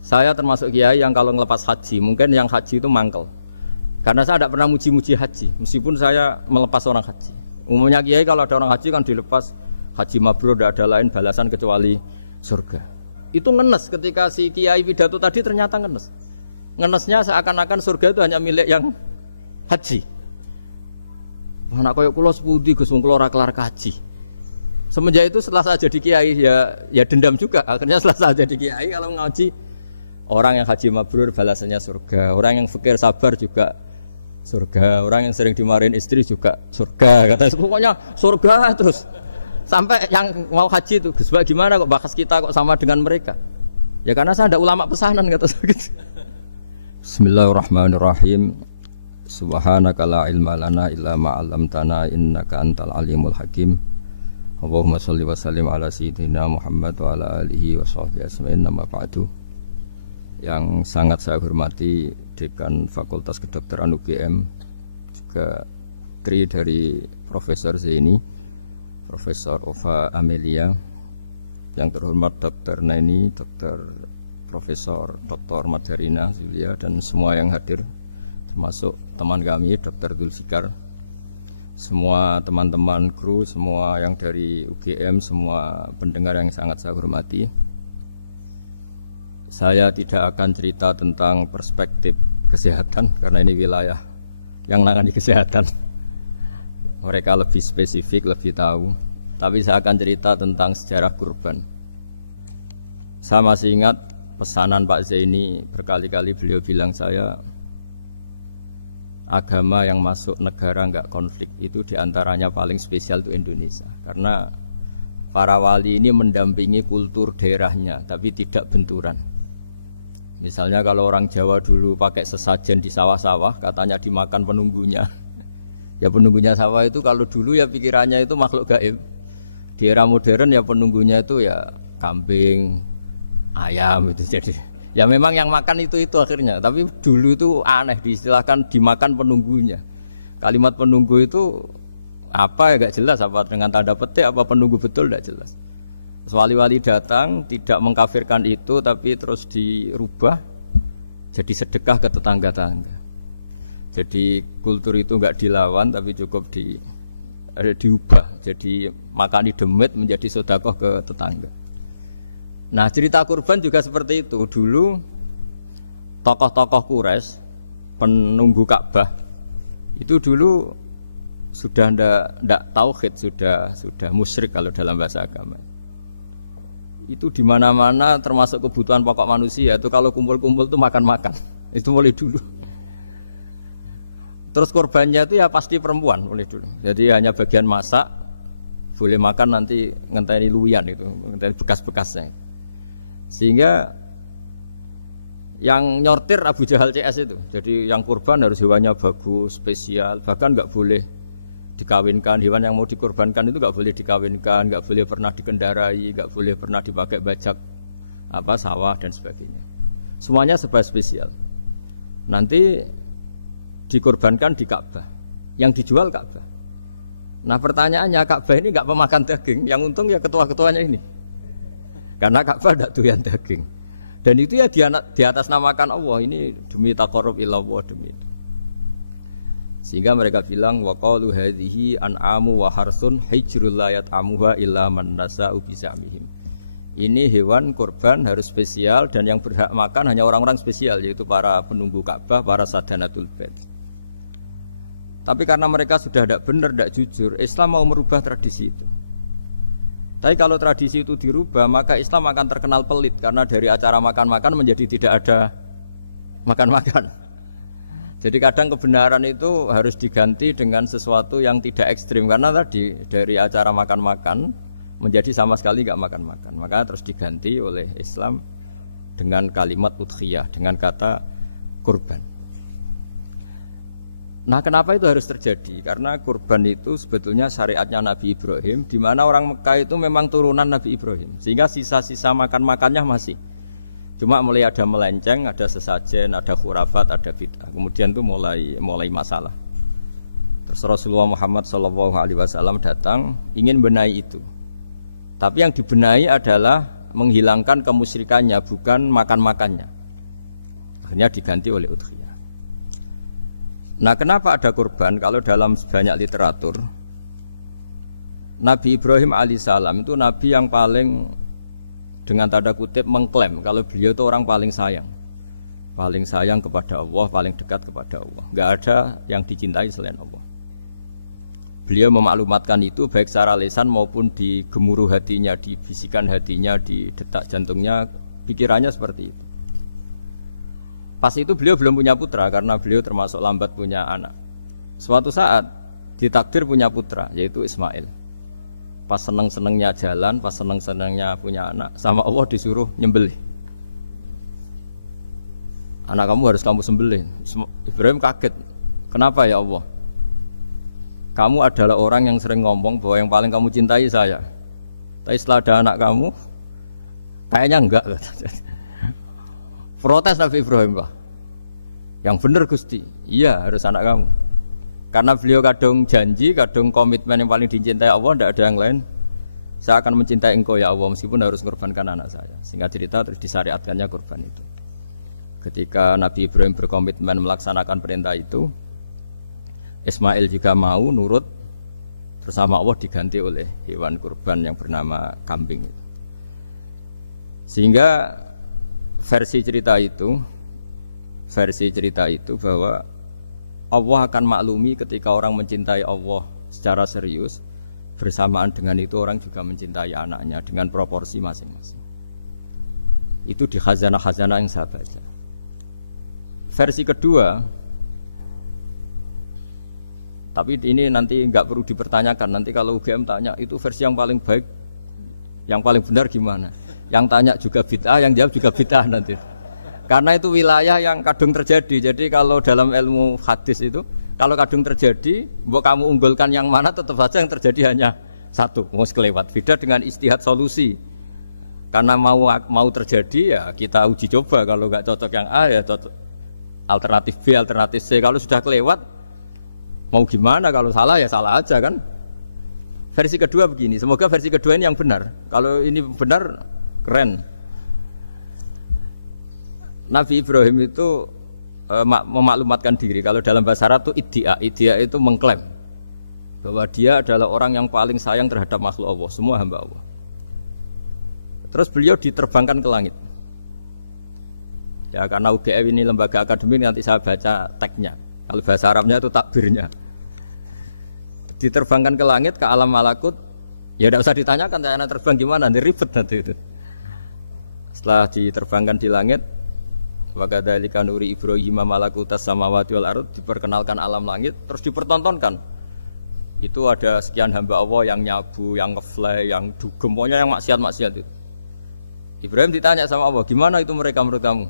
Saya termasuk kiai yang kalau ngelepas haji, mungkin yang haji itu mangkel. Karena saya tidak pernah muji-muji haji, meskipun saya melepas orang haji. Umumnya kiai kalau ada orang haji kan dilepas haji mabrur, tidak ada lain balasan kecuali surga. Itu ngenes ketika si kiai pidato tadi ternyata ngenes. Ngenesnya seakan-akan surga itu hanya milik yang haji. Anak koyok kulo sepudi Gus wong kulo ora kelar kaji. Semenjak itu setelah saya jadi kiai ya dendam juga. Akhirnya setelah saya jadi kiai kalau ngaji orang yang haji mabrur balasannya surga, orang yang fakir sabar juga surga, orang yang sering dimarahin istri juga surga. Kata pokoknya surga terus. Sampai yang mau haji itu Gus gimana kok bahas kita kok sama dengan mereka? Ya karena saya ada ulama pesanan kata saya gitu. Bismillahirrahmanirrahim. Subhanaka la ilma lana illa ma 'allamtana innaka antal alimul hakim. Allahumma shalli wa sallim ala sayyidina Muhammad wa ala alihi wa sahbihi ajmain. Amma ba'du. Yang sangat saya hormati Dekan Fakultas Kedokteran UGM, juga tri dari Profesor Zaini, Profesor Ova Amelia, yang terhormat Dr. Naini, Dr. Profesor Dr. Madharina Zulia, dan semua yang hadir, termasuk teman kami Dr. Dulfikar, semua teman-teman kru, semua yang dari UGM, semua pendengar yang sangat saya hormati. Saya tidak akan cerita tentang perspektif kesehatan karena ini wilayah yang menangani kesehatan. Mereka lebih spesifik, lebih tahu. Tapi saya akan cerita tentang sejarah kurban. Saya masih ingat pesanan Pak Zaini, berkali-kali beliau bilang saya, agama yang masuk negara enggak konflik itu diantaranya paling spesial itu Indonesia. Karena para wali ini mendampingi kultur daerahnya, tapi tidak benturan. Misalnya kalau orang Jawa dulu pakai sesajen di sawah-sawah, katanya dimakan penunggunya. Ya penunggunya sawah itu kalau dulu ya pikirannya itu makhluk gaib. Di era modern ya penunggunya itu ya kambing, ayam itu jadi. Ya memang yang makan itu akhirnya. Tapi dulu itu aneh diistilahkan dimakan penunggunya. Kalimat penunggu itu apa ya gak jelas, apa dengan tanda petik apa penunggu betul gak jelas. Wali-wali datang tidak mengkafirkan itu, tapi terus dirubah jadi sedekah ke tetangga-tetangga. Jadi kultur itu enggak dilawan, tapi cukup diubah. Jadi makani demit menjadi sedekah ke tetangga. Nah cerita kurban juga seperti itu. Dulu tokoh-tokoh Quraisy, penunggu Ka'bah, itu dulu sudah ndak tauhid, sudah musyrik kalau dalam bahasa agama. Itu di mana-mana termasuk kebutuhan pokok manusia itu kalau kumpul-kumpul itu makan-makan. Itu mulai dulu. Terus korbannya itu ya pasti perempuan mulai dulu. Jadi hanya bagian masak, boleh makan nanti ngenteni luyan itu, ngenteni bekas-bekasnya. Sehingga yang nyortir Abu Jahal CS itu. Jadi yang kurban harus hewannya bagus, spesial, bahkan enggak boleh dikawinkan. Hewan yang mau dikorbankan itu enggak boleh dikawinkan, enggak boleh pernah dikendarai, enggak boleh pernah dipakai bajak sawah dan sebagainya. Semuanya serba spesial. Nanti dikorbankan di Ka'bah. Yang dijual Ka'bah. Nah pertanyaannya, Ka'bah ini enggak pemakan daging, yang untung ya ketua-ketuanya ini. Karena Ka'bah tidak doyan daging. Dan itu ya di atas namakan Allah, ini demi taqarrub ila Allah, demi itu. Sehingga mereka bilang waqalu hadhihi an'amu wa harsun hijrul la yat'amuha illa man nasa'u bizamihim. Ini hewan kurban harus spesial dan yang berhak makan hanya orang-orang spesial, yaitu para penunggu Ka'bah, para sadanatul bait. Tapi karena mereka sudah tidak benar, tidak jujur, Islam mau merubah tradisi itu. Tapi kalau tradisi itu dirubah, maka Islam akan terkenal pelit karena dari acara makan-makan menjadi tidak ada makan-makan. Jadi kadang kebenaran itu harus diganti dengan sesuatu yang tidak ekstrim, karena tadi dari acara makan-makan menjadi sama sekali enggak makan-makan. Maka terus diganti oleh Islam dengan kalimat udhiyah, dengan kata kurban. Nah, kenapa itu harus terjadi? Karena kurban itu sebetulnya syariatnya Nabi Ibrahim, di mana orang Mekah itu memang turunan Nabi Ibrahim, sehingga sisa-sisa makan-makannya masih. Cuma mulai ada melenceng, ada sesajen, ada khurafat, ada bid'ah. Kemudian itu mulai masalah. Terus Rasulullah Muhammad SAW datang ingin benahi itu. Tapi yang dibenahi adalah menghilangkan kemusyrikannya, bukan makan-makannya. Akhirnya diganti oleh udhiyah. Nah, kenapa ada kurban? Kalau dalam banyak literatur, Nabi Ibrahim alaihissalam itu nabi yang paling, dengan tanda kutip, mengklaim kalau beliau itu orang paling sayang kepada Allah, paling dekat kepada Allah. Enggak ada yang dicintai selain Allah. Beliau memaklumatkan itu baik secara lisan maupun di gemuruh hatinya, di bisikan hatinya, di detak jantungnya, pikirannya seperti itu. Pas itu beliau belum punya putra karena beliau termasuk lambat punya anak. Suatu saat ditakdir punya putra, yaitu Ismail. Pas seneng-senengnya jalan, pas seneng-senengnya punya anak, sama Allah disuruh nyembelih. Anak kamu harus kamu sembelih. Ibrahim kaget. Kenapa ya Allah? Kamu adalah orang yang sering ngomong bahwa yang paling kamu cintai saya. Tapi setelah ada anak kamu, kayaknya enggak. Protes Nabi Ibrahim, Pak. Yang benar Gusti, iya harus anak kamu. Karena beliau kadung janji, kadung komitmen yang paling dicintai Allah, tidak ada yang lain. Saya akan mencintai engkau ya Allah, meskipun harus mengorbankan anak saya. Sehingga cerita terus disyariatkannya kurban itu. Ketika Nabi Ibrahim berkomitmen melaksanakan perintah itu, Ismail juga mau nurut, bersama Allah diganti oleh hewan kurban yang bernama kambing. Sehingga versi cerita itu bahwa Allah akan maklumi ketika orang mencintai Allah secara serius, bersamaan dengan itu orang juga mencintai anaknya dengan proporsi masing-masing. Itu di khazanah-khazanah yang saya baca. Versi kedua, tapi ini nanti nggak perlu dipertanyakan. Nanti kalau UGM tanya itu versi yang paling baik, yang paling benar gimana? Yang tanya juga bid'ah, yang jawab juga bid'ah nanti. Karena itu wilayah yang kadung terjadi. Jadi kalau dalam ilmu hadis itu, kalau kadung terjadi, mbok kamu unggulkan yang mana, tetap saja yang terjadi hanya satu, mau kelewat. Beda dengan istihad solusi. Karena mau terjadi ya kita uji coba. Kalau nggak cocok yang A ya cocok alternatif B, alternatif C. Kalau sudah kelewat, mau gimana? Kalau salah ya salah aja kan. Versi kedua begini, semoga versi kedua ini yang benar. Kalau ini benar, keren. Nabi Ibrahim itu memaklumatkan diri. Kalau dalam bahasa Arab itu iddia itu mengklaim bahwa dia adalah orang yang paling sayang terhadap makhluk Allah, semua hamba Allah. Terus beliau diterbangkan ke langit. Ya karena UGM ini lembaga akademik, nanti saya baca teksnya. Kalau bahasa Arabnya itu takbirnya. Diterbangkan ke langit, ke alam malakut. Ya tidak usah ditanyakan, tanya terbang gimana, nanti ribet nanti itu. Setelah diterbangkan di langit, wa kadzalika nuri Ibrahim malakutas samawati wal ardh, diperkenalkan alam langit, terus dipertontonkan. Itu ada sekian hamba Allah yang nyabu, yang ngefly, yang dugem, pokoknya yang maksiat-maksiat itu. Ibrahim ditanya sama Allah, gimana itu mereka menurut kamu?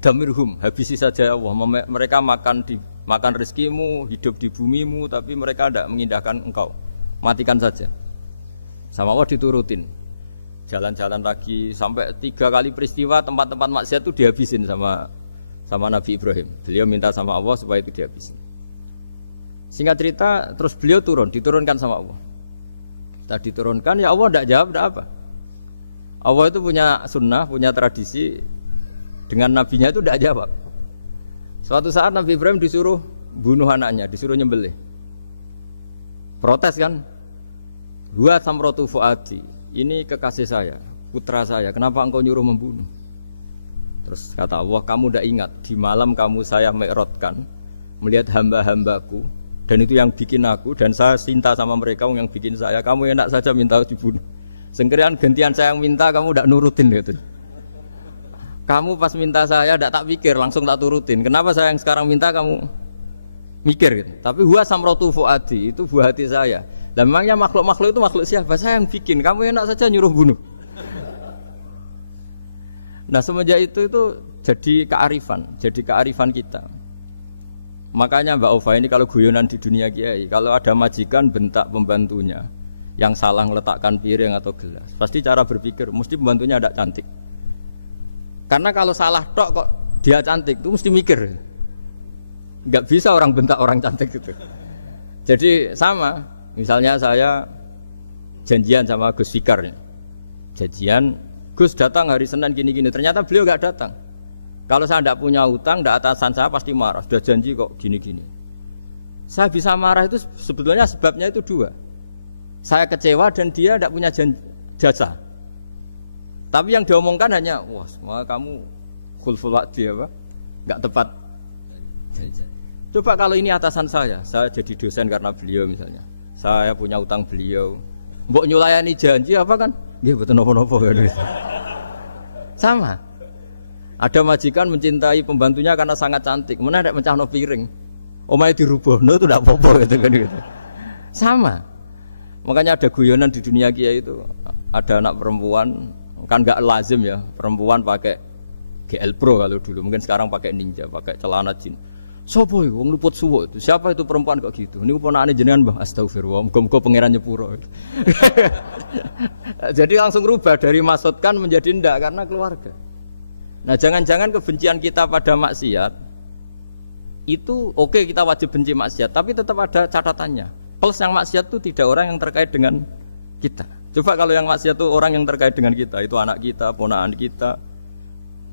Damirhum, habisi saja Allah. Mereka makan rezekimu, hidup di bumimu, tapi mereka tidak mengindahkan engkau. Matikan saja. Sama Allah diturutin. Jalan-jalan lagi sampai 3 kali peristiwa tempat-tempat maksiat itu dihabisin sama Nabi Ibrahim. Beliau minta sama Allah supaya itu dihabisin. Singkat cerita, terus beliau diturunkan sama Allah. Setelah diturunkan, ya Allah tidak jawab, tidak apa. Allah itu punya sunnah, punya tradisi. Dengan nabinya itu tidak jawab. Suatu saat Nabi Ibrahim disuruh bunuh anaknya, disuruh nyembelih. Protes kan? Huwa samratu fuadi. Ini kekasih saya, putra saya. Kenapa engkau nyuruh membunuh? Terus kata Allah, kamu tidak ingat di malam kamu saya mi'rajkan, melihat hamba-hambaku, dan itu yang bikin aku, dan saya cinta sama mereka yang bikin saya. Kamu enak saja minta dibunuh. Sengkerian gantian saya yang minta, kamu tidak nurutin gitu. Kamu pas minta saya tidak tak pikir, langsung tak turutin. Kenapa saya yang sekarang minta kamu mikir gitu. Tapi huwa samratu fuadi, itu buah hati saya. Dan memangnya makhluk-makhluk itu makhluk siapa? Saya yang bikin. Kamu enak saja nyuruh bunuh. Nah semenjak itu jadi kearifan kita. Makanya Mbak Ova ini kalau guyonan di dunia kiai, kalau ada majikan bentak pembantunya yang salah meletakkan piring atau gelas, pasti cara berpikir mesti pembantunya tidak cantik. Karena kalau salah tok kok dia cantik, itu mesti mikir. Enggak bisa orang bentak orang cantik gitu. Jadi sama, misalnya saya janjian sama Gus Fikar, janjian Gus datang hari Senin gini-gini. Ternyata beliau nggak datang. Kalau saya tidak punya utang, tidak atasan saya pasti marah. Sudah janji kok gini-gini. Saya bisa marah itu sebetulnya sebabnya itu dua. Saya kecewa dan dia tidak punya jasa. Tapi yang diomongkan hanya, wah, semua kamu khulful wa'di apa? Enggak tepat. Coba kalau ini atasan saya jadi dosen karena beliau misalnya. Saya punya utang beliau. Mbok nyulayani janji apa kan? Nggih mboten napa-napa. Sama. Ada majikan mencintai pembantunya karena sangat cantik. Kemudian ada mencahno piring. Omahe dirubuhno itu tidak apa-apa gitu kan gitu. Sama. Makanya ada guyonan di dunia kiai itu, ada anak perempuan kan enggak lazim ya, perempuan pakai GL Pro kalau dulu, mungkin sekarang pakai Ninja, pakai celana jin. Sopo iku wong luput suwo itu? Siapa itu perempuan kok gitu? Niku ponakane jenengan, Mbah. Astagfirullah, muga-muga pangeran nyepuro. Jadi langsung rubah dari maksudkan menjadi ndak karena keluarga. Nah, jangan-jangan kebencian kita pada maksiat itu oke, kita wajib benci maksiat, tapi tetap ada catatannya. Plus yang maksiat itu tidak orang yang terkait dengan kita. Coba kalau yang maksiat itu orang yang terkait dengan kita, itu anak kita, ponakan kita,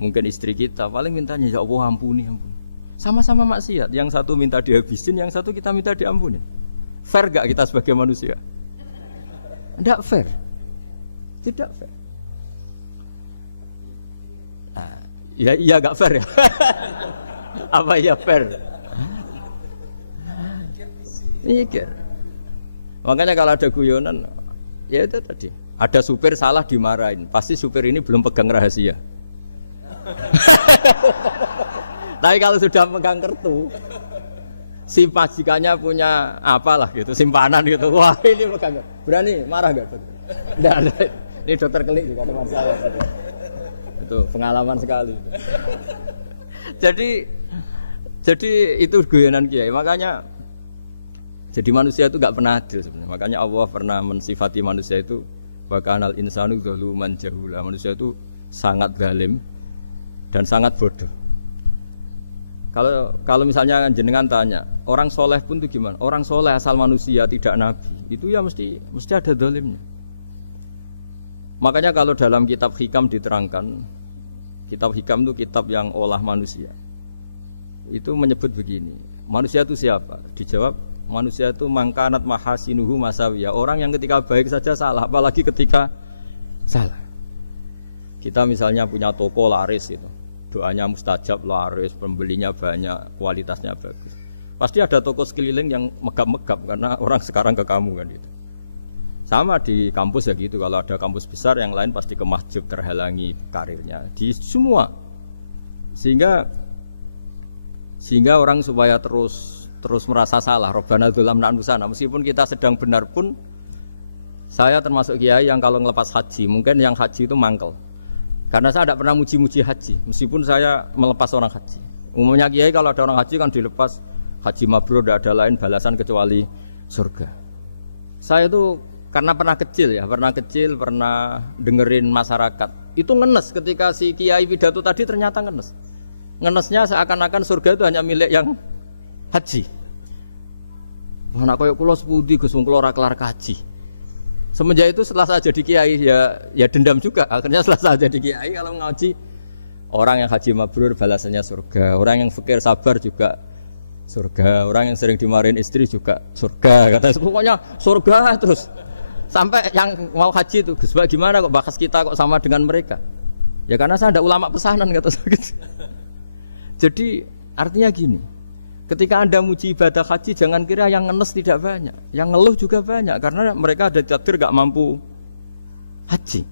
mungkin istri kita, paling mintanya ya Allah ampuni. Sama-sama maksiat, yang satu minta dihabisin, yang satu kita minta diampuni. Fair gak kita sebagai manusia? Tidak fair. Tidak fair. Nah, iya gak fair ya? Apa ya fair? Mikir. Makanya kalau ada guyonan, ya itu tadi. Ada supir salah dimarahin, pasti supir ini belum pegang rahasia. Tapi kalau sudah pegang kartu, si majikannya punya apalah gitu, simpanan gitu. Wah ini pegang, berani marah gak? Tidak ada. Ini dokter Kelik juga teman saya. Itu pengalaman sekali. Jadi itu guyonan kiai. Makanya jadi manusia itu gak pernah adil sebenarnya. Makanya Allah pernah mensifati manusia itu bakanal insanu zaluman jahula. Manusia itu sangat zalim dan sangat bodoh. Kalau misalnya jenengan tanya, orang soleh pun itu gimana? Orang soleh asal manusia tidak nabi, itu ya mesti ada zalimnya. Makanya kalau dalam kitab Hikam diterangkan, kitab Hikam itu kitab yang olah manusia. Itu menyebut begini, manusia itu siapa? Dijawab, manusia itu mangkanat mahasinuhu masawiyah. Orang yang ketika baik saja salah, apalagi ketika salah. Kita misalnya punya toko laris itu. Doanya mustajab, laris, pembelinya banyak, kualitasnya bagus. Pasti ada toko sekeliling yang megap-megap karena orang sekarang ke kamu kan itu. Sama di kampus ya gitu, kalau ada kampus besar yang lain pasti kemahjub, terhalangi karirnya di semua. Sehingga orang supaya terus merasa salah, Rabbana dzulamna anfusana, meskipun kita sedang benar pun. Saya termasuk kiai yang kalau ngelepas haji, mungkin yang haji itu mangkel. Karena saya tidak pernah muji-muji haji, meskipun saya melepas orang haji. Umumnya kiai kalau ada orang haji kan dilepas haji mabrur, tidak ada lain balasan kecuali surga. Saya itu karena pernah kecil, pernah dengerin masyarakat. Itu ngenes ketika si kiai pidato tadi ternyata ngenes. Ngenesnya seakan-akan surga itu hanya milik yang haji. Anak koyok kula sepundi Gus wong kula ora kelar kaji. Semenjak itu setelah saya jadi kiai ya dendam juga. Akhirnya setelah saya jadi kiai kalau ngaji orang yang haji mabrur balasannya surga, orang yang fakir sabar juga surga, orang yang sering dimarahin istri juga surga. Kata pokoknya surga terus. Sampai yang mau haji itu Gus gimana kok bakas kita kok sama dengan mereka? Ya karena saya ada ulama pesanan kata saya gitu. Jadi artinya gini. Ketika Anda muji ibadah haji, jangan kira yang ngenes tidak banyak, yang ngeluh juga banyak, karena mereka ada takdir gak mampu haji.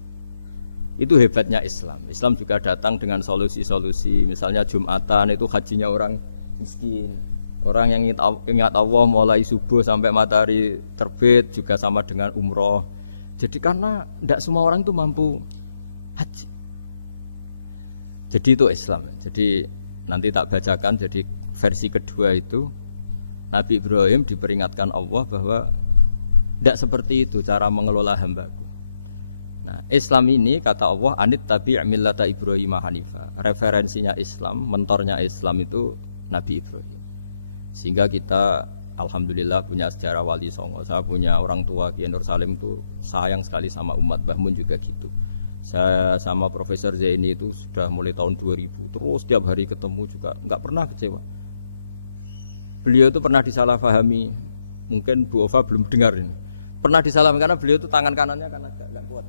Itu hebatnya Islam. Islam juga datang dengan solusi-solusi, misalnya Jumatan itu hajinya orang miskin, orang yang ingat Allah mulai subuh sampai matahari terbit juga sama dengan umroh. Jadi karena tidak semua orang itu mampu haji. Jadi itu Islam. Jadi nanti tak bacakan. Jadi versi kedua itu Nabi Ibrahim diperingatkan Allah bahwa tidak seperti itu cara mengelola hambaku. Nah, Islam ini kata Allah anit tabi' millata Ibrahim hanifa. Referensinya Islam, mentornya Islam itu Nabi Ibrahim. Sehingga kita alhamdulillah punya sejarah wali songo. Saya punya orang tua Kiai Nur Salim itu sayang sekali sama umat, Mbah Mun juga gitu. Saya sama Profesor Zaini itu sudah mulai tahun 2000, terus setiap hari ketemu juga nggak pernah kecewa. Beliau itu pernah disalahpahami, mungkin Bu Ova belum dengar ini. Pernah disalahpahami karena beliau itu tangan kanannya kan agak kuat.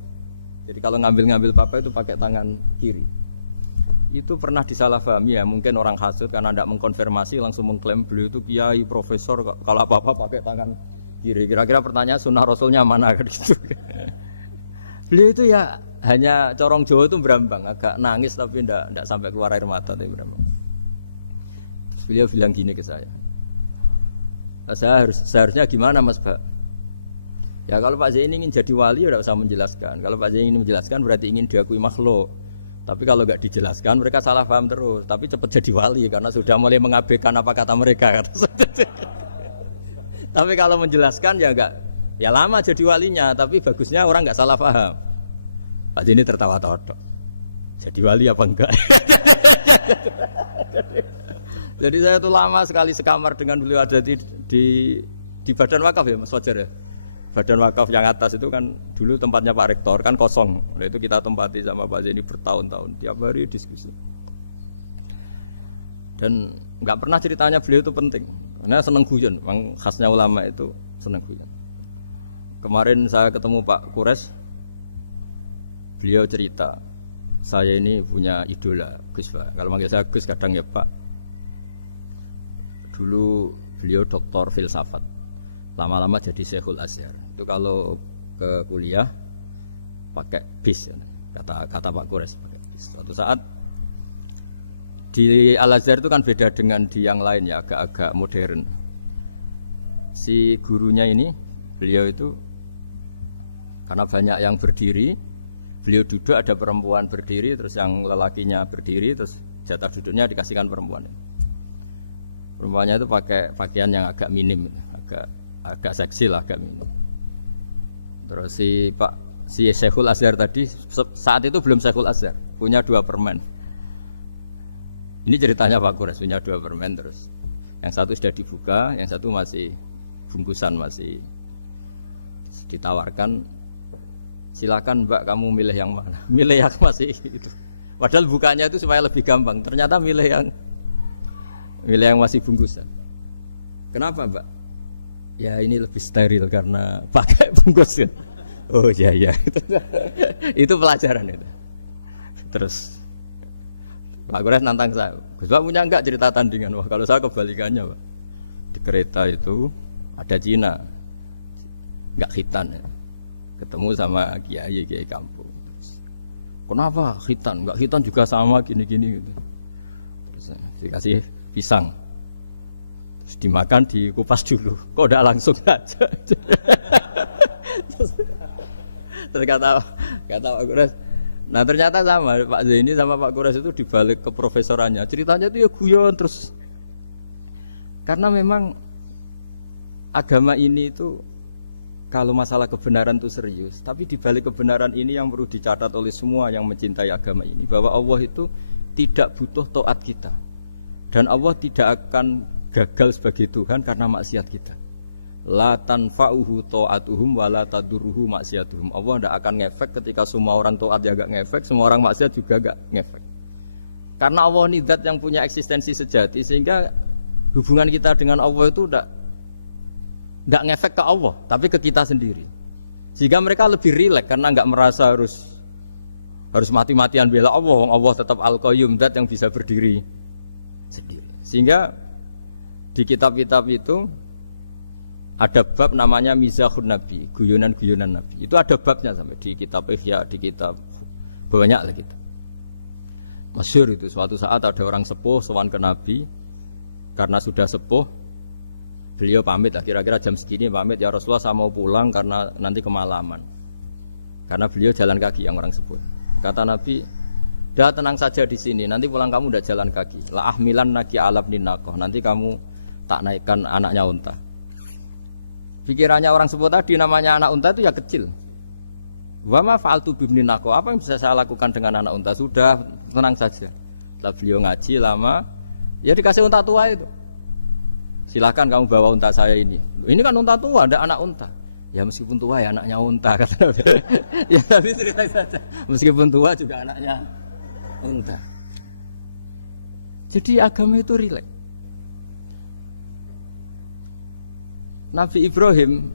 Jadi kalau ngambil papa itu pakai tangan kiri. Itu pernah disalahpahami ya, mungkin orang hasud karena tidak mengkonfirmasi langsung mengklaim beliau itu kiai profesor kalau apa-apa pakai tangan kiri. Kira-kira pertanyaan sunnah rasulnya mana kan gitu. Beliau itu ya hanya corong Jawa itu berambang, agak nangis tapi tidak sampai keluar air mata tapi berambang. Terus beliau bilang gini ke saya seharusnya gimana Mas Pak? Ya kalau Pak Zaini ingin jadi wali ya tidak usah menjelaskan. Kalau Pak Zaini ingin menjelaskan berarti ingin diakui makhluk. Tapi kalau nggak dijelaskan mereka salah paham terus. Tapi cepat jadi wali karena sudah mulai mengabaikan apa kata mereka. Tapi kalau menjelaskan ya enggak, ya lama jadi walinya. Tapi bagusnya orang nggak salah paham. Pak Zaini tertawa-tawa. Jadi wali apa enggak? Jadi saya tuh lama sekali sekamar dengan beliau ada di Badan Wakaf ya Mas Fajar ya. Badan Wakaf yang atas itu kan dulu tempatnya Pak Rektor kan kosong. Nah itu kita tempati sama Pak Zaini bertahun-tahun tiap hari diskusi. Dan nggak pernah ceritanya beliau itu penting. Karena seneng guyon, memang khasnya ulama itu seneng guyon. Kemarin saya ketemu Pak Kures, beliau cerita, saya ini punya idola Gus Pak. Kalau manggil saya Gus kadang ya Pak. Dulu beliau doktor filsafat, lama-lama jadi Syekhul Azhar. Itu kalau ke kuliah pakai bis, ya. kata Pak Kures pakai bis. Suatu saat di Al Azhar itu kan beda dengan di yang lain ya, agak-agak modern. Si gurunya ini, beliau itu karena banyak yang berdiri, beliau duduk ada perempuan berdiri, terus yang lelakinya berdiri, terus jatah duduknya dikasihkan perempuan. Perempuannya itu pakai pakaian yang agak minim, agak seksi lah, agak minim. Terus si Syekhul Azhar tadi saat itu belum Syekhul Azhar, punya 2 permen. Ini ceritanya Pak Kures punya 2 permen terus. Yang satu sudah dibuka, yang satu masih bungkusan masih ditawarkan. Silakan Mbak kamu milih yang mana? Milih yang masih itu. Padahal bukanya itu supaya lebih gampang. Ternyata milih yang masih bungkusan. Kenapa Mbak? Ya ini lebih steril karena pakai bungkus kan. Oh iya. Itu pelajaran itu. Terus Pak Kures nantang saya. Gus Pak punya enggak cerita tandingan? Wah kalau saya kebalikannya Pak. Di kereta itu ada Cina, enggak khitan ya. Ketemu sama kiai kampung. Kenapa khitan? Enggak khitan juga sama gini-gini gitu. Terus dikasih pisang. Terus dimakan, dikupas dulu. Kok udah langsung aja. Terus kata Pak Kures, nah ternyata sama Pak Zaini sama Pak Kures itu dibalik ke profesorannya. Ceritanya itu ya guyon terus. Karena memang agama ini itu kalau masalah kebenaran itu serius, tapi dibalik kebenaran ini yang perlu dicatat oleh semua yang mencintai agama ini, bahwa Allah itu tidak butuh taat kita. Dan Allah tidak akan gagal sebagai Tuhan karena maksiat kita. La tanfa'uhu ta'atuhum wa la tadurruhu maksiatuhum. Allah tidak akan ngefek ketika semua orang taat ya enggak ngefek, semua orang maksiat juga enggak ngefek. Karena Allah ini zat yang punya eksistensi sejati, sehingga hubungan kita dengan Allah itu enggak ngefek ke Allah, tapi ke kita sendiri. Sehingga mereka lebih rileks karena enggak merasa harus mati-matian bela Allah. Allah tetap Al-Qayyum, zat yang bisa berdiri sendiri. Sehingga di kitab-kitab itu ada bab namanya Mizahun Nabi, guyonan-guyonan Nabi. Itu ada babnya sampai di kitab Ihya, di kitab banyak lah gitu. Masyhur itu suatu saat ada orang sepuh sowan ke Nabi karena sudah sepuh. Beliau pamit lah kira-kira jam segini pamit, ya Rasulullah saya mau pulang karena nanti kemalaman. Karena beliau jalan kaki yang orang sepuh. Kata Nabi, "Dah tenang saja di sini, nanti pulang kamu udah jalan kaki. La ahmilan naki alab ninaqah. Nanti kamu tak naikkan anaknya unta." Pikirannya orang sepuh tadi namanya anak unta itu ya kecil. Wa ma fa'altu bibni naqah. Apa yang bisa saya lakukan dengan anak unta? Sudah, tenang saja. Setelah beliau ngaji lama, ya dikasih unta tua itu. Silakan kamu bawa unta saya ini. Ini kan unta tua, ada anak unta. Ya meskipun tua ya anaknya unta kata Nabi. Ya tapi cerita saja. Meskipun tua juga anaknya unta. Jadi agama itu rileks. Nabi Ibrahim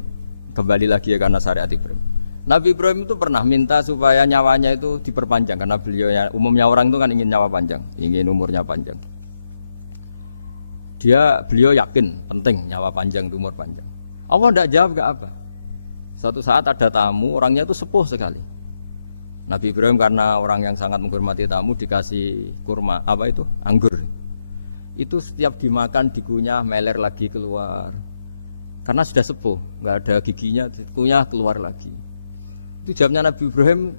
kembali lagi ya karena syariat Ibrahim. Nabi Ibrahim itu pernah minta supaya nyawanya itu diperpanjang karena umumnya orang itu kan ingin nyawa panjang, ingin umurnya panjang. Beliau yakin penting nyawa panjang, umur panjang. Allah tidak jawab enggak apa. Suatu saat ada tamu, orangnya itu sepuh sekali. Nabi Ibrahim karena orang yang sangat menghormati tamu dikasih kurma, anggur. Itu setiap dimakan dikunyah meler lagi keluar. Karena sudah sepuh, nggak ada giginya, dikunyah keluar lagi. Itu jawabnya Nabi Ibrahim,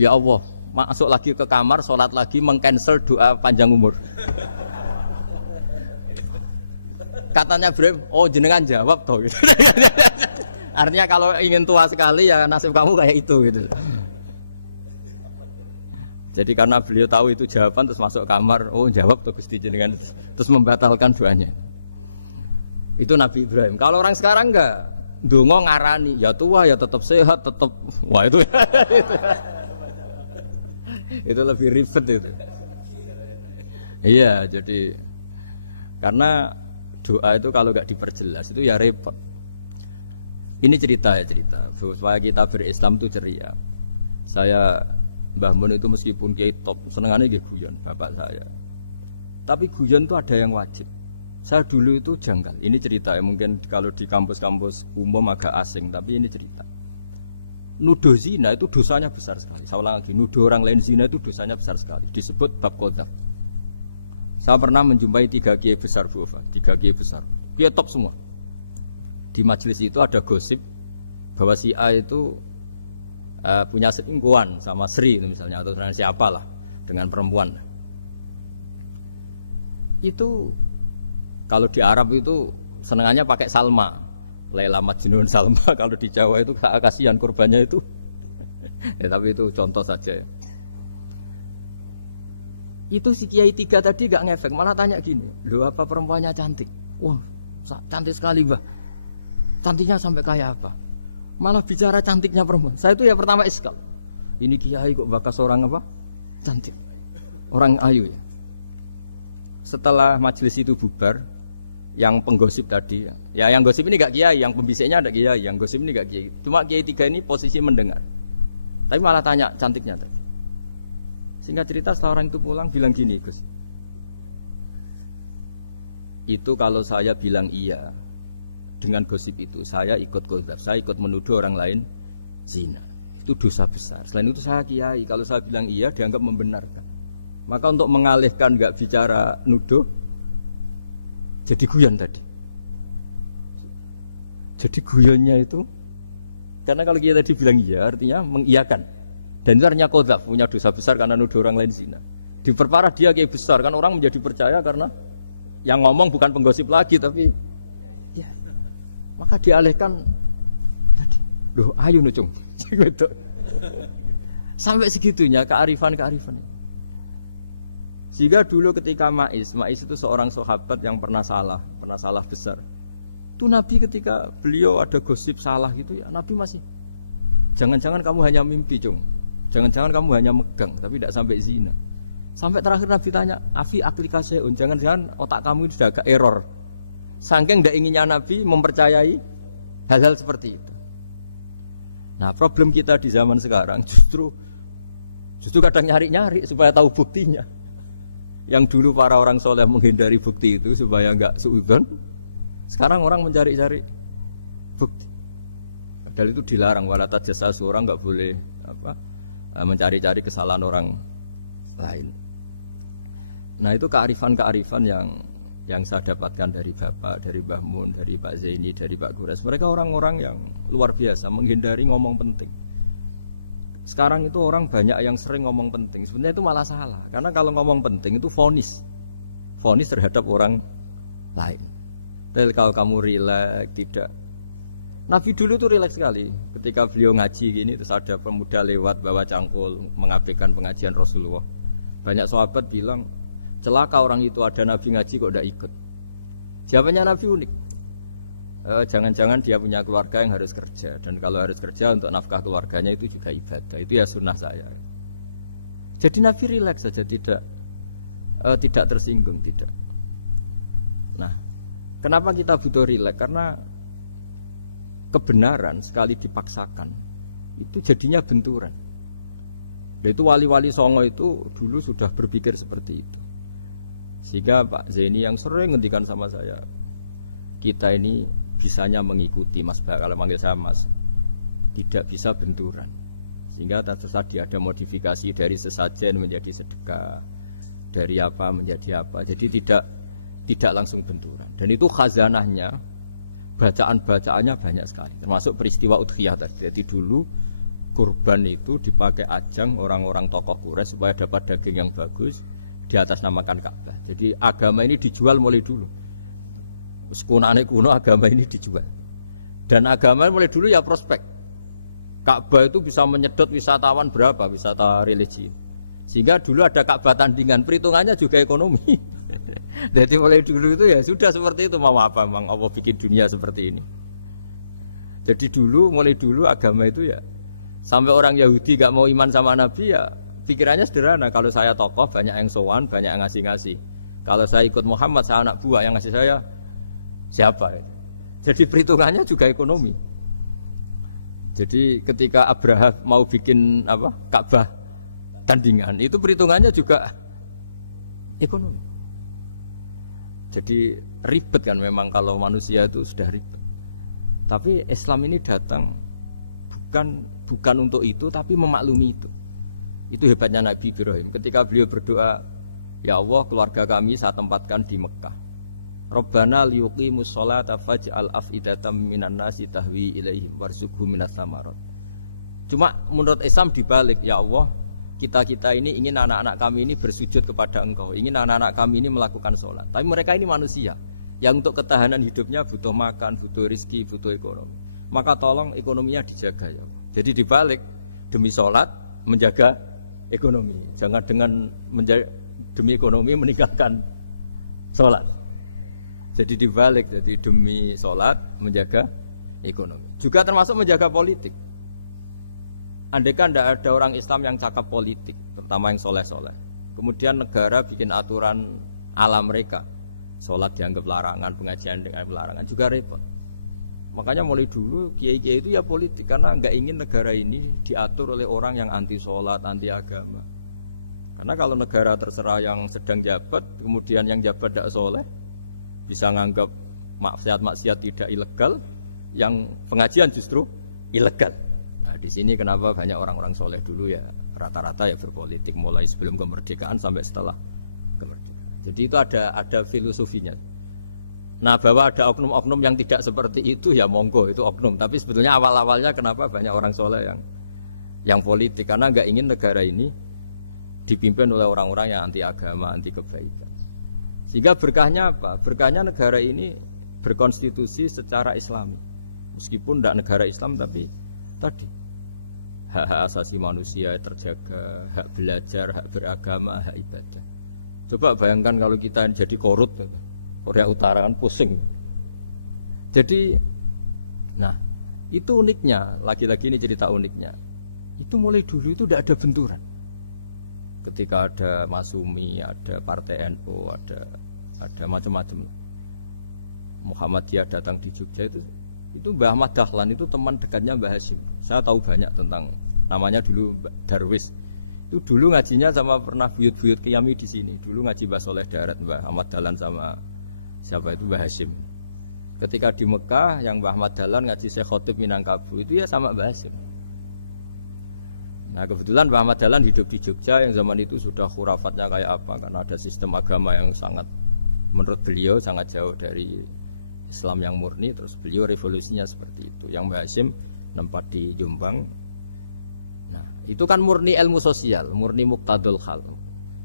ya Allah, masuk lagi ke kamar, sholat lagi, mengcancel doa panjang umur. Katanya Ibrahim, oh jenengan jawab toh. Gitu. Artinya kalau ingin tua sekali ya nasib kamu kayak itu gitu. Jadi karena beliau tahu itu jawaban terus masuk kamar, oh jawab tuh Gusti jenengan, terus membatalkan doanya. Itu Nabi Ibrahim. Kalau orang sekarang enggak, ndonga ngarani, ya tua ya tetap sehat, tetap wah itu. Itu lebih ribet itu. Iya, jadi karena doa itu kalau enggak diperjelas itu ya repot. Ini cerita supaya kita berislam itu ceria. Saya Mbah Mun itu meskipun kiai top, senengannya nggih guyon bapak saya. Tapi guyon itu ada yang wajib. Saya dulu itu janggal. Ini cerita ya, mungkin kalau di kampus-kampus umum agak asing, tapi ini cerita. Nuduh zina itu dosanya besar sekali. Saya ulang lagi, nuduh orang lain zina itu dosanya besar sekali. Disebut bab qadzaf. Saya pernah menjumpai 3 kiai besar Bu Ova, 3 kiai besar. Kiai top semua. Di majelis itu ada gosip bahwa si A itu punya selingkuhan sama Sri itu misalnya atau dengan siapalah dengan perempuan. Itu kalau di Arab itu senengannya pakai Salma, Laila Majnun Salma. Kalau di Jawa itu kasihan korbannya itu. Ya, tapi itu contoh saja. Ya. Itu si Kiai 3 tadi gak ngefek, malah tanya gini, loh apa perempuannya cantik? Wah, cantik sekali Mbah. Cantiknya sampai kayak apa? Malah bicara cantiknya perempuan. Saya itu ya pertama iskal. Ini Kiai kok bakas orang apa? Cantik. Orang ayu ya. Setelah majelis itu bubar, yang penggosip tadi, ya yang gosip ini gak kiai, yang pembisiknya ada kiai, yang gosip ini gak kiai. Cuma kiai 3 ini posisi mendengar. Tapi malah tanya cantiknya tadi. Singkat cerita setelah orang itu pulang bilang gini, Gus. Itu kalau saya bilang iya dengan gosip itu, saya ikut qadzaf, saya ikut menuduh orang lain zina. Itu dosa besar. Selain itu saya kiai, kalau saya bilang iya dianggap membenarkan. Maka untuk mengalihkan gak bicara nuduh, jadi guyon tadi. Jadi guyonnya itu karena kalau kita tadi bilang iya artinya mengiyakan. Dan itu artinya qadzaf, punya dosa besar karena nuduh orang lain zina. Diperparah dia kayak besar kan orang menjadi percaya karena yang ngomong bukan penggosip lagi tapi ya. Maka dialihkan tadi. Loh, ayo nucung. Gitu. Sampai segitunya kearifan. Sehingga dulu ketika Maiz itu seorang sahabat yang pernah salah besar. Itu Nabi ketika beliau ada gosip salah gitu ya, Nabi masih jangan-jangan kamu hanya mimpi, Cung. Jangan-jangan kamu hanya megang tapi tidak sampai zina. Sampai terakhir Nabi tanya, "Afi aklikaseun, jangan-jangan otak kamu sudah agak error." Saking tidak inginnya Nabi mempercayai hal-hal seperti itu. Nah, problem kita di zaman sekarang justru kadang nyari-nyari supaya tahu buktinya. Yang dulu para orang soleh menghindari bukti itu supaya enggak suudzon. Sekarang orang mencari-cari bukti. Padahal itu dilarang, wala tajassasu, orang enggak boleh mencari-cari kesalahan orang lain. Nah, itu kearifan-kearifan yang saya dapatkan dari Bapak, dari Mbah Mun, dari Pak Zaini, dari Pak Gures. Mereka orang-orang yang luar biasa menghindari ngomong penting. Sekarang itu orang banyak yang sering ngomong penting. Sebenarnya itu malah salah. Karena kalau ngomong penting itu vonis terhadap orang lain. Dan kalau kamu rileks, tidak. Nabi dulu itu rileks sekali. Ketika beliau ngaji gini, terus ada pemuda lewat bawa cangkul mengabaikan pengajian Rasulullah. Banyak sahabat bilang, celaka orang itu ada Nabi ngaji kok tidak ikut. Jawabannya Nabi unik. jangan-jangan dia punya keluarga yang harus kerja, dan kalau harus kerja untuk nafkah keluarganya itu juga ibadah. Itu ya sunnah saya. Jadi Nabi rileks saja, tidak tersinggung, tidak. Nah, kenapa kita butuh rileks? Karena kebenaran sekali dipaksakan itu jadinya benturan. Dan itu wali-wali Songo itu dulu sudah berpikir seperti itu. Sehingga Pak Zaini yang sering ngendikan sama saya, kita ini bisanya mengikuti Mas Ba, kalau manggil saya Mas, tidak bisa benturan. Sehingga tadi ada modifikasi dari sesajen menjadi sedekah, dari apa menjadi apa. Jadi tidak langsung benturan. Dan itu khazanahnya, bacaan-bacaannya banyak sekali. Termasuk peristiwa Udhiyah tadi. Jadi dulu kurban itu dipakai ajang orang-orang tokoh Quraisy supaya dapat daging yang bagus, di atas namakan Ka'bah. Jadi agama ini dijual mulai dulu. Sekunane kuno agama ini dijual. Dan agama mulai dulu ya prospek. Ka'bah itu bisa menyedot wisatawan berapa, wisata religi. Sehingga dulu ada Ka'bah tandingan, perhitungannya juga ekonomi. Jadi mulai dulu itu ya sudah seperti itu. Mau apa memang Allah bikin dunia seperti ini. Jadi dulu, mulai dulu agama itu ya, sampai orang Yahudi gak mau iman sama Nabi ya pikirannya sederhana. Kalau saya tokoh banyak yang sowan, banyak yang ngasih-ngasih. Kalau saya ikut Muhammad, saya anak buah, yang ngasih saya siapa? Jadi perhitungannya juga ekonomi. Jadi ketika Abraham mau bikin Ka'bah tandingan, itu perhitungannya juga ekonomi. Jadi ribet kan memang kalau manusia itu sudah ribet. Tapi Islam ini datang bukan untuk itu, tapi memaklumi itu. Itu hebatnya Nabi Ibrahim. Ketika beliau berdoa, ya Allah, keluarga kami saya tempatkan di Mekah. Rabbana liyuqimus sholata faj'al af'idatam minan nasi tahwi ilaihim warzuqhum minas samarat. Cuma menurut Islam dibalik, ya Allah, kita ini ingin anak-anak kami ini bersujud kepada Engkau, ingin anak-anak kami ini melakukan sholat. Tapi mereka ini manusia yang untuk ketahanan hidupnya butuh makan, butuh rizki, butuh ekonomi. Maka tolong ekonominya dijaga ya Allah. Jadi dibalik, demi sholat menjaga ekonomi. Jangan dengan demi ekonomi meninggalkan sholat. Jadi dibalik, jadi demi sholat menjaga ekonomi. Juga termasuk menjaga politik. Andaikan tidak ada orang Islam yang cakap politik, terutama yang soleh-soleh, kemudian negara bikin aturan ala mereka, sholat dianggap larangan, pengajian dengan larangan, juga repot. Makanya mulai dulu kiai-kiai itu ya politik, karena nggak ingin negara ini diatur oleh orang yang anti sholat, anti agama. Karena kalau negara terserah yang sedang jabat, kemudian yang jabat tidak soleh, bisa nganggap maksiat-maksiat tidak ilegal, yang pengajian justru ilegal. Nah, di sini kenapa banyak orang-orang soleh dulu ya rata-rata ya berpolitik mulai sebelum kemerdekaan sampai setelah kemerdekaan. Jadi itu ada filosofinya. Nah, bahwa ada oknum-oknum yang tidak seperti itu ya monggo, itu oknum. Tapi sebetulnya awal-awalnya kenapa banyak orang soleh yang politik, karena nggak ingin negara ini dipimpin oleh orang-orang yang anti agama, anti kebaikan. Sehingga berkahnya apa? Berkahnya negara ini berkonstitusi secara Islami. Meskipun tidak negara Islam, tapi tadi hak-hak asasi manusia terjaga, hak belajar, hak beragama, hak ibadah. Coba bayangkan kalau kita jadi korut, Korea Utara kan pusing. Jadi, nah itu uniknya, lagi-lagi ini cerita uniknya. Itu mulai dulu itu tidak ada benturan. Ketika ada Masumi, ada Partai NU, ada macam-macam. Muhammadiyah datang di Jogja itu Mbah Ahmad Dahlan itu teman dekatnya Mbah Hasyim. Saya tahu banyak tentang, namanya dulu Darwis. Itu dulu ngajinya sama pernah buyut-buyut Qiyami di sini. Dulu ngaji Mbah Soleh Darat, Mbah Ahmad Dahlan sama siapa itu Mbah Hasyim. Ketika di Mekah yang Mbah Ahmad Dahlan ngaji Syekh Khotib Minangkabau itu ya sama Mbah Hasyim. Nah kebetulan Mbah Ahmad Dahlan hidup di Jogja yang zaman itu sudah khurafatnya kayak apa, karena ada sistem agama yang sangat, menurut beliau sangat jauh dari Islam yang murni. Terus beliau revolusinya seperti itu. Yang Mbah Hasyim nempat di Jombang. Nah itu kan murni ilmu sosial, murni muqtadul hal.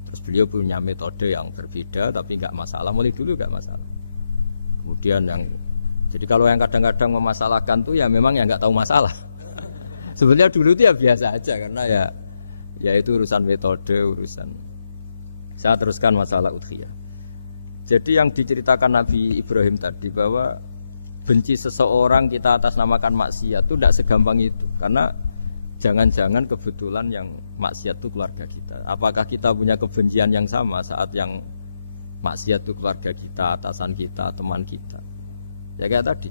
Terus beliau punya metode yang berbeda, tapi nggak masalah, mulai dulu nggak masalah. Kemudian jadi kalau yang kadang-kadang memasalahkan tuh ya memang yang nggak tahu masalah. Sebenarnya dulu itu ya biasa aja, karena ya itu urusan metode, urusan. Saya teruskan masalah udhiyah. Jadi yang diceritakan Nabi Ibrahim tadi, bahwa benci seseorang kita atas namakan maksiat itu tidak segampang itu. Karena jangan-jangan kebetulan yang maksiat itu keluarga kita. Apakah kita punya kebencian yang sama saat yang maksiat itu keluarga kita, atasan kita, teman kita? Ya kayak tadi.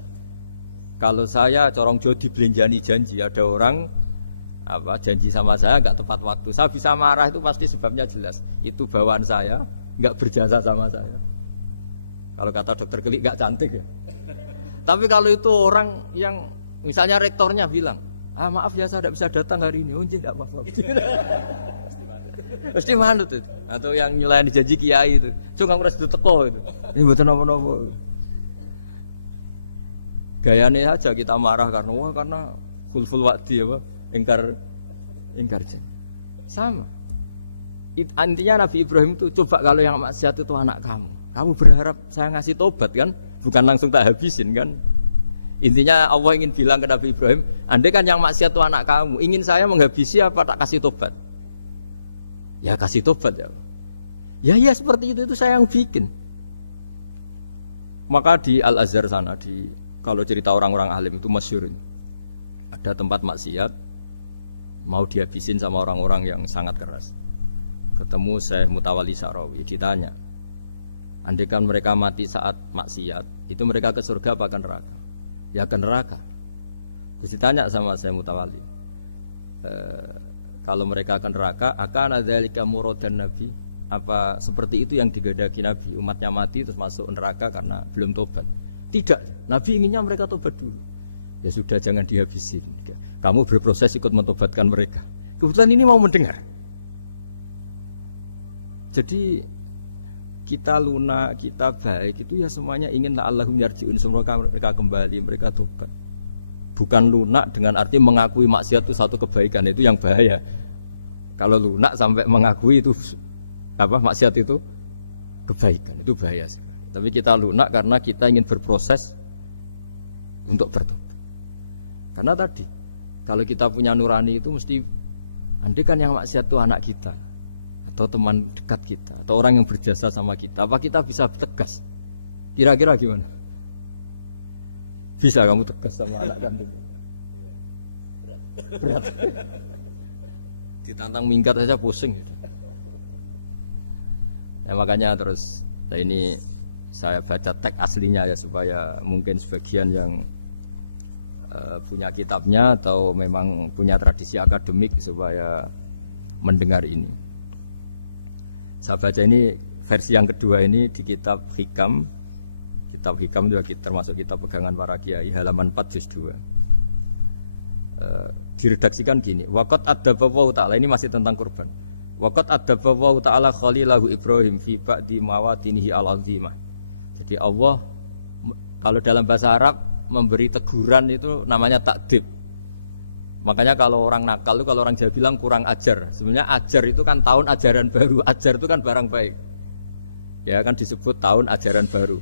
Kalau saya corong jodi belenjani janji, ada orang janji sama saya nggak tepat waktu, saya bisa marah, itu pasti sebabnya jelas. Itu bawaan saya nggak berjasa sama saya. Kalau kata dokter Kelik nggak cantik ya. Tapi kalau itu orang yang misalnya rektornya bilang, maaf ya saya tidak bisa datang hari ini, tidak apa-apa. Mesti manut itu. Atau yang nyelain janji kiai itu, cuma ngurus itu teko itu. Ini betul apa-apa. Gayane aja kita marah karena fulful wa'di apa? Ingkar janji. Sama. Intinya Nabi Ibrahim itu coba kalau yang maksiat itu anak kamu berharap saya ngasih tobat kan? Bukan langsung tak habisin kan? Intinya Allah ingin bilang ke Nabi Ibrahim, andai kan yang maksiat itu anak kamu, ingin saya menghabisi apa tak kasih tobat? Ya kasih tobat ya. Ya seperti itu saya yang bikin. Maka di Al-Azhar sana, kalau cerita orang-orang alim itu masyhur. Ada tempat maksiat mau dihabisin sama orang-orang yang sangat keras. Ketemu Syekh Mutawalli Sa'rawi, ditanya, andai kan mereka mati saat maksiat, itu mereka ke surga apa ke neraka? Ya ke neraka. Terus ditanya sama Syekh Mutawalli, kalau mereka ke neraka, akan adzalika muradan Nabi? Apa seperti itu yang digedaki Nabi? Umatnya mati terus masuk neraka karena belum tobat? Tidak. Nabi inginnya mereka tobat dulu. Ya sudah, jangan dihabisin. Kamu berproses ikut mentobatkan mereka. Kebetulan ini mau mendengar. Jadi kita lunak, kita baik itu ya semuanya ingin la'allahum yarji'un, semoga mereka kembali, mereka tobat. Bukan lunak dengan arti mengakui maksiat itu satu kebaikan, itu yang bahaya. Kalau lunak sampai mengakui itu maksiat itu kebaikan, itu bahaya sekali. Tapi kita lunak karena kita ingin berproses untuk bertobat. Karena tadi kalau kita punya nurani itu mesti, andai kan yang maksiat itu anak kita atau teman dekat kita atau orang yang berjasa sama kita, apa kita bisa tegas? Kira-kira gimana? Bisa kamu tegas sama anak kandung? Berat. Ditantang minggat saja pusing. Ya makanya terus ini saya baca teks aslinya ya, supaya mungkin sebagian yang punya kitabnya atau memang punya tradisi akademik supaya mendengar ini. Saya baca ini versi yang kedua ini di kitab Hikam. Kitab Hikam itu termasuk kitab pegangan para kiai, halaman 4 juz 2. Diredaksikan gini, waqad adzabahu ta'ala, ini masih tentang kurban. Waqad adzabahu ta'ala khalilahu Ibrahim fi ba'di mawatinihi al-azimah. Jadi Allah kalau dalam bahasa Arab memberi teguran itu namanya takdib. Makanya kalau orang nakal itu, kalau orang Jawa bilang kurang ajar. Sebenarnya ajar itu kan tahun ajaran baru. Ajar itu kan barang baik. Ya kan disebut tahun ajaran baru.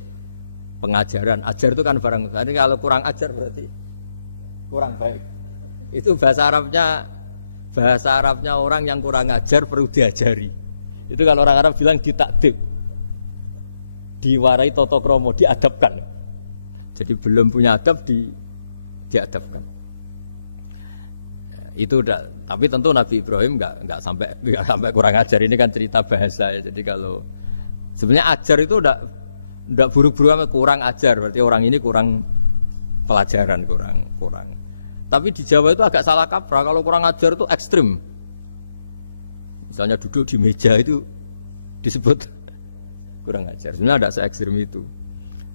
Pengajaran, ajar itu kan barang. Jadi kalau kurang ajar berarti kurang baik. Itu bahasa Arabnya orang yang kurang ajar perlu diajari. Itu kalau orang Arab bilang ditakdib. Diwarai toto kromo, diadabkan. Jadi belum punya adab diadabkan. Itu udah, tapi tentu Nabi Ibrahim nggak sampai kurang ajar. Ini kan cerita bahasa ya. Jadi kalau sebenarnya ajar itu udah buruk-buruk kurang ajar, berarti orang ini kurang pelajaran, kurang. Tapi di Jawa itu agak salah kaprah. Kalau kurang ajar itu ekstrim. Misalnya duduk di meja itu disebut kurang ajar. Sebenarnya ada se-ekstrim itu.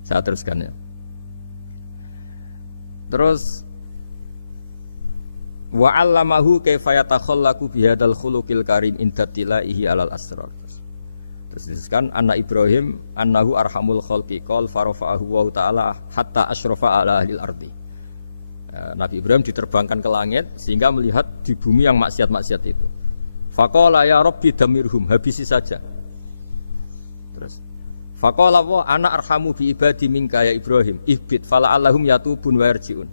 Saya teruskan ya. Terus wa 'allamahu kaifa yatakhallaqu bihadzal khuluqil karim inda tilaihi 'alal asrar. Terus disebutkan anak Ibrahim annahu arhamul khalqi qal farafa'ahu wa ta'ala hatta asyrafa 'ala ahlil ardi. Nabi Ibrahim diterbangkan ke langit sehingga melihat di bumi yang maksiat-maksiat itu. Faqala ya rabbi damirhum, habisi saja. Terus faqala wa ana arhamu bi ibadi minka ya Ibrahim ihbit fala'allahum yatubun wa yarji'un.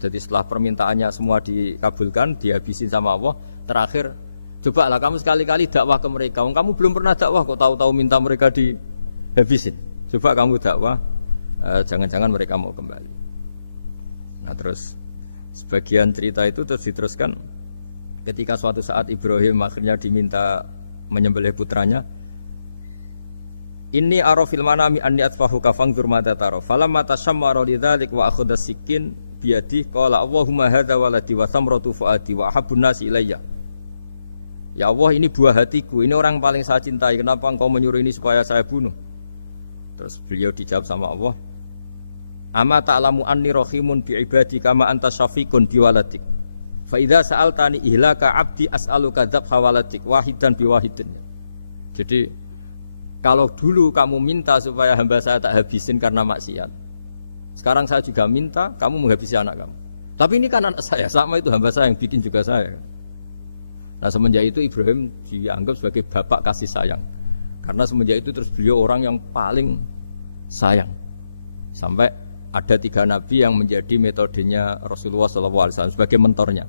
Jadi setelah permintaannya semua dikabulkan, dihabisin sama Allah, terakhir cobalah kamu sekali-kali dakwah ke mereka. Kamu belum pernah dakwah kok tahu-tahu minta mereka dihabisin. Coba kamu dakwah jangan-jangan mereka mau kembali. Nah terus sebagian cerita itu terus diteruskan ketika suatu saat Ibrahim akhirnya diminta menyembelih putranya. Inni arafil manami anni atfahuka fangzur madza tara. Falamma tashammara lidzalik wa akhadha sikin biyadi qala Allahumma hadza waladi wa samratu fuadi wa habbun nasi ilayya. Ya Allah, ini buah hatiku, ini orang paling saya cintai. Kenapa engkau menyuruh ini supaya saya bunuh? Terus beliau dijawab sama Allah, Ama ta'lamu anni rahimun bi ibadi kama anta syafiqun bi waladik. Fa idza sa'altani ihlaka 'abdi as'aluka dzabha waladik wahidan bi wahidin. Jadi kalau dulu kamu minta supaya hamba saya tak habisin karena maksiat, sekarang saya juga minta kamu menghabisi anak kamu. Tapi ini kan anak saya, sama itu hamba saya yang bikin juga saya. Nah semenjak itu Ibrahim dianggap sebagai bapak kasih sayang. Karena semenjak itu terus beliau orang yang paling sayang. Sampai ada 3 nabi yang menjadi metodenya Rasulullah SAW sebagai mentornya.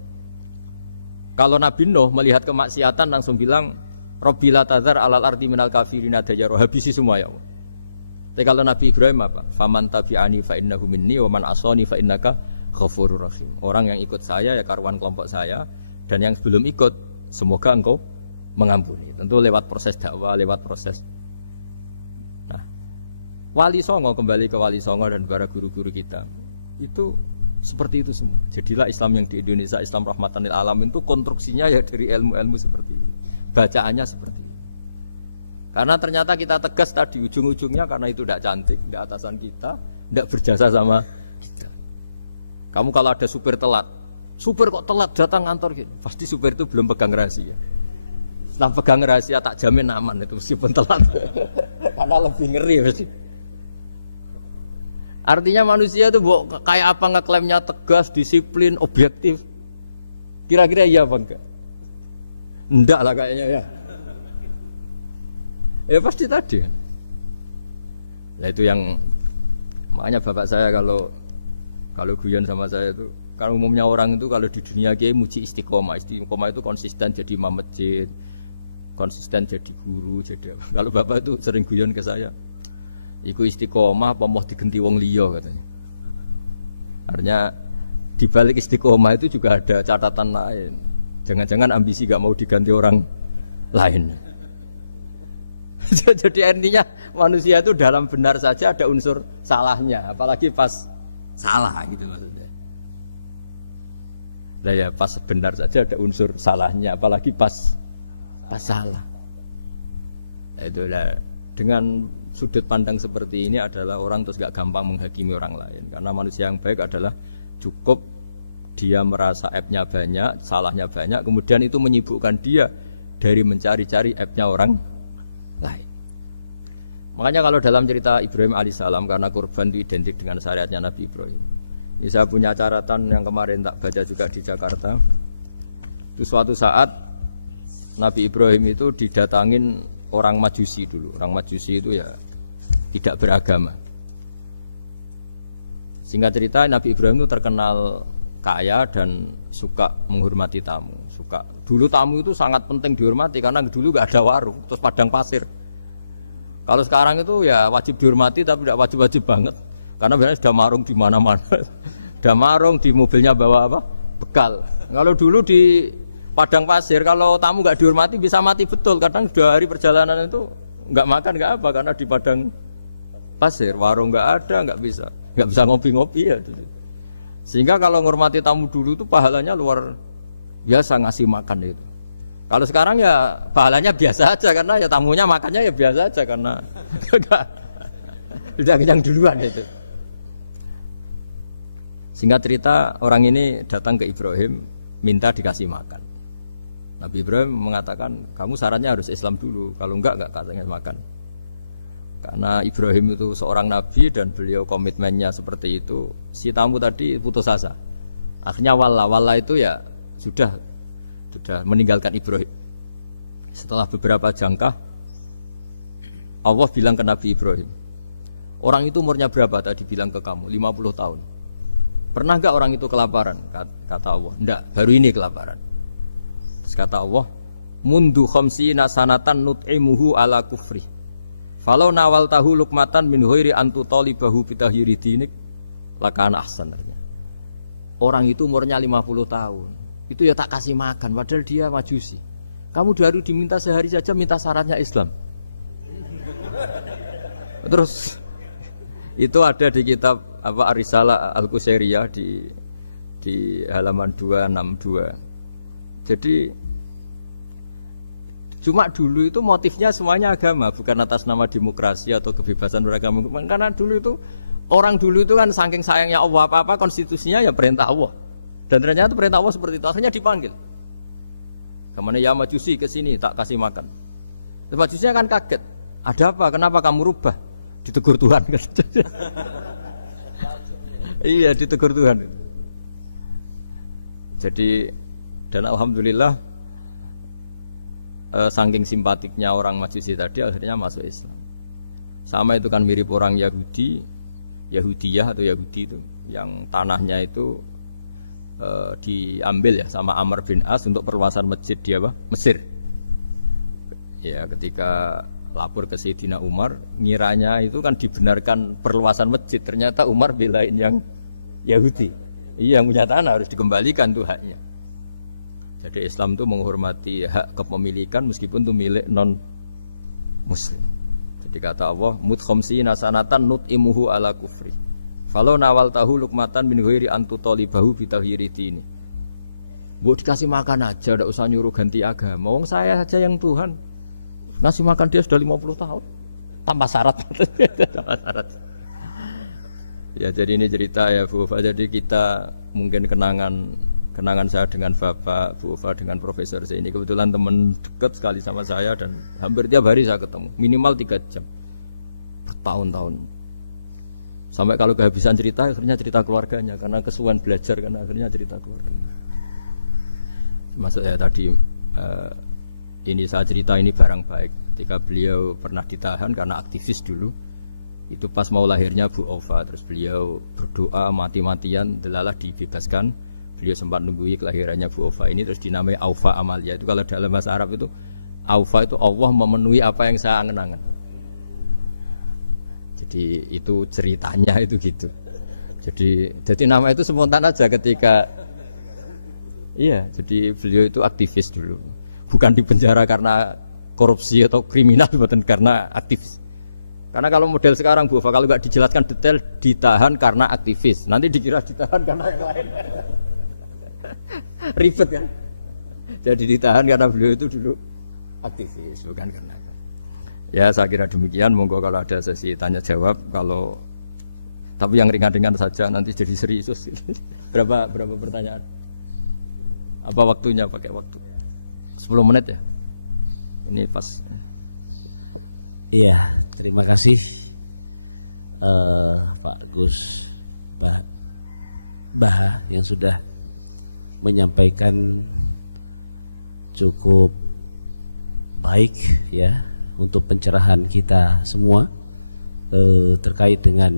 Kalau Nabi Nuh melihat kemaksiatan langsung bilang, Rabbi la tadzar alal ardi minal kafirina dayyaru, habisi semua ya Allah. Tapi kalau Nabi Ibrahim apa? Faman tabi'ani fa innahu minni wa man asani fa innaka ghafurur rahim. Orang yang ikut saya ya karuan kelompok saya, dan yang belum ikut semoga engkau mengampuni. Tentu lewat proses dakwah, lewat proses. Nah, Wali Songo, kembali ke Wali Songo dan para guru-guru kita, itu seperti itu semua. Jadilah Islam yang di Indonesia, Islam rahmatan lil alamin, itu konstruksinya ya dari ilmu-ilmu seperti ini. Bacaannya seperti ini. Karena ternyata kita tegas tadi ujung-ujungnya karena itu tidak cantik, tidak atasan kita, tidak berjasa sama kita. Kamu kalau ada supir telat, supir kok telat datang kantor gitu, pasti supir itu belum pegang rahasia. Setelah pegang rahasia tak jamin aman itu meskipun telat. Karena lebih ngeri pasti. Artinya manusia itu kayak apa ngeklaimnya tegas, disiplin, objektif. Kira-kira iya apa enggak? Enggak lah kayaknya ya. Ya pasti tadi. Nah itu yang makanya bapak saya kalau guyon sama saya itu, kalau umumnya orang itu kalau di dunia kiai muji istiqomah. Istiqomah itu konsisten jadi imam masjid, konsisten jadi guru, jadi apa. Kalau bapak itu sering guyon ke saya, iku istiqomah apa mau digenti wong liya katanya. Artinya di balik istiqomah itu juga ada catatan lain. Jangan-jangan ambisi gak mau diganti orang lain. Jadi artinya manusia itu dalam benar saja ada unsur salahnya, apalagi pas salah gitu maksudnya. Nah ya pas benar saja ada unsur salahnya, apalagi pas salah. Nah, itulah dengan sudut pandang seperti ini adalah orang terus gak gampang menghakimi orang lain. Karena manusia yang baik adalah cukup dia merasa aibnya banyak, salahnya banyak, kemudian itu menyibukkan dia dari mencari-cari aibnya orang lain. Makanya kalau dalam cerita Ibrahim alaihissalam, karena kurban itu identik dengan syariatnya Nabi Ibrahim. Ini saya punya catatan yang kemarin tak baca juga di Jakarta. Itu suatu saat Nabi Ibrahim itu didatangin orang Majusi dulu. Orang Majusi itu ya tidak beragama. Singkat cerita Nabi Ibrahim itu terkenal kaya dan suka menghormati tamu. Dulu tamu itu sangat penting dihormati karena dulu gak ada warung, terus padang pasir. Kalau sekarang itu ya wajib dihormati tapi tidak wajib-wajib banget. Karena biasanya sudah marung di mana-mana. Sudah marung di mobilnya bawa apa? Bekal. Kalau dulu di padang pasir kalau tamu gak dihormati bisa mati betul. Kadang sudah hari perjalanan itu gak makan gak apa karena di padang pasir warung gak ada, gak bisa ngopi-ngopi ya. Sehingga kalau menghormati tamu dulu itu pahalanya luar biasa ngasih makan itu. Kalau sekarang ya pahalanya biasa aja karena ya tamunya makannya ya biasa aja karena sudah kenyang duluan itu. Singkat cerita orang ini datang ke Ibrahim minta dikasih makan. Nabi Ibrahim mengatakan kamu syaratnya harus Islam dulu, kalau enggak katanya makan. Karena Ibrahim itu seorang nabi dan beliau komitmennya seperti itu, si tamu tadi putus asa. Akhirnya wala itu ya sudah meninggalkan Ibrahim. Setelah beberapa jangkah Allah bilang ke Nabi Ibrahim, orang itu umurnya berapa tadi bilang ke kamu? 50 tahun. Pernah enggak orang itu kelaparan? Kata Allah, enggak, baru ini kelaparan. Terus kata Allah, mundu khamsina sanatan nut'imuhu ala kufri Falau nawal tahu lukmatan min ghairi antu talibahu bitahiri dinik lakana ahsan. Orang itu umurnya 50 tahun. Itu ya tak kasih makan padahal dia majusi. Kamu baru diminta sehari saja minta syaratnya Islam. Terus itu ada di kitab apa Ar-Risalah Al-Qusairiyah di halaman 262. Jadi cuma dulu itu motifnya semuanya agama, bukan atas nama demokrasi atau kebebasan beragama. Karena dulu itu orang dulu itu kan saking sayangnya Allah, apa-apa konstitusinya ya perintah Allah. Dan ternyata perintah Allah seperti itu. Akhirnya dipanggil. Kemana ya majusi ke sini tak kasih makan. Terus majusinya kan kaget. Ada apa? Kenapa kamu rubah? Ditegur Tuhan. Iya, ditegur Tuhan. Jadi dan alhamdulillah saking simpatiknya orang majusi tadi akhirnya masuk Islam. Sama itu kan mirip orang Yahudiyah atau Yahudi itu yang tanahnya itu diambil ya sama Amr bin As untuk perluasan masjid di Mesir. Ya ketika lapor ke Sayyidina Umar, ngiranya itu kan dibenarkan perluasan masjid, ternyata Umar belain yang Yahudi. Iya, yang punya tanah harus dikembalikan tuh haknya. Jadi Islam itu menghormati hak kepemilikan meskipun itu milik non muslim. Jadi kata Allah, mut khamsina sanatan nut'imuhu ala kufri. Falau nawal tahu lukmatan min ghairi antu talibahu bitahiri dini. Mbok dikasih makan aja, ndak usah nyuruh ganti agama. Wong saya saja yang Tuhan ngasih makan dia sudah 50 tahun tanpa syarat. Tanpa syarat. Ya jadi ini cerita ya Bu Ufa. Jadi kita mungkin kenangan saya dengan Bapak, Bu Ufa dengan Profesor saya ini kebetulan teman dekat sekali sama saya dan hampir tiap hari saya ketemu minimal 3 jam bertahun-tahun. Sampai kalau kehabisan cerita akhirnya cerita keluarganya karena kesuwan belajar karena akhirnya cerita keluarganya. Maksud saya tadi ini saya cerita ini barang baik ketika beliau pernah ditahan karena aktivis dulu. Itu pas mau lahirnya Bu Ova, terus beliau berdoa mati-matian delalah dibebaskan. Beliau sempat nunggui kelahirannya Bu Ova ini terus dinamai Aufa Amalia. Itu kalau dalam bahasa Arab itu Aufa itu Allah memenuhi apa yang saya angen-angen. Jadi itu ceritanya itu gitu. Jadi nama itu spontan aja ketika iya, jadi beliau itu aktivis dulu. Bukan di penjara karena korupsi atau kriminal, bukan karena aktivis. Karena kalau model sekarang Bu Ova kalau nggak dijelaskan detail ditahan karena aktivis, nanti dikira ditahan karena yang lain. Ribet kan? Jadi ditahan karena beliau itu dulu aktivis, bukan karena. Ya saya kira demikian. Monggo kalau ada sesi tanya jawab, kalau tapi yang ringan-ringan saja nanti jadi serius. Berapa pertanyaan? Apa waktunya? Pakai waktu 10 menit ya. Ini pas. Iya, terima kasih Pak Gus Baha yang sudah menyampaikan cukup baik ya untuk pencerahan kita semua terkait dengan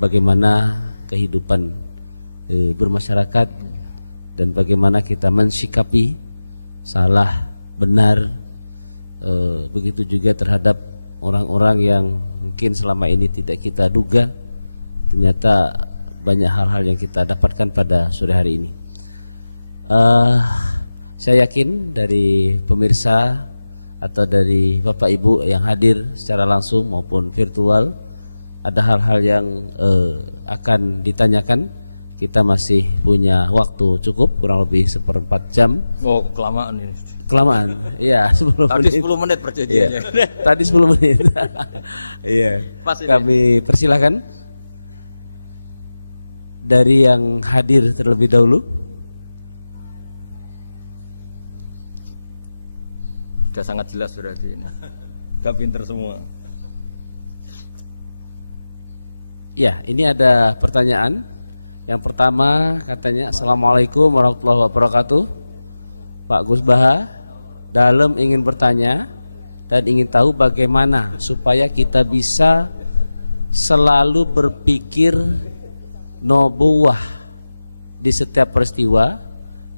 bagaimana kehidupan bermasyarakat dan bagaimana kita mensikapi salah benar, begitu juga terhadap orang-orang yang mungkin selama ini tidak kita duga. Ternyata banyak hal-hal yang kita dapatkan pada sore hari ini. Saya yakin dari pemirsa atau dari Bapak Ibu yang hadir secara langsung maupun virtual ada hal-hal yang akan ditanyakan. Kita masih punya waktu cukup kurang lebih 1/4 jam. Oh, kelamaan ini. Kelamaan. Iya, tadi 10 menit perjanjiannya. Iya. Tadi 10 menit. Iya. Pas ini. Kami persilakan dari yang hadir terlebih dahulu. Sudah sangat jelas berarti ini. Sudah pinter semua. Ya, ini ada pertanyaan. Yang pertama katanya, Assalamualaikum warahmatullahi wabarakatuh. Pak Gus Baha, dalam ingin bertanya dan ingin tahu bagaimana supaya kita bisa selalu berpikir nubuwah di setiap peristiwa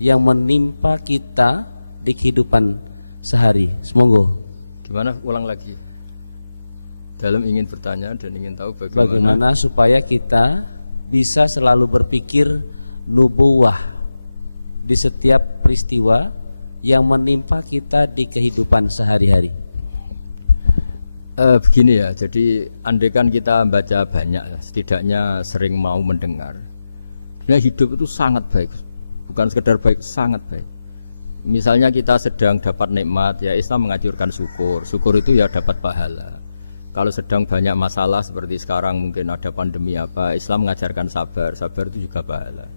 yang menimpa kita di kehidupan sehari. Semoga. Gimana? Ulang lagi. dalam ingin bertanya dan ingin tahu bagaimana supaya kita bisa selalu berpikir nubuwah di setiap peristiwa yang menimpa kita di kehidupan sehari-hari. Begini ya, jadi andaikan kita baca banyak, setidaknya sering mau mendengar. Sebenarnya hidup itu sangat baik, bukan sekedar baik, sangat baik. Misalnya kita sedang dapat nikmat, ya Islam menganjurkan syukur. Syukur itu ya dapat pahala. Kalau sedang banyak masalah seperti sekarang mungkin ada pandemi apa, Islam mengajarkan sabar. Sabar itu juga pahala.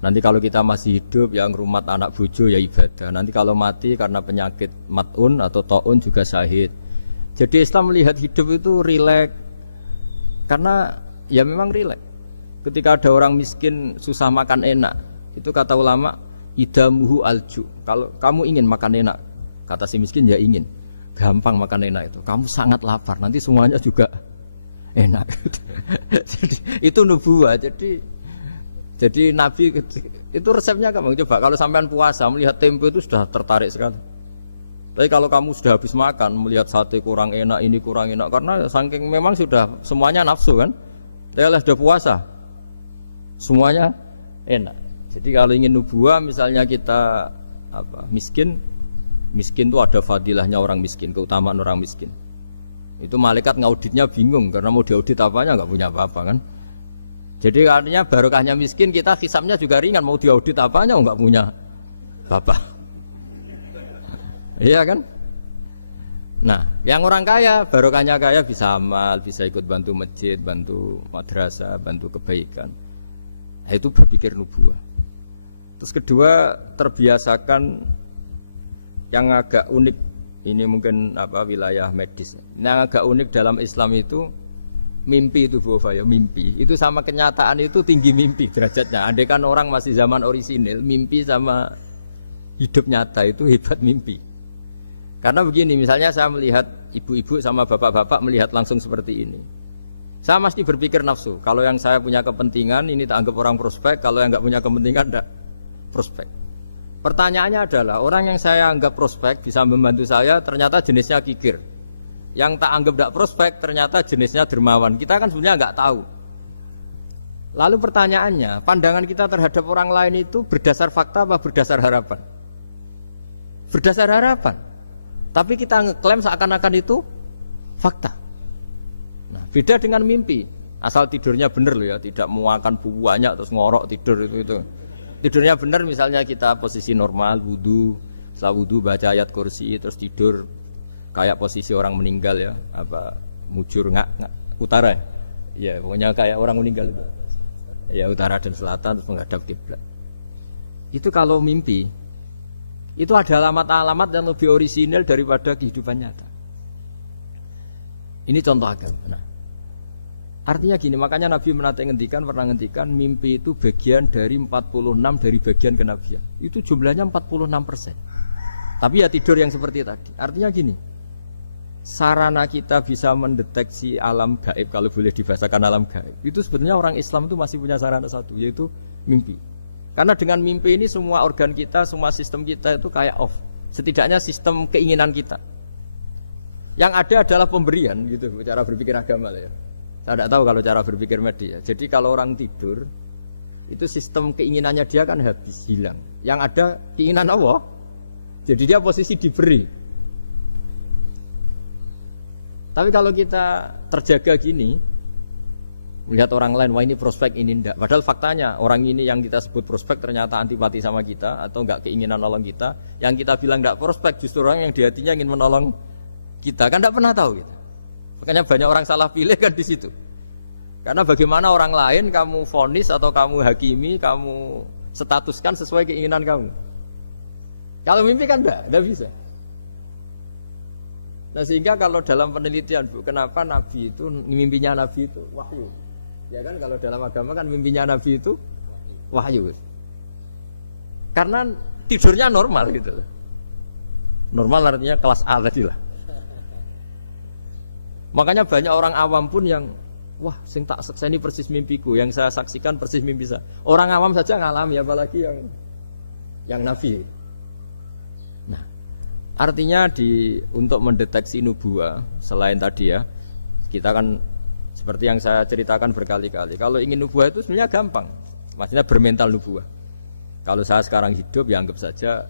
Nanti kalau kita masih hidup yang rumat anak bojo ya ibadah. Nanti kalau mati karena penyakit mat'un atau ta'un juga syahid. Jadi Islam melihat hidup itu rileks. Karena ya memang rileks. Ketika ada orang miskin susah makan enak, itu kata ulama idamuhu alju. Kalau kamu ingin makan enak, kata si miskin ya ingin. Gampang makan enak itu. Kamu sangat lapar, nanti semuanya juga enak. Jadi, itu nubuah. Jadi Nabi itu resepnya kamu coba. Kalau sampean puasa melihat tempo itu sudah tertarik sekali. Tapi kalau kamu sudah habis makan melihat sate kurang enak, ini kurang enak, karena saking memang sudah semuanya nafsu kan. Tapi sudah puasa, semuanya enak. Jadi kalau ingin nubuah, misalnya kita miskin itu ada fadilahnya orang miskin, keutamaan orang miskin. Itu malaikat ngauditnya bingung karena mau diaudit apanya nggak punya apa-apa kan. Jadi artinya barokahnya miskin, kita hisabnya juga ringan, mau diaudit apanya nggak punya apa. Iya kan? Nah, yang orang kaya, barokahnya kaya bisa amal, bisa ikut bantu masjid, bantu madrasah, bantu kebaikan. Nah, itu berpikir nubuah. Terus kedua, terbiasakan yang agak unik, ini mungkin wilayah medis. Yang agak unik dalam Islam itu mimpi itu Bu Fayo, mimpi. Itu sama kenyataan itu tinggi mimpi derajatnya. Andai kan orang masih zaman orisinil, mimpi sama hidup nyata itu hebat mimpi. Karena begini, misalnya saya melihat ibu-ibu sama bapak-bapak melihat langsung seperti ini. Saya mesti berpikir nafsu. Kalau yang saya punya kepentingan ini tak anggap orang prospek, kalau yang enggak punya kepentingan enggak prospek. Pertanyaannya adalah orang yang saya anggap prospek bisa membantu saya ternyata jenisnya kikir. Yang tak anggap tidak prospek ternyata jenisnya dermawan. Kita kan sebenarnya nggak tahu. Lalu pertanyaannya, pandangan kita terhadap orang lain itu berdasar fakta apa berdasar harapan? Berdasar harapan. Tapi kita ngeklaim seakan-akan itu fakta. Nah, beda dengan mimpi. Asal tidurnya benar loh ya, tidak makan banyak terus ngorok tidur itu. Tidurnya benar, misalnya kita posisi normal, wudu, setelah wudu baca ayat kursi terus tidur kayak posisi orang meninggal ya, mujur utara ya, pokoknya kayak orang meninggal itu. Ya utara dan selatan terus menghadap kiblat. Itu kalau mimpi itu ada alamat-alamat yang lebih orisinal daripada kehidupan nyata. Ini contoh agama. Nah, artinya gini, makanya Nabi pernah ngendikan mimpi itu bagian dari 46 dari bagian kenabian. Itu jumlahnya 46%. Tapi ya tidur yang seperti tadi. Artinya gini, sarana kita bisa mendeteksi alam gaib, kalau boleh dibahasakan alam gaib, itu sebenarnya orang Islam itu masih punya sarana satu, yaitu mimpi. Karena dengan mimpi ini semua organ kita, semua sistem kita itu kayak off. Setidaknya sistem keinginan kita. Yang ada adalah pemberian gitu, cara berpikir agama lah ya. Saya tidak tahu kalau cara berpikir media. Jadi kalau orang tidur, itu sistem keinginannya dia kan habis, hilang. Yang ada keinginan Allah. Jadi dia posisi diberi. Tapi kalau kita terjaga gini, melihat orang lain, wah ini prospek, ini enggak. Padahal faktanya orang ini yang kita sebut prospek ternyata antipati sama kita atau enggak keinginan nolong kita. Yang kita bilang enggak prospek justru orang yang di hatinya ingin menolong kita. Kan enggak pernah tahu gitu. Makanya banyak orang salah pilih kan di situ. Karena bagaimana orang lain kamu vonis atau kamu hakimi, kamu statuskan sesuai keinginan kamu. Kalau mimpi kan enggak bisa. Nah sehingga kalau dalam penelitian Bu, kenapa Nabi itu, mimpinya Nabi itu wahyu. Ya kan kalau dalam agama kan mimpinya Nabi itu wahyu. Karena tidurnya normal gitu. Normal artinya kelas A tadi lah. Makanya banyak orang awam pun yang wah sing tak sekseni persis mimpiku, yang saya saksikan persis mimpi saya. Orang awam saja ngalami apalagi yang Nabi. Nah, artinya untuk mendeteksi nubuah selain tadi ya, Kita kan seperti yang saya ceritakan berkali-kali. Kalau ingin nubuah itu sebenarnya gampang. Maksudnya bermental nubuah. Kalau saya sekarang hidup, ya anggap saja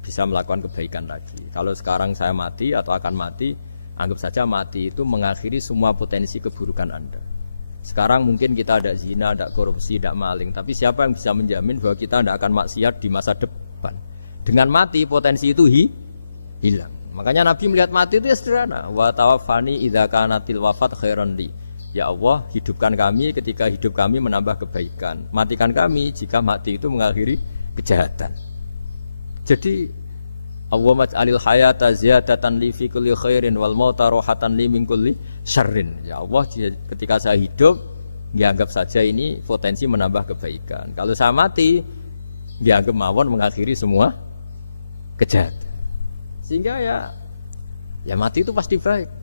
bisa melakukan kebaikan lagi. Kalau sekarang saya mati atau akan mati, anggap saja mati itu mengakhiri semua potensi keburukan Anda. Sekarang mungkin kita ada zina, ada korupsi, ada maling. Tapi siapa yang bisa menjamin bahwa kita tidak akan maksiat di masa depan? Dengan mati, potensi itu hilang. Makanya Nabi melihat mati itu ya sederhana. Wa tawaffani idza kanatil wafat khairan li. Ya Allah, hidupkan kami ketika hidup kami menambah kebaikan. Matikan kami jika mati itu mengakhiri kejahatan. Jadi Allah maj'alil hayata ziyadatan li fi kulli khairin wal mauta rohatan li min kulli syarrin. Ya Allah, ketika saya hidup, dianggap saja ini potensi menambah kebaikan. Kalau saya mati, dianggap mawon mengakhiri semua kejahatan. Sehingga ya mati itu pasti baik.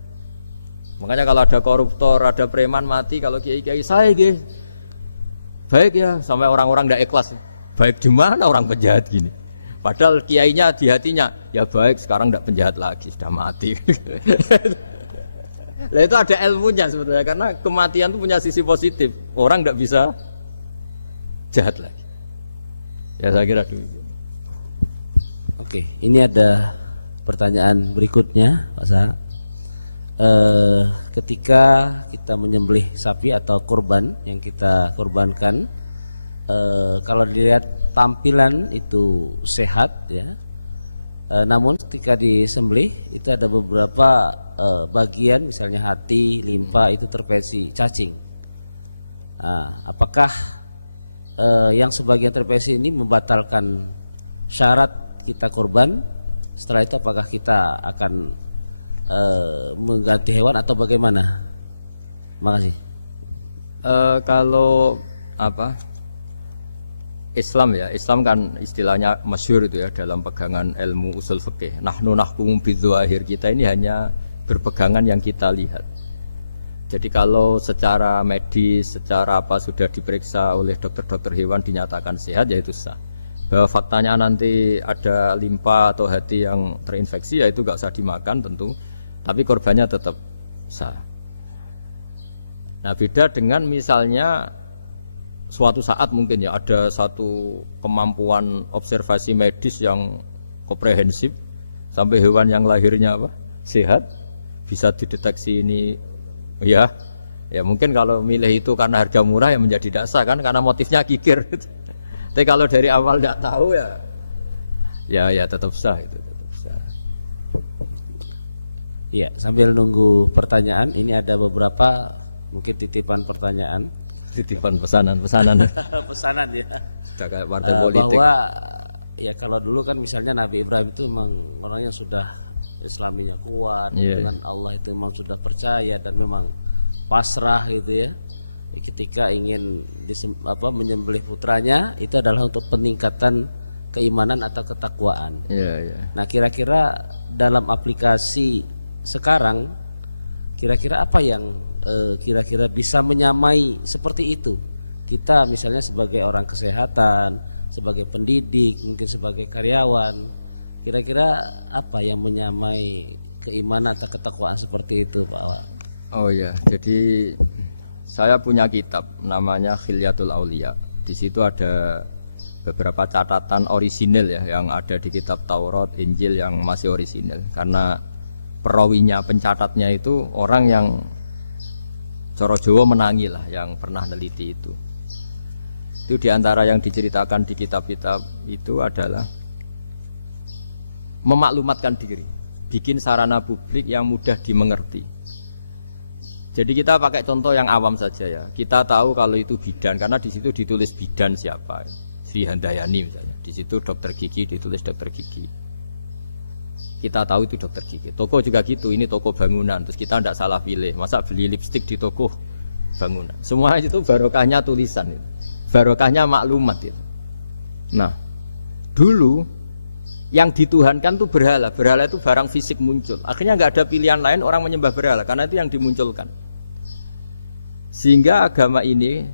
Makanya kalau ada koruptor, ada preman mati, kalau kiai-kiai saya baik ya, sampai orang-orang tidak ikhlas. Baik di mana orang penjahat gini? Padahal kiainya di hatinya ya baik, sekarang tidak penjahat lagi, sudah mati. Nah itu ada ilmunya sebetulnya, karena kematian itu punya sisi positif. Orang tidak bisa jahat lagi. Ya saya kira dulu. Oke, ini ada pertanyaan berikutnya, Pak Sa. Ketika kita menyembelih sapi atau kurban yang kita kurbankan, kalau dilihat tampilan itu sehat ya, namun ketika disembelih itu ada beberapa bagian, misalnya hati, limpa itu terpesi cacing. Apakah yang sebagian terpesi ini membatalkan syarat kita kurban? Setelah itu apakah kita akan mengganti hewan atau bagaimana? Makasih. Kalau Islam ya, Islam kan istilahnya masyhur itu ya dalam pegangan ilmu usul fikih. Nahnu nahkumu bidzahir, kita ini hanya berpegangan yang kita lihat. Jadi kalau secara medis, secara apa sudah diperiksa oleh dokter-dokter hewan dinyatakan sehat, ya itu sah. Bahwa faktanya nanti ada limpa atau hati yang terinfeksi, ya itu gak usah dimakan tentu, tapi korbannya tetap sah. Nah beda dengan misalnya suatu saat mungkin ya ada satu kemampuan observasi medis yang komprehensif sampai hewan yang lahirnya sehat, bisa dideteksi ini ya mungkin kalau milih itu karena harga murah ya menjadi tidak sah kan, karena motifnya kikir. Tapi kalau dari awal tidak tahu ya tetap sah itu, tetap sah. Ya, sambil nunggu pertanyaan, ini ada beberapa mungkin titipan pertanyaan. Titipan pesanan pesanan ya. Sudah kayak partai politik. Bahwa ya kalau dulu kan misalnya Nabi Ibrahim itu memang orangnya sudah Islaminya kuat, dengan Allah itu memang sudah percaya dan memang pasrah gitu ya. Ketika ingin menyembelih putranya itu adalah untuk peningkatan keimanan atau ketakwaan. Nah kira-kira dalam aplikasi sekarang, kira-kira apa yang kira-kira bisa menyamai seperti itu? Kita misalnya sebagai orang kesehatan, sebagai pendidik, mungkin sebagai karyawan, kira-kira apa yang menyamai keimanan atau ketakwaan seperti itu, Pak? Oh ya, jadi saya punya kitab namanya Khilyatul Aulia. Di situ ada beberapa catatan orisinil ya yang ada di kitab Taurat, Injil yang masih orisinil. Karena perawinya, pencatatnya itu orang yang Coro Jawa menangi lah, yang pernah neliti itu. Itu diantara yang diceritakan di kitab-kitab itu adalah memaklumatkan diri, bikin sarana publik yang mudah dimengerti. Jadi kita pakai contoh yang awam saja ya. Kita tahu kalau itu bidan karena di situ ditulis bidan siapa, Sri Handayani misalnya. Di situ dokter gigi ditulis dokter gigi. Kita tahu itu dokter gigi. Toko juga gitu, ini toko bangunan. Terus kita tidak salah pilih. Masa beli lipstik di toko bangunan? Semua itu barokahnya tulisan itu. Barokahnya maklumat itu. Nah, dulu yang dituhankan itu berhala. Berhala itu barang fisik muncul. Akhirnya nggak ada pilihan lain orang menyembah berhala karena itu yang dimunculkan. Sehingga agama ini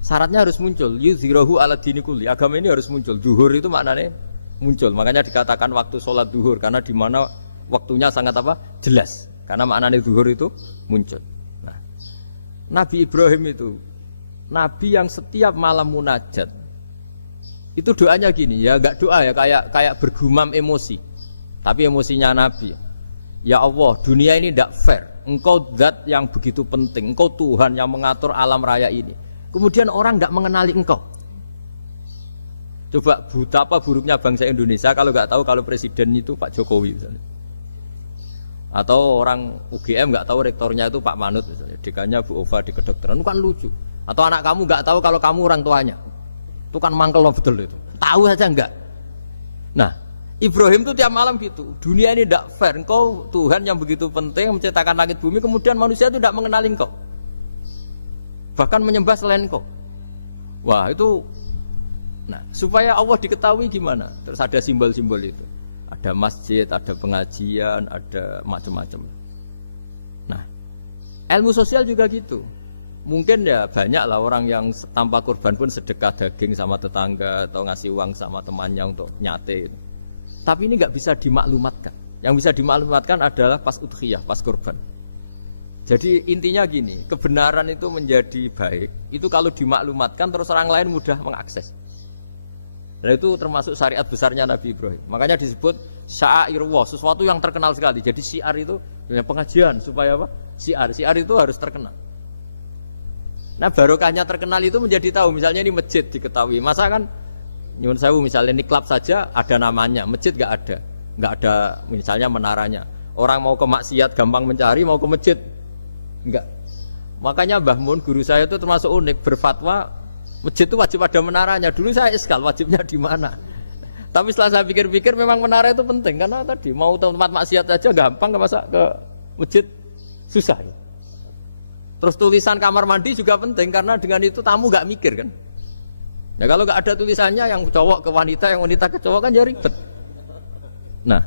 syaratnya harus muncul. Yuzhirahu ala dini kulli. Agama ini harus muncul. Zuhur itu maknanya muncul. Makanya dikatakan waktu sholat zuhur karena di mana waktunya sangat jelas. Karena maknanya zuhur itu muncul. Nah, Nabi Ibrahim itu nabi yang setiap malam munajat. Itu doanya gini, ya enggak doa ya, kayak bergumam emosi. Tapi emosinya Nabi. Ya Allah, dunia ini tidak fair. Engkau zat yang begitu penting. Engkau Tuhan yang mengatur alam raya ini. Kemudian orang tidak mengenali engkau. Coba betapa buruknya bangsa Indonesia kalau nggak tahu kalau presiden itu Pak Jokowi misalnya. Atau orang UGM nggak tahu rektornya itu Pak Manut misalnya. Dekannya Bu Ova di kedokteran. Itu kan lucu. Atau anak kamu nggak tahu kalau kamu orang tuanya. Itu kan mangkel loh betul itu. Tahu aja enggak. Nah, Ibrahim itu tiap malam gitu. Dunia ini tidak fair. Engkau Tuhan yang begitu penting menciptakan langit bumi, kemudian manusia itu tidak mengenali engkau. Bahkan menyembah selain engkau. Wah, itu nah, supaya Allah diketahui gimana? Terus ada simbol-simbol itu. Ada masjid, ada pengajian, ada macam-macam. Nah, ilmu sosial juga gitu. Mungkin ya banyak lah orang yang tanpa kurban pun sedekah daging sama tetangga atau ngasih uang sama temannya untuk nyate. Tapi ini nggak bisa dimaklumatkan. Yang bisa dimaklumatkan adalah pas udhiyah, pas kurban. Jadi intinya gini, kebenaran itu menjadi baik. Itu kalau dimaklumatkan terus orang lain mudah mengakses. Dan itu termasuk syariat besarnya Nabi Ibrahim. Makanya disebut sya'irullah, sesuatu yang terkenal sekali. Jadi syiar itu pengajian supaya apa? Syiar itu harus terkenal. Nah barokahnya terkenal itu menjadi tahu. Misalnya ini masjid diketahui. Masa kan nyuwun sewu misalnya ini klub saja ada namanya, masjid nggak ada misalnya menaranya. Orang mau ke maksiat gampang mencari, mau ke masjid enggak. Makanya Mbah Mun guru saya itu termasuk unik, berfatwa masjid itu wajib ada menaranya. Dulu saya iskal wajibnya di mana. Tapi setelah saya pikir-pikir memang menara itu penting karena tadi mau tempat maksiat aja gampang, masa ke masjid susah. Terus tulisan kamar mandi juga penting karena dengan itu tamu gak mikir kan. Nah kalau gak ada tulisannya yang cowok ke wanita, yang wanita ke cowok kan ya ribet. Nah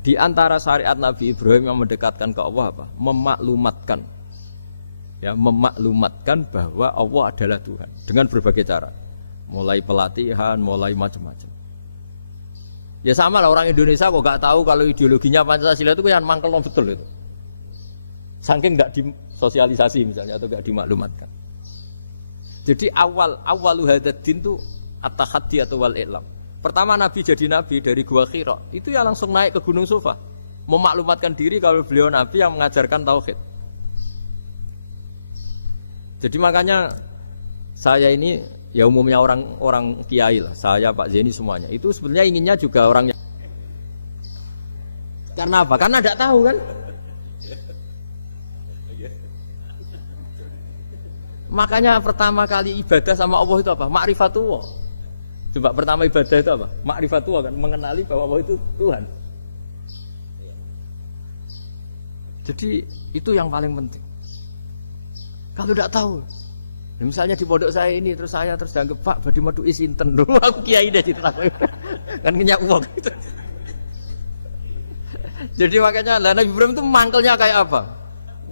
di antara syariat Nabi Ibrahim yang mendekatkan ke Allah apa? Memaklumatkan. Ya, memaklumatkan bahwa Allah adalah Tuhan dengan berbagai cara. Mulai pelatihan, mulai macam-macam. Ya sama lah orang Indonesia kok gak tahu kalau ideologinya Pancasila itu kan mangkel betul itu. Saking gak disosialisasi misalnya atau gak dimaklumatkan. Jadi awalu hadaddin itu at-tahaddi atau wal i'lam. Pertama Nabi jadi Nabi dari Gua Hira, itu ya langsung naik ke Gunung Sofa, memaklumatkan diri kalau beliau Nabi yang mengajarkan tauhid. Jadi makanya saya ini ya umumnya orang kiai lah, saya Pak Zeni semuanya itu sebenarnya inginnya juga orang yang karena apa? Karena tidak tahu kan. Makanya pertama kali ibadah sama Allah itu apa? Ma'rifatullah. Coba pertama ibadah itu apa? Ma'rifatullah kan, mengenali bahwa Allah itu Tuhan. Jadi itu yang paling penting. Kalau tidak tahu, ya misalnya di pondok saya ini terus dianggap Pak badhe metu sinten dulu aku kiai deh gitu. Kan kenyak uang gitu. Jadi makanya Nabi Ibrahim itu mangkelnya kayak apa?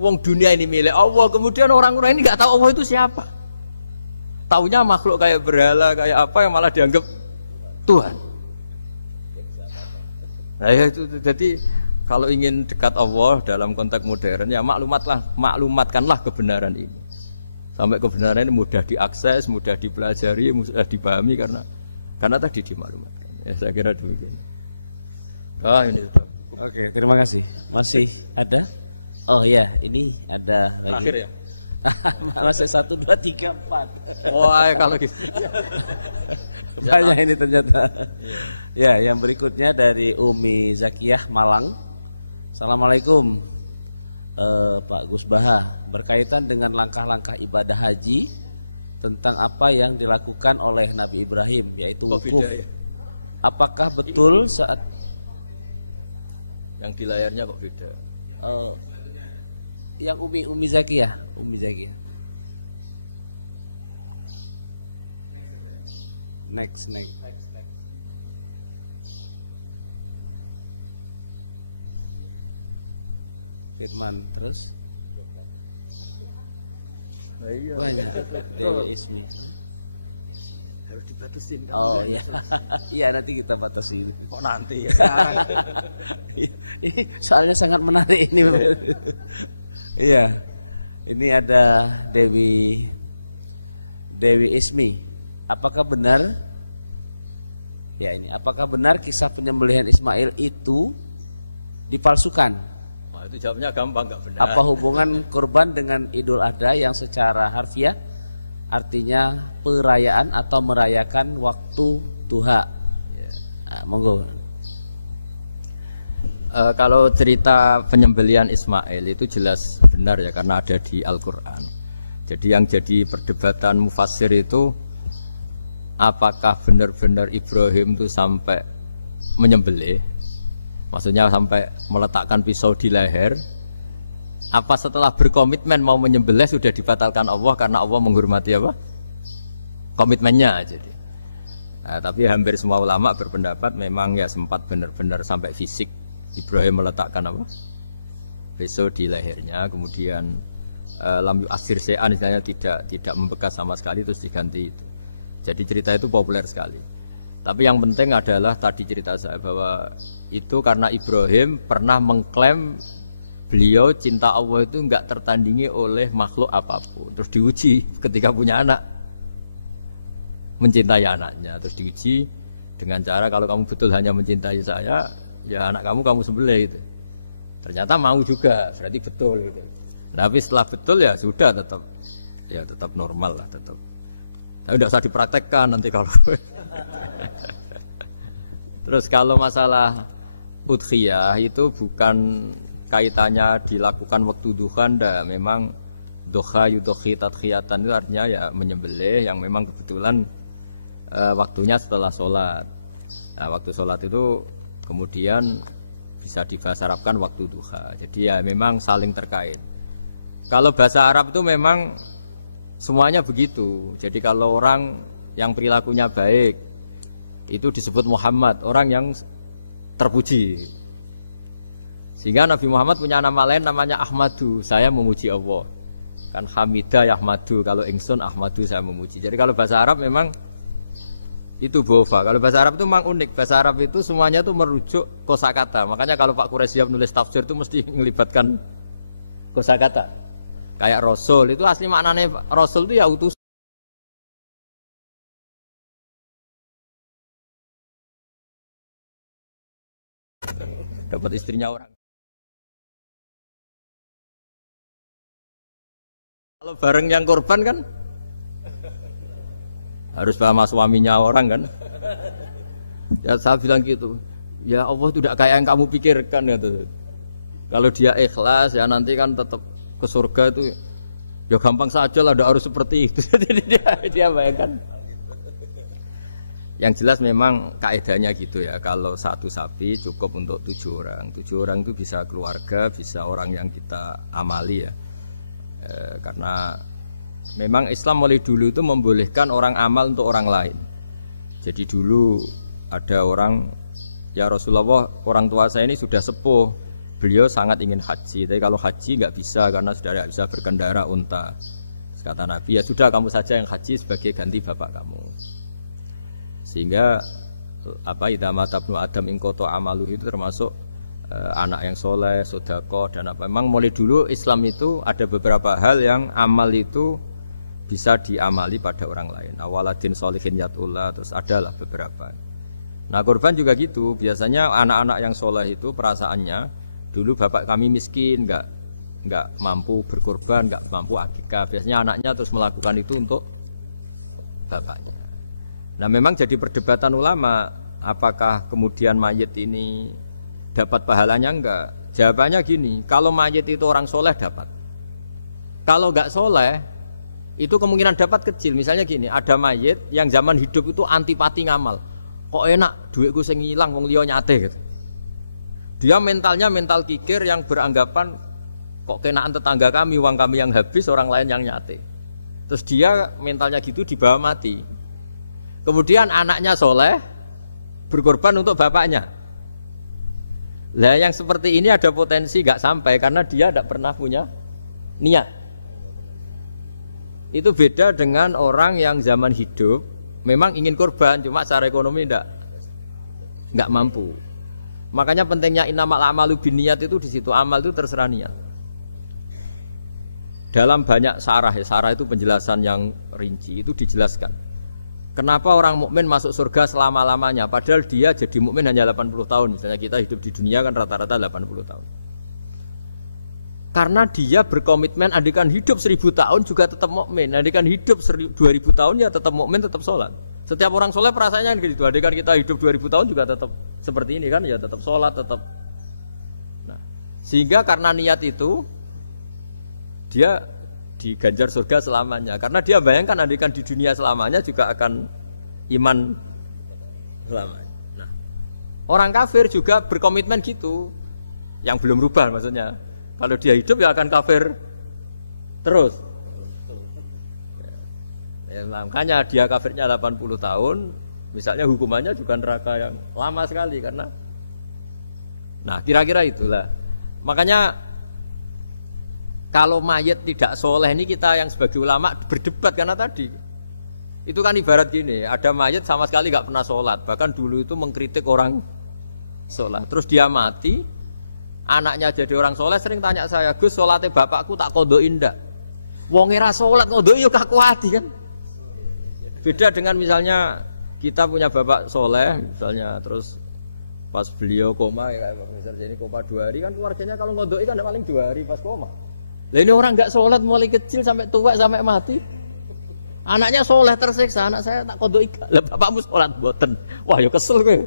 Wong dunia ini milik Allah, kemudian orang-orang ini nggak tahu Allah itu siapa. Taunya makhluk kayak berhala, kayak apa yang malah dianggap Tuhan. Nah ya itu jadi kalau ingin dekat Allah dalam konteks modern ya maklumatkanlah kebenaran ini. Sampai kebenaran ini mudah diakses, mudah dipelajari, mudah dipahami karena tadi dimaklumatkan. Ya saya kira demikian. Ini sudah. Oke, terima kasih. Masih ada? Oh ya, ini ada terakhir ya. Masih 1, 2, 3, 4. Wah, kalau gitu. Banyak ini ternyata. Ya, yang berikutnya dari Umi Zakiyah Malang. Assalamualaikum Pak Gus Baha. Berkaitan dengan langkah-langkah ibadah haji tentang apa yang dilakukan oleh Nabi Ibrahim, yaitu wukuf. Ya? Apakah betul saat yang di layarnya kok beda? Yang Umi Zakiyah. Next. Firman terus. Iya. Banyak. Harus dibatasin kan. Oh iya. Iya nanti kita batasi. Kok nanti ya? Sekarang. Soalnya sangat menarik ini. Iya. Ini ada Dewi Ismi. Apakah benar? Ya ini, apakah benar kisah penyembelihan Ismail itu dipalsukan? Wah, itu jawabnya gampang, nggak benar. Apa hubungan kurban dengan Idul Adha yang secara harfiah artinya perayaan atau merayakan waktu duha? Ya. Nah, monggo. Kalau cerita penyembelihan Ismail itu jelas benar ya, karena ada di Al-Quran. Jadi yang jadi perdebatan mufassir itu apakah benar-benar Ibrahim itu sampai menyembelih, maksudnya sampai meletakkan pisau di leher, apa setelah berkomitmen mau menyembelih sudah dibatalkan Allah karena Allah menghormati apa? Komitmennya. Jadi tapi hampir semua ulama berpendapat memang ya sempat benar-benar sampai fisik Ibrahim meletakkan apa? Pisau di lehernya, kemudian lam yu'assir syai'an, misalnya tidak membekas sama sekali, terus diganti itu. Jadi cerita itu populer sekali. Tapi yang penting adalah tadi cerita saya bahwa itu karena Ibrahim pernah mengklaim beliau cinta Allah itu enggak tertandingi oleh makhluk apapun. Terus diuji ketika punya anak, mencintai anaknya. Terus diuji dengan cara kalau kamu betul hanya mencintai saya, ya anak kamu sembelih itu. Ternyata mau juga, berarti betul gitu. Tapi setelah betul ya sudah tetap normal lah tetap. Tapi tidak usah dipraktekkan nanti kalau. Terus kalau masalah udhiyah itu bukan kaitannya dilakukan waktu duha, ndak. Memang duha yudhi tadkhiyatan itu artinya ya menyembelih yang memang kebetulan waktunya setelah sholat. Nah, waktu sholat itu kemudian bisa dibahasa Arabkan waktu duha. Jadi ya memang saling terkait. Kalau bahasa Arab itu memang semuanya begitu. Jadi kalau orang yang perilakunya baik itu disebut Muhammad, orang yang terpuji. Sehingga Nabi Muhammad punya nama lain namanya Ahmadu, saya memuji Allah. Kan Hamidah Ahmadu, kalau ingsun Ahmadu saya memuji. Jadi kalau bahasa Arab memang itu bofa. Kalau bahasa Arab itu memang unik. Bahasa Arab itu semuanya itu merujuk kosakata. Makanya kalau Pak Quraisyab nulis tafsir itu mesti melibatkan kosakata. Kayak Rasul itu asli maknanya Rasul itu ya utus. Dapat istrinya orang. Kalau bareng yang korban kan harus sama suaminya orang kan. Ya saya bilang gitu. Ya Allah itu tidak kayak yang kamu pikirkan gitu. Kalau dia ikhlas ya nanti kan tetap ke surga itu ya gampang saja lah, tidak harus seperti itu. Jadi dia bayangkan. Yang jelas memang kaidahnya gitu ya. Kalau satu sapi cukup untuk 7 orang. 7 orang itu bisa keluarga, bisa orang yang kita amali ya. Karena memang Islam mulai dulu itu membolehkan orang amal untuk orang lain. Jadi dulu ada orang, ya Rasulullah, orang tua saya ini sudah sepuh. Beliau sangat ingin haji, tapi kalau haji nggak bisa karena sudah tidak bisa berkendara unta. Kata Nabi, ya sudah kamu saja yang haji sebagai ganti bapak kamu. Sehingga idza mata ibnu Adam in qata amaluhu itu termasuk anak yang soleh, sedekah dan apa. Memang mulai dulu Islam itu ada beberapa hal yang amal itu bisa diamali pada orang lain. Awaladin sholihin yatullah, terus adalah beberapa. Nah korban juga gitu. Biasanya anak-anak yang soleh itu perasaannya dulu bapak kami miskin, nggak mampu berkorban, nggak mampu akikah. Biasanya anaknya terus melakukan itu untuk bapaknya. Nah memang jadi perdebatan ulama, apakah kemudian mayit ini dapat pahalanya enggak? Jawabannya gini, kalau mayit itu orang soleh dapat. Kalau nggak soleh, itu kemungkinan dapat kecil. Misalnya gini, ada mayit yang zaman hidup itu antipati ngamal. Kok enak, duitku sing ilang wong liya nyate gitu. Dia mentalnya mental kikir yang beranggapan kok kenaan tetangga kami, uang kami yang habis, orang lain yang nyate. Terus dia mentalnya gitu dibawa mati. Kemudian anaknya soleh berkorban untuk bapaknya. Lah yang seperti ini ada potensi gak sampai karena dia tidak pernah punya niat. Itu beda dengan orang yang zaman hidup memang ingin korban, cuma secara ekonomi nggak mampu. Makanya pentingnya innamal a'malu binniyat itu di situ. Amal itu terserah niat. dalam banyak sarah ya, sarah itu penjelasan yang rinci itu dijelaskan. Kenapa orang mukmin masuk surga selama-lamanya padahal dia jadi mukmin hanya 80 tahun. Misalnya kita hidup di dunia kan rata-rata 80 tahun. Karena dia berkomitmen andikan hidup 1000 tahun juga tetap mukmin, andikan hidup 2000 tahun ya tetap mukmin, tetap sholat. Setiap orang soleh perasaannya gitu. Andikan kita hidup 2000 tahun juga tetap seperti ini kan, ya tetap sholat, tetap. Nah, sehingga karena niat itu dia diganjar surga selamanya. Karena dia bayangkan andikan di dunia selamanya juga akan iman selamanya. Nah, orang kafir juga berkomitmen gitu, yang belum rubah maksudnya. Kalau dia hidup ya akan kafir terus. Ya, makanya dia kafirnya 80 tahun, misalnya hukumannya juga neraka yang lama sekali karena. Nah, kira-kira itulah. Makanya kalau mayat tidak soleh ini kita yang sebagai ulama berdebat karena tadi. Itu kan ibarat gini, ada mayat sama sekali nggak pernah sholat, bahkan dulu itu mengkritik orang sholat. Terus dia mati. Anaknya jadi orang soleh sering tanya saya, Gus sholatnya bapakku tak kodoin ndak? Wong ora sholat kodoin yuk kaku hati kan? Beda dengan misalnya kita punya bapak soleh misalnya, terus pas beliau koma ya misalnya ini koma 2 hari kan keluarganya kalau kodoin kan paling 2 hari pas koma. Lah ini orang nggak sholat mulai kecil sampai tua sampai mati, anaknya soleh tersiksa, anak saya tak kodoin. Lah bapakmu sholat boten, wah ya kesel gue.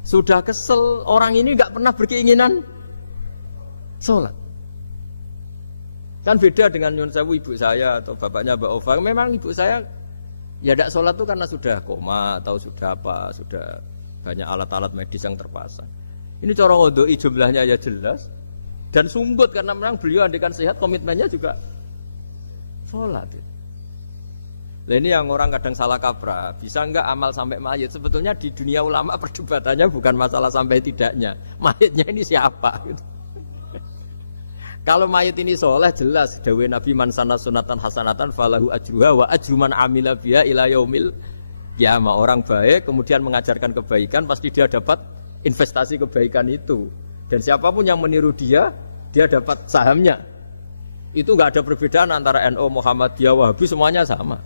Sudah kesel, orang ini nggak pernah berkeinginan sholat. Kan beda dengan Nyun Sewu ibu saya atau bapaknya Mbak Ova. Memang ibu saya ya tidak sholat itu karena sudah koma atau sudah apa, sudah banyak alat-alat medis yang terpasang. Ini cara ngodoi jumlahnya ya jelas dan sumbut karena memang beliau andikan sehat komitmennya juga sholat. Nah ini yang orang kadang salah kaprah, bisa enggak amal sampai mayit? Sebetulnya di dunia ulama perdebatannya bukan masalah sampai tidaknya, mayitnya ini siapa? Gitu. Kalau mayit ini soleh jelas, dawuh Nabi man sanna sunatan hasanatan falahu ajruha wa ajru man amila biha ila yaumil qiyamah. Orang baik kemudian mengajarkan kebaikan pasti dia dapat investasi kebaikan itu. Dan siapapun yang meniru dia dapat sahamnya. Itu enggak ada perbedaan antara NU, Muhammadiyah, Wahabi, semuanya sama.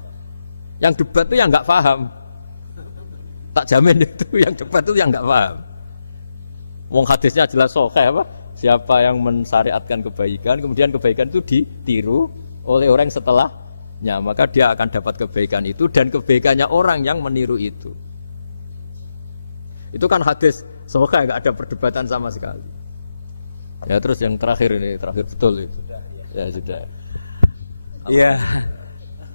Yang debat itu yang nggak paham, tak jamin itu yang debat itu yang nggak paham. Wong hadisnya jelas sahih apa? Siapa yang mensyariatkan kebaikan, kemudian kebaikan itu ditiru oleh orang setelahnya, maka dia akan dapat kebaikan itu dan kebaikannya orang yang meniru itu. Itu kan hadis sahih, nggak ada perdebatan sama sekali. Ya terus yang terakhir ini terakhir betul itu. Ya sudah. Iya.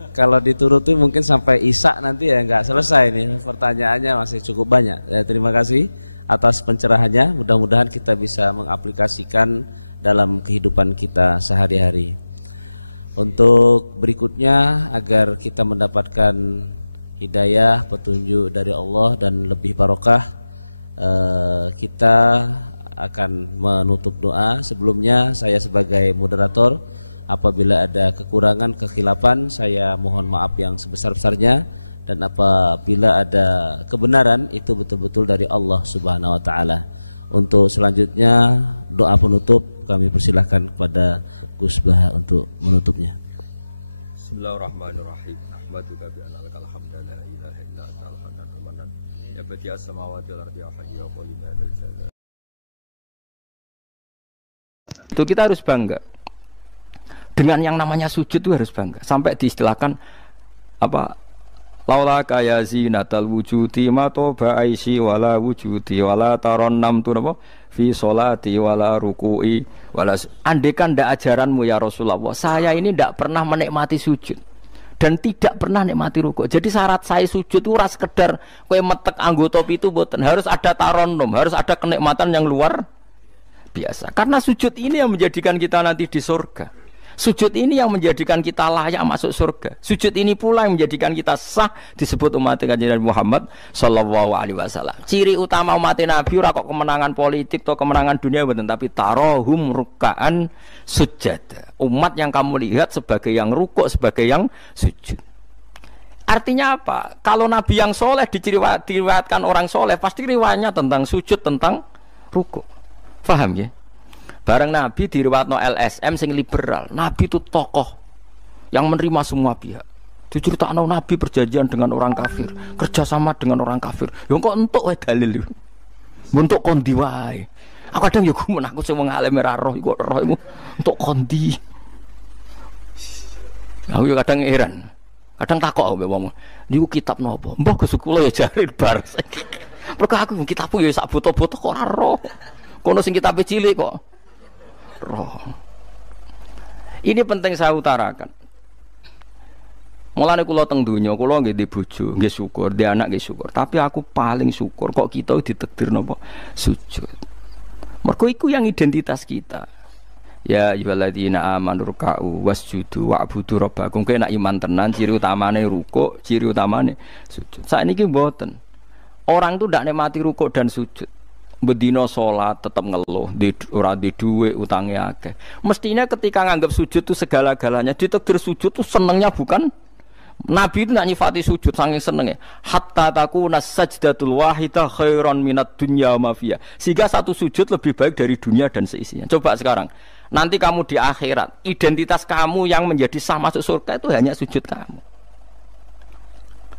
Kalau dituruti mungkin sampai Isya nanti ya nggak selesai nih, pertanyaannya masih cukup banyak. Ya, terima kasih atas pencerahannya. Mudah-mudahan kita bisa mengaplikasikan dalam kehidupan kita sehari-hari. Untuk berikutnya agar kita mendapatkan hidayah, petunjuk dari Allah dan lebih barokah, kita akan menutup doa. Sebelumnya saya sebagai moderator, apabila ada kekurangan, kekhilafan, saya mohon maaf yang sebesar-besarnya. Dan apabila ada kebenaran, itu betul-betul dari Allah Subhanahu wa Ta'ala. Untuk selanjutnya, doa penutup kami persilahkan kepada Gus Baha untuk menutupnya. Bismillahirrahmanirrahim. Ahmaduka bi anna lakal hamda la ilaha illa anta al-hanan ya badi'as samawati wal ardi ya hayyu ya qayyum ya dzal jalali. Itu kita harus bangga. Dengan yang namanya sujud itu harus bangga. Sampai diistilahkan apa? Laula kaya zinatal wujudi ma toba aisi wala wujudi wala taronnam tu napa fi sholati wala ruku'i wala. Andekan ndak ajaranmu ya Rasulullah, saya ini ndak pernah menikmati sujud dan tidak pernah nikmati ruku'. Jadi syarat saya sujud itu ora sekedar kowe metek anggota pitu mboten, harus ada taronnum, harus ada kenikmatan yang luar biasa. Karena sujud ini yang menjadikan kita nanti di surga. Sujud ini yang menjadikan kita layak masuk surga. Sujud ini pula yang menjadikan kita sah disebut umat Kanjeng Nabi Muhammad sallallahu alaihi wasallam. Ciri utama umat Nabi ora kok kemenangan politik atau kemenangan dunia mboten, tapi tarohum ruk'an sujud. Umat yang kamu lihat sebagai yang rukuk, sebagai yang sujud. Artinya apa? Kalau Nabi yang soleh diriwayatkan orang soleh, pasti riwayatnya tentang sujud, tentang rukuk. Paham ya? Bareng Nabi diriwayatno LSM sing liberal. Nabi itu tokoh yang menerima semua pihak. Diceritakan Nabi perjanjian dengan orang kafir, kerjasama dengan orang kafir. Yo kok entuk wae dalil. Untuk kondi wae. Aku kadang yo gumun aku sing wong alim ora roh iku roh iku untuk kondi. Aku yo kadang heran. Kadang takok aku wong, niku kitab napa? Mbah Gus kula ya jare bar. Mergo aku kitabku ya sak boto-boto kok ora roh. Kono sing kitabe cilik kok roh. Ini penting saya utarakan. Mulane kula teng donya, kula nggih di bojo, nggih syukur, di anak nggih syukur. Tapi aku paling syukur kok kita ditakdir napa sujud. Mergo iku yang identitas kita. Ya ayyuhalladzina amanu ruk'u wasjudu wa'budu rabbakum. Kowe nek iman tenan ciri utamane rukuk, ciri utamane sujud. Saiki mboten. Orang itu ndak nikmati rukuk dan sujud. Bedino salat tetap ngeluh, ora di dhuwit utange akeh. Mestinya ketika nganggap sujud itu segala-galanya, ditakdir sujud itu senengnya bukan Nabi itu nak nyifati sujud saking senenge. Hatta takuna sajdatul wahidah khairan minad dunya wa ma fiha. Sehingga satu sujud lebih baik dari dunia dan seisinya. Coba sekarang, nanti kamu di akhirat, identitas kamu yang menjadi sah masuk surga itu hanya sujud kamu.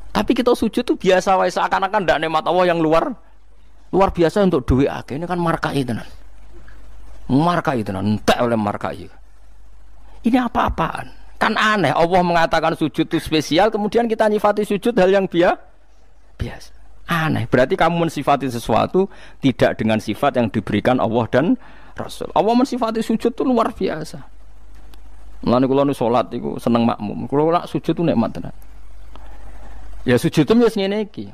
Tapi kita sujud itu biasa wae seakan-akan ndak nikmat Allah yang luar biasa untuk duit akeh. Ini kan markai tenan. Markai tenan, entek oleh markai. Ini apa-apaan? Kan aneh, Allah mengatakan sujud itu spesial, kemudian kita nyifati sujud hal yang biasa. Aneh, berarti kamu mensifati sesuatu tidak dengan sifat yang diberikan Allah dan Rasul. Allah mensifati sujud itu luar biasa. Mulane kula nu salat iku seneng makmum. Kula nak sujud itu nikmat tenan. Ya sujud itu wis ngene iki.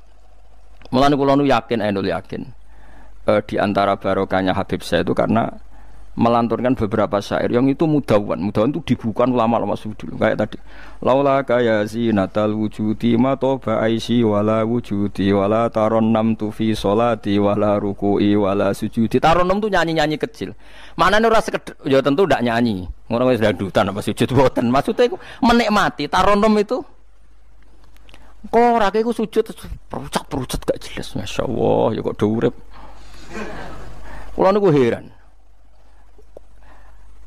Mulane kula nu yakin, di antara barokahnya Habib saya itu karena melanturkan beberapa syair yang itu mudawan itu dibuka ulama-ulama dulu kayak tadi laula kaya zinatal wujudi ma toba aisi wala wujudi wala taronnam tu fi sholati wala ruku'i wala sujudi. Taronnam tuh nyanyi-nyanyi kecil, maknane ora sekedar ya tentu ndak nyanyi ngono wis dangdutan apa sujud boten, maksudnya iku menikmati. Taronnam itu kok ora iku sujud perucat gak jelas, masyaallah ya kok do urip. Kula niku heran.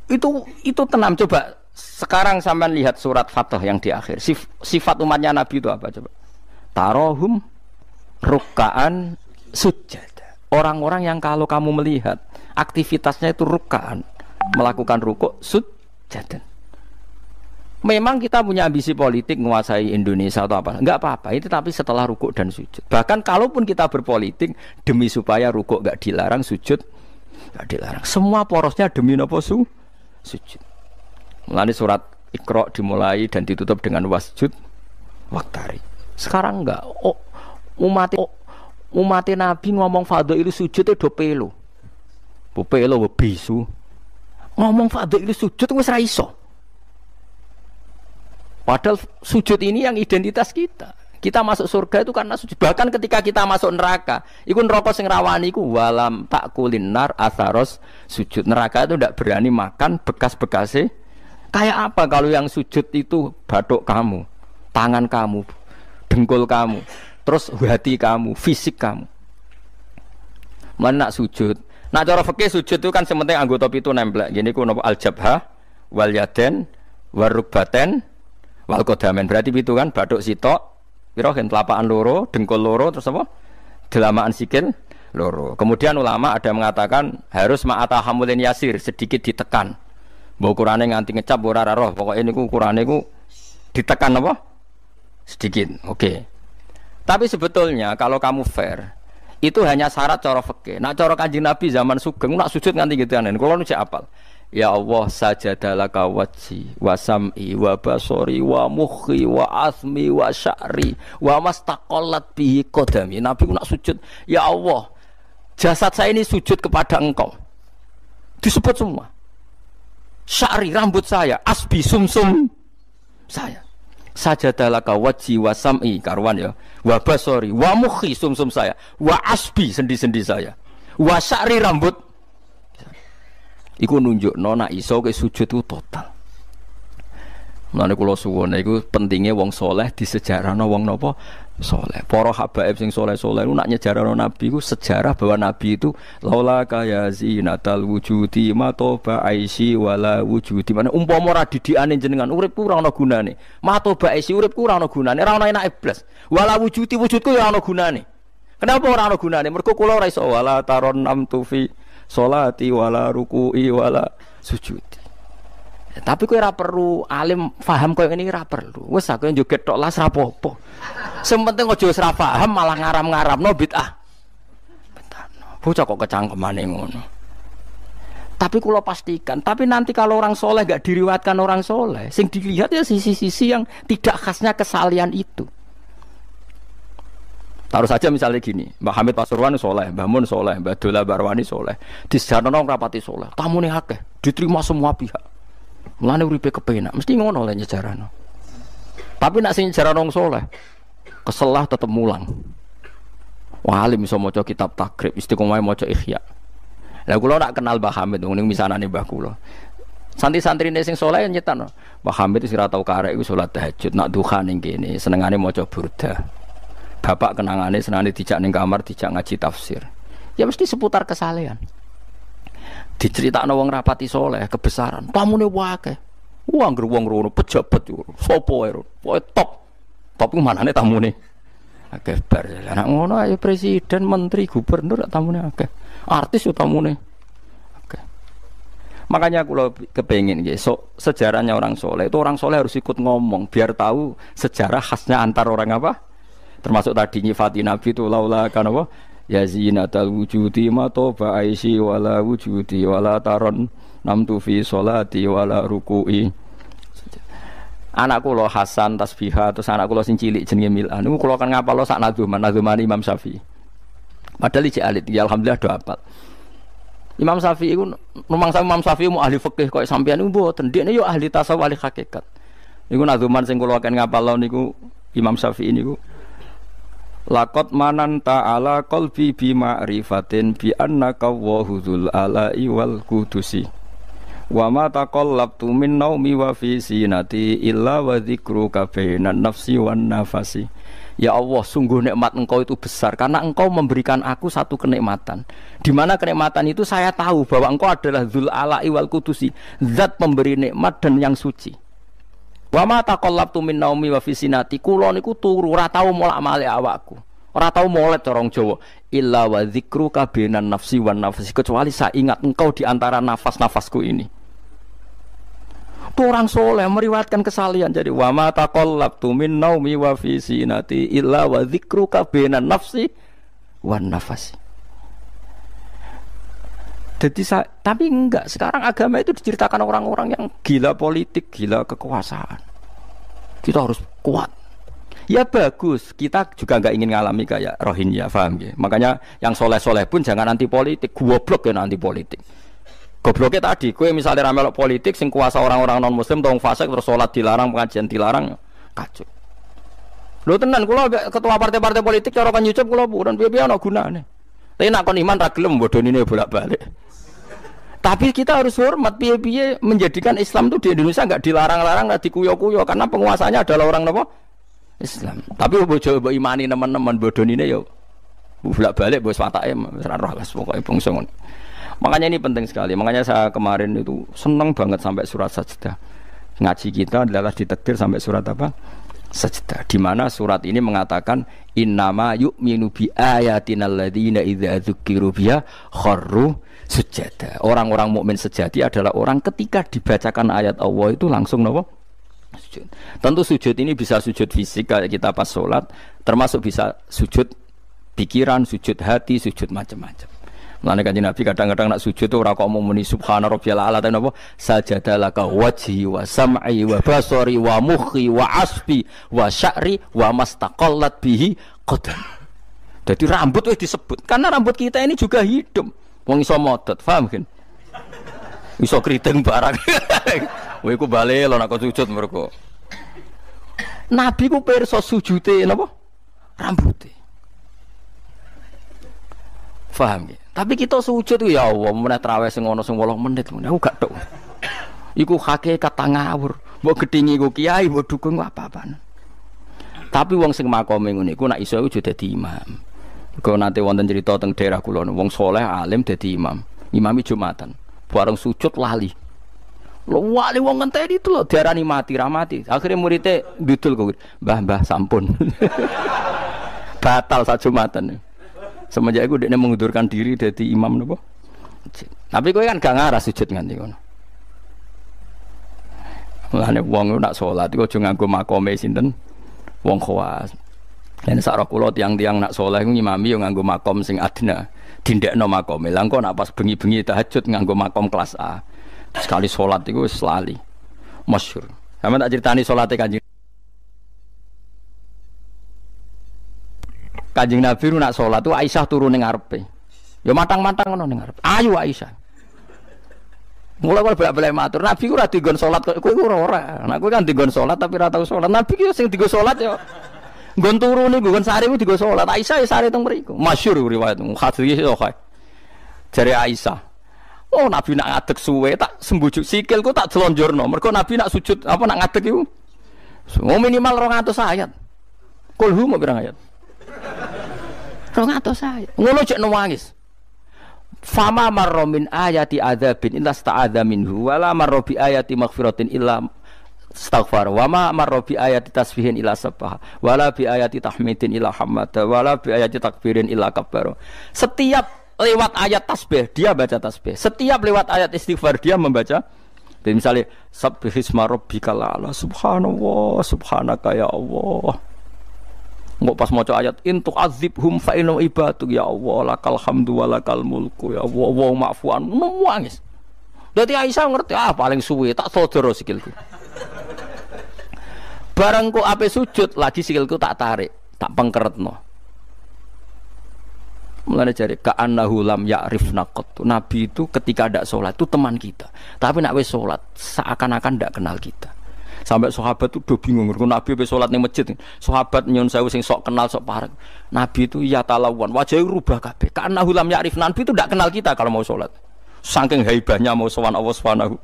Itu tenang. Coba sekarang sampean lihat surat Fatah yang di akhir. Sifat umatnya Nabi itu apa coba? Tarohum rukkaan sujud. Orang-orang yang kalau kamu melihat aktivitasnya itu rukkaan, melakukan rukuk sujud. Memang kita punya ambisi politik menguasai Indonesia atau apa? Enggak apa-apa. Itu tapi setelah rukuk dan sujud. Bahkan kalaupun kita berpolitik demi supaya rukuk enggak dilarang, sujud enggak dilarang. Semua porosnya demi napa sujud. Mulane surat Iqra dimulai dan ditutup dengan wasjud waktari. Sekarang enggak. Umat Nabi ngomong fadhil sujud do pelo. Bu pelo bisu. Ngomong fadhil sujud wis ra iso. Padahal sujud ini yang identitas kita. Kita masuk surga itu karena sujud. Bahkan ketika kita masuk neraka, iku neraka sing rawani iku walam takulin nar atharos sujud. Neraka itu tidak berani makan bekas-bekasnya. Kayak apa kalau yang sujud itu bathuk kamu, tangan kamu, dengkul kamu, terus hati kamu, fisik kamu. Mana nak sujud? Nak cara fikih sujud itu kan sementing anggota pitu nempel. Gini ku napa al-jabhah wal yaden warukbaten wal qadamen. Berarti pitu kan bathuk sitok, pira gen telapakan loro, dengkul loro, terus apa? Delamaan sikil loro. Kemudian ulama ada mengatakan harus ma'ata hamulin yasir, sedikit ditekan. Mbok ukurane nganti ngecap ora roh, pokoke niku ukurane ku ditekan apa? Sedikit. Oke. Tapi sebetulnya kalau kamu fair, itu hanya syarat cara fikih. Nak cara Kanjeng Nabi zaman sugeng nak sujud nganti gituan. Kulo nu cek apal. Ya Allah sajadalaka wajhi wa sam'i wa basori wa mukhi wa asmi wa sya'ri wa mastaqallat bihi qadami. Nabi nak sujud, ya Allah jasad saya ini sujud kepada engkau. Disebut semua. Sya'ri rambut saya, asbi sumsum saya. Sajadalaka wajhi wa sam'i karuan ya. Wa basori wa mukhi sumsum saya. Wa asbi sendi-sendi saya. Wa sya'ri rambut. Iku nunjuk nona iso ke sujud itu total. Mulane kula suwun iku pentingnya wong soleh disejarahno wong napa soleh. Para habaib sing soleh-soleh ku nak nyejarahno nabi ku sejarah bahwa nabi itu laula kaya zinatal wujudi matoba aisi wala wujudi. Mana umpama ora didikane jenengan urip ku ora ana gunane. Matoba aisi urip ku ora ana gunane, ora ana enake blas. Wala wujudi wujudku ya ana gunane. Kenapa ora ana gunane? Mergo kula ora iso wala taron namtu fi sholati wala ruku'i wala sujudi. Tapi kowe ora perlu alim paham koyo ngene iki ora perlu. Wis aku joget tok las ra apa-apa. Sing penting aja wis ra paham malah ngaram-ngaramno bid'ah. Betano. Bocah kok kecangkemane ngono. Tapi kula pastikan, tapi nanti kalau orang soleh enggak diriwayatkan orang soleh, sing dilihat ya sisi-sisi yang tidak khasnya kesalian itu. Taruh saja misalnya gini, Mbah Hamid Pasuruan soleh, Mbah Mun soleh, Mbah Dola Barwani soleh, disejanono rapati soleh, tamune akeh, diterima semua pihak. Mulane uripe kepenak, mesti ngono le nyejarano. Tapi nak sing nyejarano wong saleh, keselah tetep mulang. Wah, alim iso maca kitab takrib, istiqomah maca Ihya. Lah kula nak kenal Mbah Hamid ning misanane mbah kula. Santri-santrine sing saleh nyetan. Mbah Hamid wis ora tau karek iku salat tahajud, nak duha ning kene, senengane maca burda. Bapak kenangane senengane dijak ning kamar, dijak ngaji tafsir. Ya mesti seputar kesalehan. Diceritakno wong rapati soleh kebesaran tamune wae wong rono pejabat yo sapa wae pokoke top ku manane tamune akeh bar nek ngono ayo presiden menteri gubernur tamune akeh artis yo tamune akeh makanya kula kepengin nggih sejarahnya orang soleh itu orang soleh harus ikut ngomong biar tahu sejarah khasnya antar orang apa termasuk tadi nyifati nabi itu laula kan apa ya zinatal wujudi matoba aisi wala wujudi wala taron namtu fi sholati wala ruku'i. Anak kula Hasan tasbihah terus anak kula sing cilik jenenge Mil'an niku kula kan ngapalo sak nadzuman Imam Syafi'i. Padahal iki alit ya alhamdulillah do hafal. Imam Syafi'i iku rumangsa Imam Syafi'i mu ahli fikih kok sampeyan niku mboten ndekne yo ahli tasawuf ahli hakikat. Niku nadzuman sing kula kan ngapalo niku Imam Syafi'i niku laqad mananta ala qalbi bi ma'rifatin bi annaka wa huzul ala'i wal qudusi wa ma taqallabtu min naumi wa fi sinati illa wa dzikruka bainan nafsi wan nafasi. Ya Allah, sungguh nikmat Engkau itu besar karena Engkau memberikan aku satu kenikmatan di mana kenikmatan itu saya tahu bahwa Engkau adalah dzul ala'i wal qudusi, zat pemberi nikmat dan yang suci. Wa ma taqallabtu min naumi wa fi sinati, kula niku turu ora tau molak-malik awakku. Ora tau molet orang Jawa. Illa wa dzikruka bainan nafsi wan nafsi, kecuali saya ingat engkau di antara nafas-nafasku ini. Itu orang soleh meriwayatkan kesalian. Jadi wa ma taqallabtu min naumi wa fi sinati illa wa dzikruka bainan nafsi wan nafsi. Jadi tapi enggak, sekarang agama itu diceritakan orang-orang yang gila politik, gila kekuasaan. Kita harus kuat. Ya bagus, kita juga enggak ingin ngalami kayak Rohingya, paham ya? Makanya yang soleh-soleh pun jangan anti politik, goblok ya anti politik. Gobloknya tadi, kowe misalnya ramelok politik, sing kuasa orang-orang non muslim, tong fasik terus sholat dilarang, pengajian dilarang, kacau. Lho tenan, kula ketua partai-partai politik cara kan YouTube kula bukan piye-piye ana gunane. Tapi nak kon iman ra gelem bodonine bolak-balik. Tapi kita harus hormat piye-piye menjadikan Islam itu di Indonesia enggak dilarang-larang, enggak dikuyo-kuyo karena penguasanya adalah orang apa? Islam. Tapi bojo mbok imani teman-teman bodonine yo bolak-balik bos watake ora roh las pokoke bangsa ngono. Makanya ini penting sekali. Makanya saya kemarin itu senang banget sampai surat Sajdah. Ngaji kita adalah ditakdir sampai surat apa? Sajdah. Di mana surat ini mengatakan innama yu'minu bi ayatinal ladzina idza dzukiru biha kharru sujada. Orang-orang mukmin sejati adalah orang ketika dibacakan ayat Allah itu langsung napa? Sujud. Tentu sujud ini bisa sujud fisik kayak kita pas sholat, termasuk bisa sujud pikiran, sujud hati, sujud macam-macam. Mulane Kanjeng Nabi kadang-kadang nak sujud ora kok mau muni subhana rabbiyal a'la ta napa? Sajadalaka wajhi wa sam'i wa basari wa mukhi wa asbi wa sya'ri wa mastaqallat bihi qadam. Jadi rambut wis disebut karena rambut kita ini juga hidup. Wong iso modot, paham kan? Iso kriting barang. Kowe iku bali lho nek sujud mergo. Nabi ku pirsa sujude napa? Rambuté. Paham ya? Tapi kita sujud ya Allah, meneh traweh sing ono sing 8 menit, aku gak tok. Iku hakikat ngawur. Mbok gedhingi ku kiai, mbok dukung apa-apaan. Tapi wong sing makome ngene iku nek iso iku dadi imam. Kok nate wonten cerita teng daerah kula wong saleh alim dadi imam. Imami Jumatan. Bareng sujud lali. Lho wali wong ngenteni itu lho diarani mati ra mati. Akhire muridé ndudul kok. Mbah sampun. Batal sak Jumatan. Semenjak iku dekne mengundurkan diri dadi imam napa? Tapi kowe kan gak ngarah sujud nganti ngono. Mulane wong nak salat iku aja nganggo makome sinten wong khawas. Lan sak kula tiang-tiang nak saleh iku ngimami yo nganggo makom sing adna. Dindekno makome. Lah engko nak pas bengi-bengi tahajud nganggo makom kelas A. Sekali salat iku wis lali. Masyhur. Sampe tak critani salate Kanjeng Nabi nak salat tu Aisyah turu ning ngarepe. Ya matang-matang ngono ning ngarepe. Ayo Aisyah. Mulai kalau bolak-balik matur, Nabi ku ora digon salat, kowe ku ora. Nek kowe kan digon salat tapi ora tau salat. Nabi ku sing digo salat ya nggon turu niku nggon sare ku digo salat. Aisyah ya sare teng mriku. Masyhur riwayat hadis iso kae. Jare Aisyah, "Oh, Nabi nak ngadeg suwe tak sembujuk sikilku tak jelonjorno. Mergo Nabi nak sujud apa nak ngadeg iku minimal 200 ayat. Kulhu mau pirang ayat? 200 ayat. Ngono cek nangis. Fama marra min ayati adzabin illa sta'adza minhu wala marra bi ayati maghfiratin illa astaghfar wa ma marra bi ayati tasbihin illa sabbaha wala bi ayati tahmidin illa hamada wala bi ayati takbirin illa kabbara. Setiap lewat ayat tasbih dia baca tasbih, setiap lewat ayat istighfar dia membaca. Dan misalnya subbihisma rabbikal a'la, subhanallah subhanaka ya Allah. Nggak pas maca ayat intu azibhum fa inna ibaduk ya Allah lakal hamdu wa lakal mulku ya Allah wa ma'fuan nangis. Dadi Aisyah ngerti paling suwe tak sodoro sikilku. Barang kok ape sujud lagi sikilku tak tarik, tak pengkeretno. Mulane jare ka'annahu lam ya'rifna qat. Nabi itu ketika ndak salat itu teman kita. Tapi nek wis salat seakan-akan ndak kenal kita. Sampai sahabat tuh udah bingung, Nabi be salat ning masjid. Sahabat nyun sewu sing sok kenal sok parek. Nabi itu ya talawan, wajahnya rubah kabeh. Karena hulam ya'rif, Nabi itu tidak kenal kita kalau mau salat. Saking haibahnya mau sowan Allah Subhanahu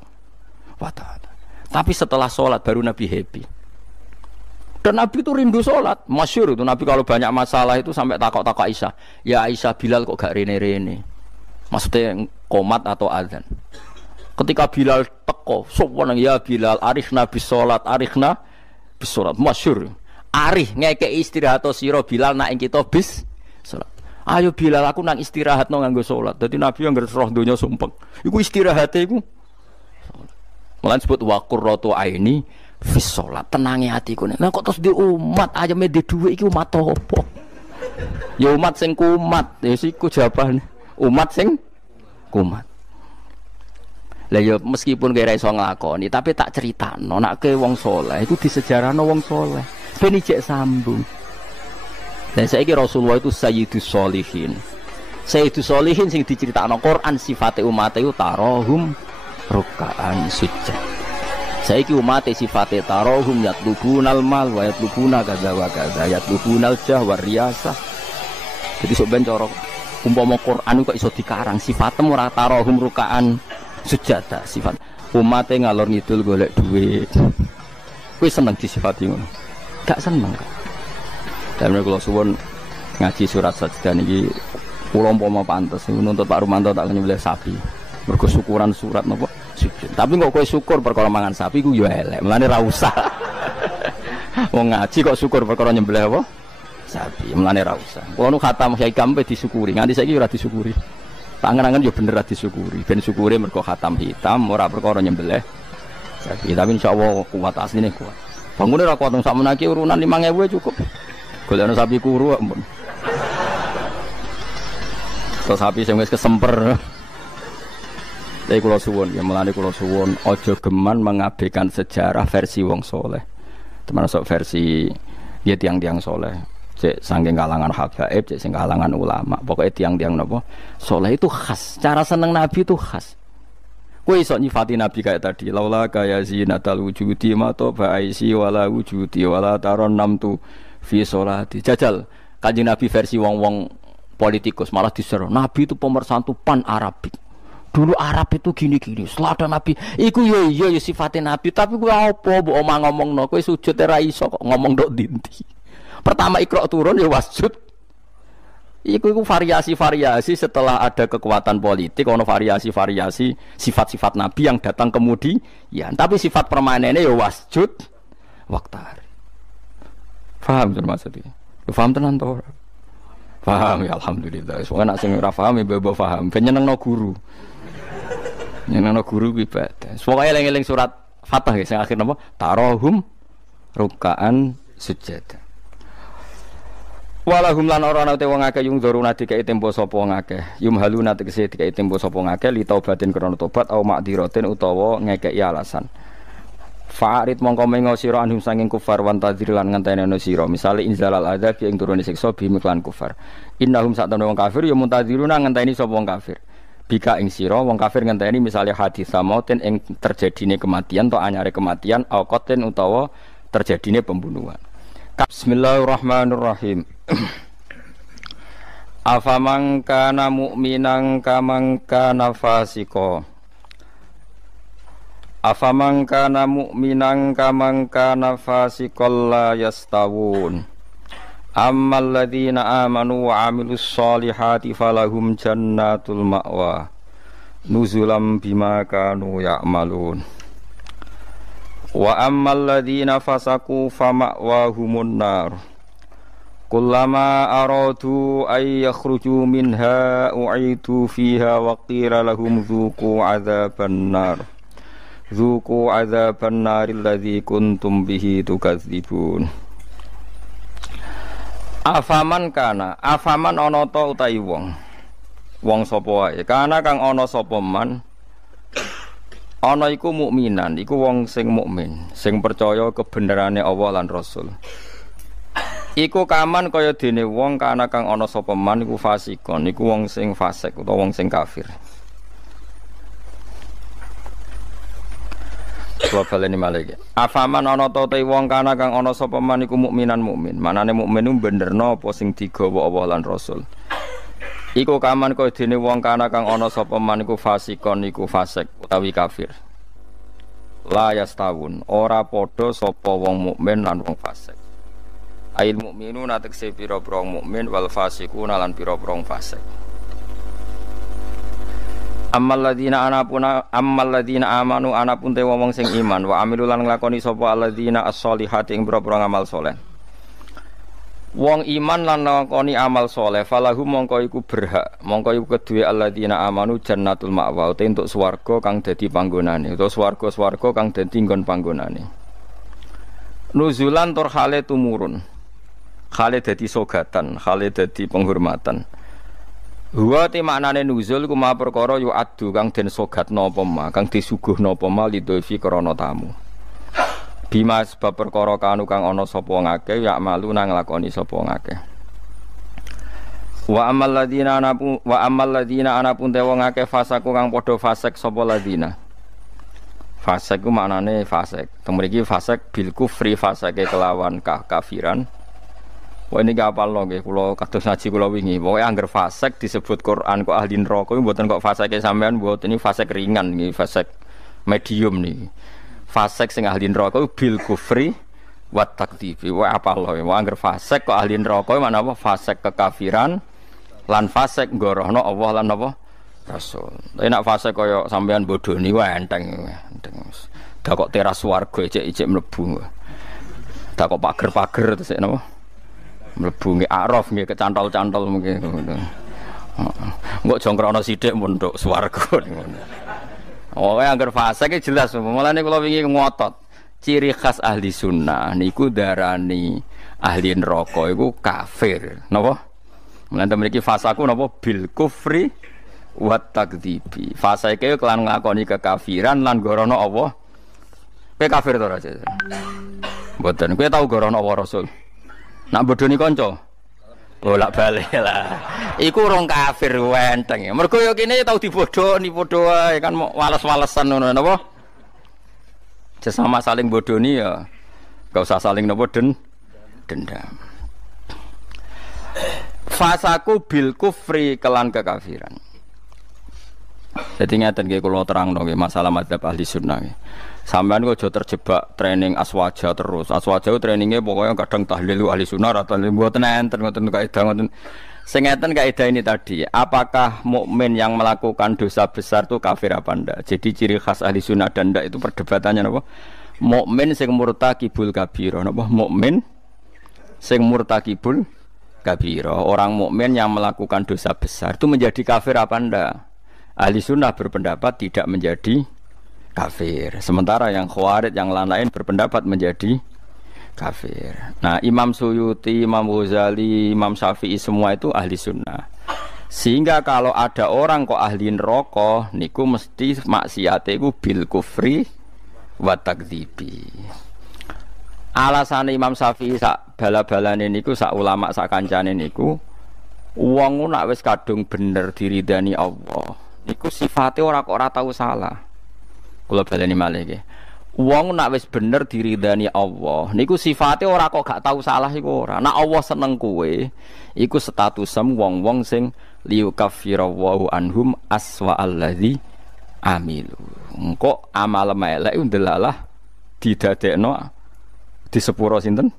wa taala. Tapi setelah salat baru Nabi happy. Dan Nabi itu rindu salat. Masyhur itu Nabi kalau banyak masalah itu sampai takok-takok Aisyah. Ya Aisyah, Bilal kok gak rene-rene. Maksudnya qomat atau azan. Ketika Bilal teko, sopan ya Bilal, arifna bis salat, arifna bis salat. Masyhur. Arif ngeke istirahat sira Bilal nak ing kita bis salat. Ayo Bilal aku nang istirahat no nganggo salat. Dadi Nabi yang roh donya sumpek. Iku istirahate iku. Mulan sebut wa qurratu aini fis salat. Tenange atiku nek kok terus di umat ayame di dhuwit iki umat apa? Ya umat sing kumat, ya siku jawabane. Umat sing kumat. Lah ya meskipun kira iso nglakoni tapi tak critakno nek ke wong saleh iku disejarahno wong saleh ben ijek sambung. Dan saiki Rasulullah itu sayyidus sholihin. Sayyidus sholihin sing diceritakno Quran sifate umat iku tarahum ruk'an sujud. Saiki umat sifate tarahum yatlubunal mal wa yatlubuna kadza wa kadza yatlubunal jah wa riyasah. Jadi sok ben cara umpama Quran kok iso dikarang sifatem ora tarahum ruk'an sujada sifat umatnya ngalor ngidul golek duit. Kuwi seneng disifati ngono. Gak seneng kok. Dan kula suwun ngaji surat sajdah niki kula umpama pantes nuntut Pak Rumanto tak nyembelih sapi. Mergo syukuran surat napa sujud. Tapi kok kowe syukur perkara mangan sapi ku yo elek. Mulane ra usah. Wong ngaji kok syukur perkara nyembelih apa? Sapi. Mulane ra usah. Kula nu khatam hikam pe disyukuri. Nganti saiki ora disyukuri. Tangan-tangan yo bener disyukuri. Ben syukure mergo khatam hitam ora perkara nyembelih sapi. Tapi insyaallah kuat asline kuat. Bangune ra kuat sak menaki urunan 5.000 cukup. Golekno sapi kuru ampun. Terus sapi sing wis kesemper. Lha kula suwun ya melane kula suwun aja geman mengabaikan sejarah versi wong saleh. Termasuk versi ya tiang-tiang saleh. Cek saking kalangan habaib, cek sing kalangan ulama. Pokoknya tiang-tiang napa saleh itu khas. Cara seneng Nabi itu khas. Kowe iso nyifati Nabi kayak tadi. Laula kaya zinatal wujudi ma to ba'isi wala wujudi wala taron namtu fi sholati. Jajal Kanjeng Nabi versi wong-wong politikus malah diseru. Nabi itu pemersatu pan Arabik. dulu Arab itu gini-gini. Setelah ada Nabi, iku ya iya ya sifatnya Nabi, tapi gue apa mbok omah ngomongno kowe sujud ora iso kok ngomong ndok dinti. Pertama Iqra turun ya wasjud. Iku variasi-variasi setelah ada kekuatan politik, ono variasi-variasi sifat-sifat Nabi yang datang kemudian. Tapi sifat permanennya ya wasjud waktari. Paham tuh maksudnya? Paham tenan toh? Paham ya alhamdulillah. Soalnya nak sing ora paham ya bebo paham. Ben nyenengno guru. Nyenengno guru ku ibadah. Pokoke eling-eling surat Fatah ya sing akhir napa? Tarahum rukaan sujud. Walahum lan ora ana te wong akeh yung dzuruna dikai tempo sapa wong akeh. Yumhaluna tegese dikai tempo sapa wong akeh li taubatin krana tobat au ma'diratin utawa ngekeki alasan. Fa'arid mongko mengo sira anhum sanging kufar wan tadzir lan ngenteni ana sira misale inzalal adzab ing turune siksa bimiklan kufar innahum satamne wong kafir ya muntadziruna ngenteni sapa wong kafir bika ing sira wong kafir ngenteni misale hadis samautin ing terjadine kematian atau anyare kematian auqatin utawa terjadine pembunuhan. Bismillahirrahmanirrahim. Afaman kana mu'minan kaman kana fasiqan. Afaman kana mu'minan kaman kana fasiqan la yastawun. Ammal ladzina amanu wa 'amilus solihati falahum jannatul ma'wa nuzulam bima kanu ya'malun. Wa ammal ladzina fasaqu fama'wahumun nar. Kullama aradu ay yakhruju minha u'idu fiha wa qila lahum dzuqu 'adzaban nar. Zuku adzaban naril ladzi kuntum bihi tukadzibun. Afaman kana, afaman ana ta utahi wong. Wong sapa wae, kana kang ana sapa man. Ana iku mukminan, iku wong sing mukmin, sing percaya kebenerane Allah lan Rasul. Iku kaman kaya dene wong kana kang ana sapa man iku fasikon, iku wong sing fasik utawa wong sing kafir. Wafaleni malike. Afaman ana ta te wong kana kang ana sapa man iku mukminan mukmin. Manane mukmin ku benerno apa sing digawa Allah lan Rasul. Iku kaman kaya dene wong kana kang ana sapa man iku fasikon iku fasik utawi kafir. La yastawun, ora padha sapa wong mukmin lan wong fasik. Ail mukminuna tekse pira-pira mukmin wal fasikuna lan pira-pira fasik. Ammal ladzina amanu anapun te wong sing iman wa amilu lan nglakoni sapa alladzina as-solihati ing pira-pira amal saleh. Wong iman lan nglakoni amal saleh falahu mongko iku berhak, mongko iku keduwe alladzina amanu jannatul ma'wa te entuk swarga kang dadi panggonane utawa swarga-swarga kang dadi nggon panggonane. Nuzulan tur hale tumurun. Hale dadi sogatan, hale dadi penghormatan. Huwa te maknane nuzul ku ma perkara yu adu kang den sogatna apa ma kang disuguhna apa ma lidulfi krana tamu. Bima sebab perkara kanu kang ana sapa ngake ya malu nang lakoni sapa ngake. Wa ammal ladzina anapun te wong akeh fasaku kang padha fasik sapa ladzina. Fasik ku maknane fasik. Temriki fasik bil kufri fasake kelawan kafiran. Wah ini gak apal loh, kalau kados ngaji kalau wingi, pokoknya angger fasek disebut Quran kok ahli neraka, buatan kok faseknya sampean, buat ini fasek ringan nih, fasek medium nih, fasek sing ahli neraka bil kufri wat takdifi, wah apal loh, wah angger fasek kok ahli neraka, mana apa fasek kekafiran, lan fasek gorohno Allah lan apa Rasul. Tapi nak fasek koyo sampean bodoh nih, wah enteng, dah kok teras warga ijek mlebu, dah kok pager terus apa? Mlebu nggih araf nggih kecantol-cantol mungkin ngono. Engko jongkrono sithik munduk swarga ngono. Oh, angger fase iki jelas. Mulane kula wingi ngotot. Ciri khas ahli sunnah niku darani ahli neraka iku kafir. Napa? Mulane mriki fasaku napa bil kufri wa takdzibi. Fase iki kelan nglakoni kekafiran lan gorono Allah. Kowe kafir to ora? Mboten. Kowe tau gorono Allah Rasul? Nak bodoni kanca. Bolak balik lah. Iku urung kafir wenteng. Mergo yo kene tau dibodoni padha wae kan wales-walesan ngono napa? Sesama saling bodoni ya. Enggak usah saling napa dendam. Fasaku bil kufri kelan kekafiran. Jadi ngeten nggih kula terangno nggih masalah madzhab ahli sunnah nggih. Sampeyan kok aja terjebak training aswaja terus. Aswaja trainingnya pokoknya kadang tahlil ahli sunnah atau mboten enten ngoten kaidah ngoten. Sing ngeten kaidah ini tadi, apakah mukmin yang melakukan dosa besar itu kafir apa ndak? Jadi ciri khas ahli sunnah dan ndak itu perdebatannya napa? Mukmin sing murtakibul kabira napa? Mukmin sing murtakibul kabira. Orang mukmin yang melakukan dosa besar itu menjadi kafir apa ndak? Ahli sunnah berpendapat tidak menjadi kafir. Sementara yang khawarij yang lain berpendapat menjadi kafir. Nah, Imam Suyuti, Imam Ghazali, Imam Syafi'i semua itu ahli sunnah. Sehingga kalau ada orang kok ahli neraka, niku mesti maksiate iku bil kufri wa takdzibi. Alasan Imam Syafi'i sak bala-balane niku sak ulama sak kancane niku wong nak wis kadung bener diridani Allah. Niku sifatnya orang kok ora tahu salah. Kula baleni malih nggih. Wong nak wis bener diridani Allah, niku sifatnya orang kok gak tahu salah iku ora. Nak Allah seneng kowe, iku statusem wong-wong sing liyukaffirallahu anhum aswa allazi amilu. Engko amal elek ndelalah didadekno di sepuro sinten?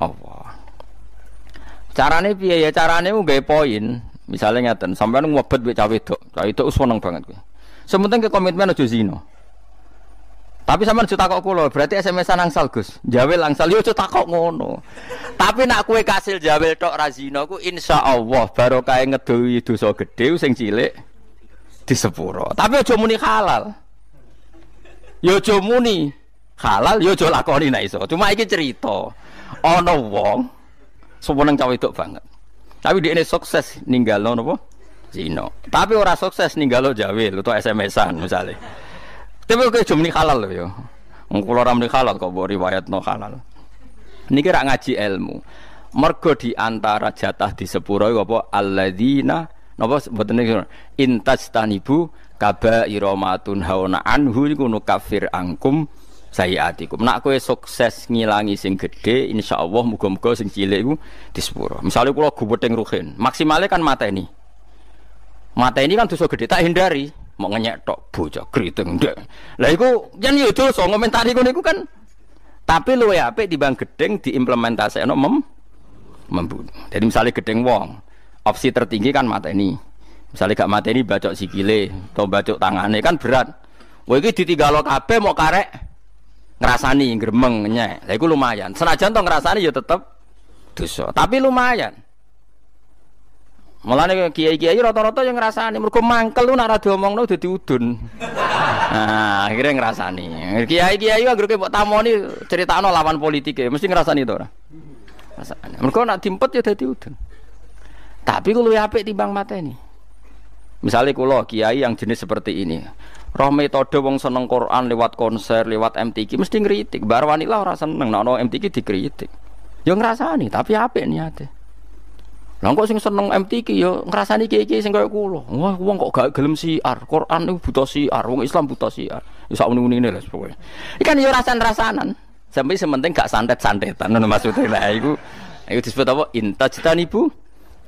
Allah. Carane piye ya? Carane nggawe poin. Misalnya ngeten, sampean ngobet wek cah wedok. Cah wedok seneng banget kowe. Sementing ke komitmen aja zina. Tapi sampean aja takok kula, berarti SMS-an angsal Gus. Jawel angsal yo aja takok ngono. Tapi nak kowe kasil jawel tok ra zina ku insyaallah barokah ngedohi dosa gedhe sing cilik di sepuro. Tapi aja muni halal. Yo aja muni halal, yo aja lakoni nek iso. Cuma iki cerita. Ana wong seneng cah wedok banget. Tapi dia ini sukses ninggalo napa? Zina. Tapi ora sukses ninggalo jawil atau SMS-an misalnya. Tapi kok jumni halal lho ya. Wong kula ora muni halal kok mbok riwayatno halal. Niki rak ngaji ilmu. Mergo di antara jatah di sepuro apa alladzina napa mboten niku intajtanibu kaba'ira matun hauna anhu niku kafir angkum sayiatikum. Nak kowe sukses ngilangi sing gedhe, insyaallah muga-muga sing cilik iku disepuro. Misale kula gubething ruhin, maksimale kan mateni. Mateni kan dosa gedhe tak hindari, mau ngenyek tok bocah kriting ndek. Lah iku yen yo dosa ngomentari niku kan. Tapi luwih apik timbang gedeng diimplementasekno membunuh. Jadi misale gedeng wong, opsi tertinggi kan mateni. Misale gak mateni bacok sikile, atau bacok tangane kan berat. Wah iki ditinggalo kabeh mau karek ngrasani gremeng nyek. Lah iku lumayan. Senajan to ngrasani ya tetep dosa, tapi lumayan. Mulane kiai-kiai rata-rata yang ngrasani mergo mangkel lu nek ora diomongno dadi udun. Nah, akhirnya ngrasani. Kiai-kiai anggere mbok tamoni critakno lawan politike, mesti ngrasani to ora? Ngrasani. Mergo nek dimpet ya dadi udun. Tapi ku luwih apik timbang mateni. Misalnya kula kiai yang jenis seperti ini. Roh metode wong seneng Quran lewat konser, lewat MTQ mesti ngritik. Bar wanita ora seneng nek ono MTQ dikritik. Ya ngrasani, tapi apik niate. Lah kok sing seneng MTQ ya ngrasani kiai-kiai sing kaya kula. Wah, wong kok gak gelem siar. Quran niku buta siar, wong Islam buta siar. Ya sak muni-munine lho pokoke. Ikan ya rasan-rasanan. Sampai sementing gak santet-santetan ngono maksudnya. Lah iku disebut apa? Intajtanibu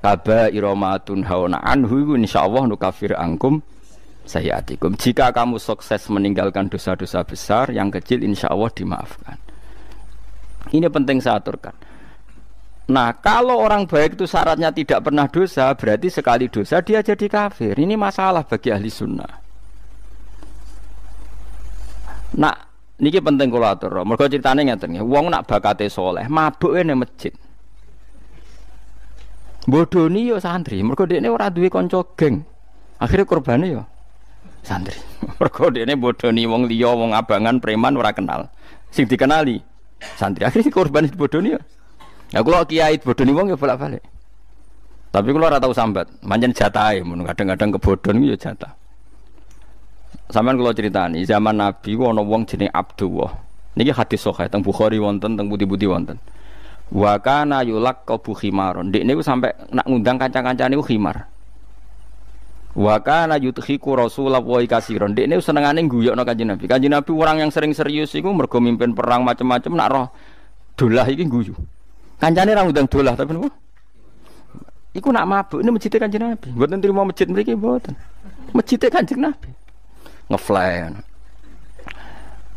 kaba'ira matun hauna anhu iku insyaallah nukafir angkum sayiatikum. Jika kamu sukses meninggalkan dosa-dosa besar, yang kecil insya Allah dimaafkan. Ini penting saya aturkan. Nah, kalau orang baik itu syaratnya tidak pernah dosa, berarti sekali dosa dia jadi kafir. Ini masalah bagi ahli sunnah. Nah, ini penting kalau atur. Mergo ceritane ngeten nggih, wong nak bakate saleh, mabuke ning masjid. Bodoni yo santri, mergo dekne ora duwe kanca geng. Akhire korbane yo santri. Mergo dene bodoni wong liya, wong abangan, preman ora kenal. Sing dikenali santri. Akhire korban bodoni ya. Ya kula kiai bodoni wong ya bolak-balik. Tapi kula ora tau sambat, pancen jatahe mun kadang-kadang kebodhon ya jatah. Sampeyan kula critani, zaman Nabi ana wong jenenge Abdullah. Niki hadis sahih teng Bukhari wonten, teng pundi-pundi wonten. Wa kana yulaqabu khimaron. Ndek niku sampe nak ngundang kanca-kancane niku khimar. Wa kana yudhiku Rasulullah wa kasiron. Dekne senengane guyokno Kanjeng Nabi. Kanjeng Nabi orang yang sering serius iku mergo mimpin perang macam-macam nak roh dolah iki guyu. Kancane ra ngundang dolah tapi niku iku nak mabuk ini masjid Kanjeng Nabi. Mboten trimo masjid mriki mboten. Masjidnya Kanjeng Nabi. Ngefly.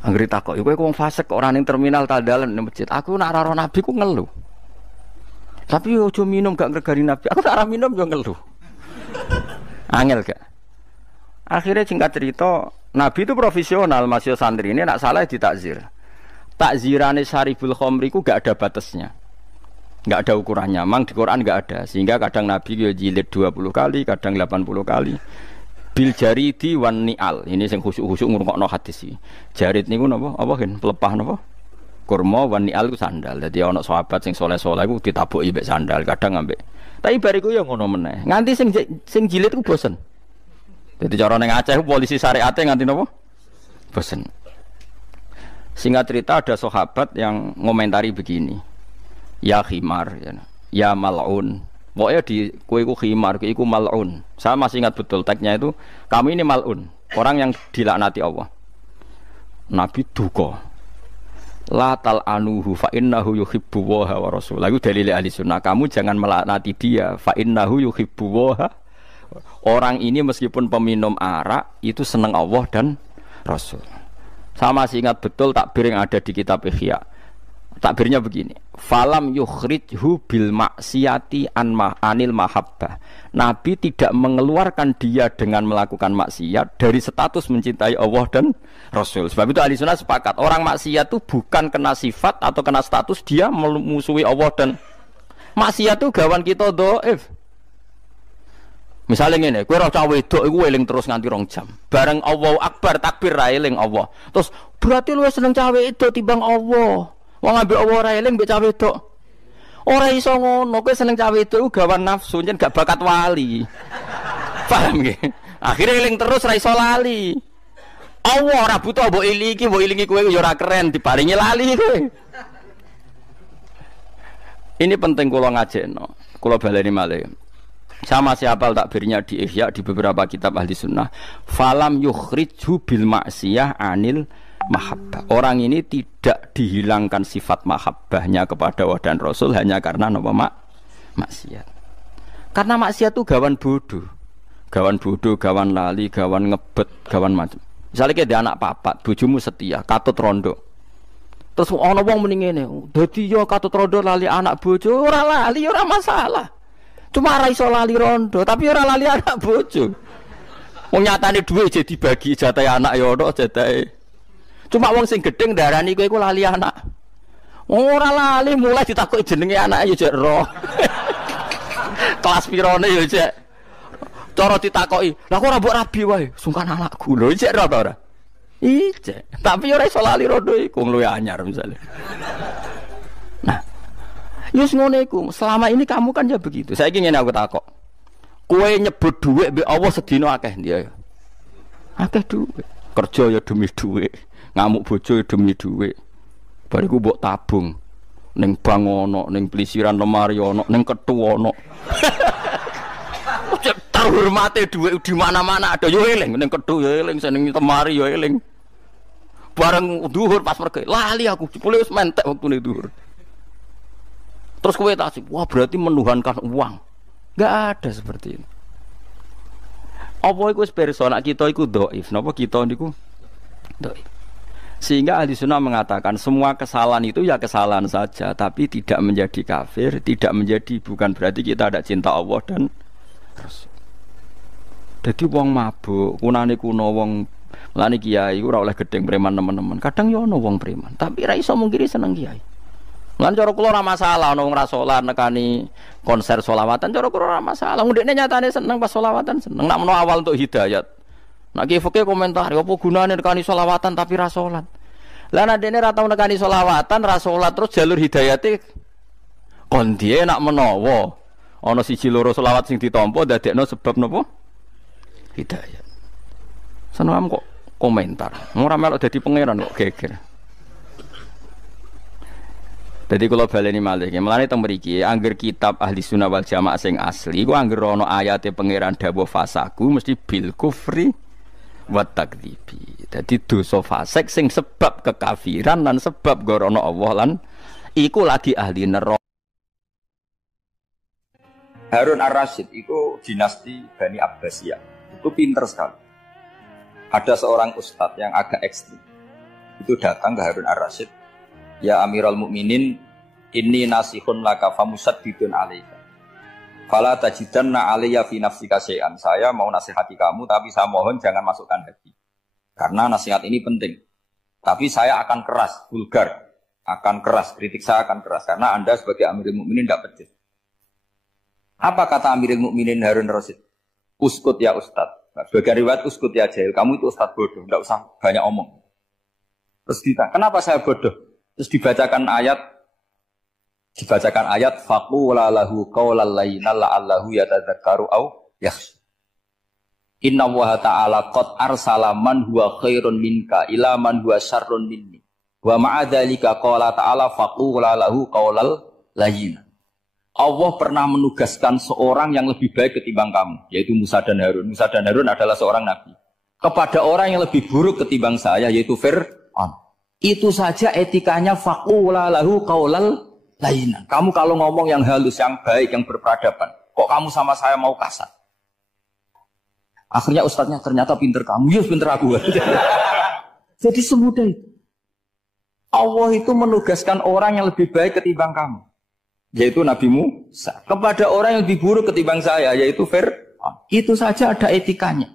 Anggere takok, kowe wong fasik kok ora ning terminal ta dalan ning masjid. Aku nak ora Nabi ku ngeluh. Tapi ojo minum gak ngregani Nabi. Aku nak ora minum yo ngeluh. Angel gak? Akhirnya singkat cerita, Nabi itu profesional, masih santri ini nak salah ditakzir. Takzirane Syaribul Khamri ku gak ada batasnya. Gak ada ukurannya, memang di Quran gak ada. Sehingga kadang Nabi yo jilid 20 kali, kadang 80 kali. Bil jaridi wan ni'al. Ini sing khusuk-khusuk ngrungokno hadis iki. Jarid niku napa? Apa kan pelepah napa? Kurma wan ni'al ku sandal. Dadi ana sahabat sing saleh-saleh iku ditabuki mbek sandal, kadang ambek. Tapi bariku ya ngono meneh. Nganti sing jilid ku bosen. Dadi cara ning Aceh polisi syariate nganti napa? Bosen. Singkat cerita ada sahabat yang ngomentari begini. Ya khimar ya mal'un. Pokoknya di kue ku khimar, kue ku mal'un. Saya masih ingat betul tagnya itu, kami ini mal'un, orang yang dilaknati Allah. Nabi duka. La tal'anuhu fa innahu yuhibbu wa rasul. Lagu dalil ahli sunnah, kamu jangan melaknati dia, fa innahu yuhibbu wa. Orang ini meskipun peminum arak itu senang Allah dan Rasul. Saya masih ingat betul takbir yang ada di kitab Ihya. Takbirnya begini, falam yukhrijhu bil maksiati anil mahabbah. Nabi tidak mengeluarkan dia dengan melakukan maksiat dari status mencintai Allah dan Rasul. Sebab itu ahli sunnah sepakat, orang maksiat itu bukan kena sifat atau kena status dia memusuhi Allah dan maksiat itu gawan kita dhaif. Misalnya ngene, kowe ora cah wedok iku eling terus nganti 2 jam. Bareng Allahu Akbar takbir ra eling Allah. Terus berarti luwih seneng cah wedok timbang Allah. Wong ambek Allah ora eling mbek cah wedok. Ora iso ngono, kowe seneng cah wedok iku gawan nafsu, yen gak bakat wali. Paham nggih? Akhire eling terus ra iso lali. Allah ora butuh mbok ilingi kowe ya ora keren diparingi lali kowe. Ini penting kula ngajekno. Kula baleni malih. Sama siapa takbirnya di Ihya di beberapa kitab ahli sunnah. Falam yukhrijhu bil maksiyah anil mahabbah. Orang ini tidak dihilangkan sifat mahabbahnya kepada Allah dan Rasul hanya karena nama maksiat. Karena maksiat itu gawan bodoh, gawan lali, gawan ngebet, gawan macam. Misalnya kayak anak papat, bojomu setia, katut rondo. Terus ana wong muni ngene, dadi yo katut rondo lali anak bojo, ora lali ora masalah. Cuma ora iso lali rondo, tapi ora lali anak bojo. Wong nyatane dhuwit jadi dibagi jatahe anak ya ono jatahe. Cuma wong sing gedeng darani kowe iku lali anak. Ora lali mulai ditakoki jenenge anake ya jek roh. Kelas pirone ya jek. Cara ditakoki, "Lah kok ora mbok rabi wae, sungkan anakku." Lho jek roh ta ora? Ijek. Tapi ora iso lali rondo iku luwih anyar misale. Nah, yus ngono iku. Selama ini kamu kan ya begitu. Saiki ngene aku takok. Kowe nyebut dhuwit mbek Allah sedina akeh dia. Akeh dhuwit. Kerja ya demi dhuwit. Ngamuk bojo ya demi dhuwit. Bariku mbok tabung ning bank ono, ning plisiran lemari ono, ning kethu ono. Terhormate dhuwit di mana-mana ada yo eling, ning kethu yo eling, ning lemari yo eling. Bareng dhuwur pas mergo lali aku, jebule wis mentek wektune dhuwur. Terus kowe tasik, wah berarti menuhankan uang. Enggak ada seperti ini. Apa iku wis persona kita iku dhaif, napa kita niku dhaif. Sehingga ahli sunnah mengatakan semua kesalahan itu ya kesalahan saja, tapi tidak menjadi kafir, tidak menjadi bukan berarti kita tidak cinta Allah dan Rasul. Jadi wong mabuk, kunane kuno wong lani kiai ora oleh gedeng preman teman-teman. Kadang yo ono wong preman, tapi ra iso mungkiri seneng kiai. Lan cara kula ora masalah ana wong ra salat nekani konser selawatan, cara kula ora masalah. Ndekne nyatane seneng pas selawatan seneng. Nak menawa awal untuk hidayat. Nak ki fikih komentar, apa gunane nekani selawatan tapi ra salat. Lah nek dene ra tau nekani selawatan, ra salat terus jalur hidayate kon diye nak menawa ana siji loro selawat sing ditampa dadekno sebab napa? Hidayat. Seneng kok komentar. Ora melok dadi pangeran kok geger. Jadi kalau baleni malih, melane teng mriki, angger kitab ahli sunnah wal jamaah sing asli, ku angger ana ayate pangeran dawuh fasaku mesti bil kufri wa takdzibi. Jadi dosa fasik sing sebab kekafiran lan sebab gorono Allah lan iku lagi ahli neraka. Harun Ar-Rasyid iku dinasti Bani Abbasiyah. itu pinter sekali. Ada seorang ustadz yang agak ekstrim. Itu datang ke Harun ar-Rasyid. Ya Amirul Mukminin, inni nasihun laka famusaddidun alaika. Fala tajidanna alayya fi nafsika syai'an. Saya mau nasihati kamu, tapi saya mohon jangan masukkan hati. Karena nasihat ini penting. Tapi saya akan keras, vulgar. Akan keras, kritik saya akan keras. Karena Anda sebagai Amirul Mukminin tidak pedes. Apa kata Amirul Mukminin Harun ar-Rasyid? Uskut ya Ustadz. Nah, sebagai riwayat uskut ya jahil. Kamu itu Ustadz bodoh, tidak usah banyak omong. Terus ditanya, kenapa saya bodoh? Terus dibacakan ayat faqula lahu qaulal layyina la'allahu yatadzakkaru aw yakhsha. Inna Allaha ta'ala qad arsala man huwa khairun minka ila man huwa syarrun minni. Wa ma'a dzalika qala ta'ala faqula lahu qaulal layyina. Allah pernah menugaskan seorang yang lebih baik ketimbang kamu, yaitu Musa dan Harun. Musa dan Harun adalah seorang nabi. Kepada orang yang lebih buruk ketimbang saya, yaitu Fir'aun. Itu saja etikanya faqula lahu qaulal layyina. Kamu kalau ngomong yang halus, yang baik, yang berperadaban, kok kamu sama saya mau kasar? Akhirnya ustadznya ternyata pinter kamu, ya pinter aku. Jadi semudah itu. Allah itu menugaskan orang yang lebih baik ketimbang kamu, yaitu Nabi Musa, kepada orang yang lebih buruk ketimbang saya, yaitu Fir'aun. Itu saja ada etikanya.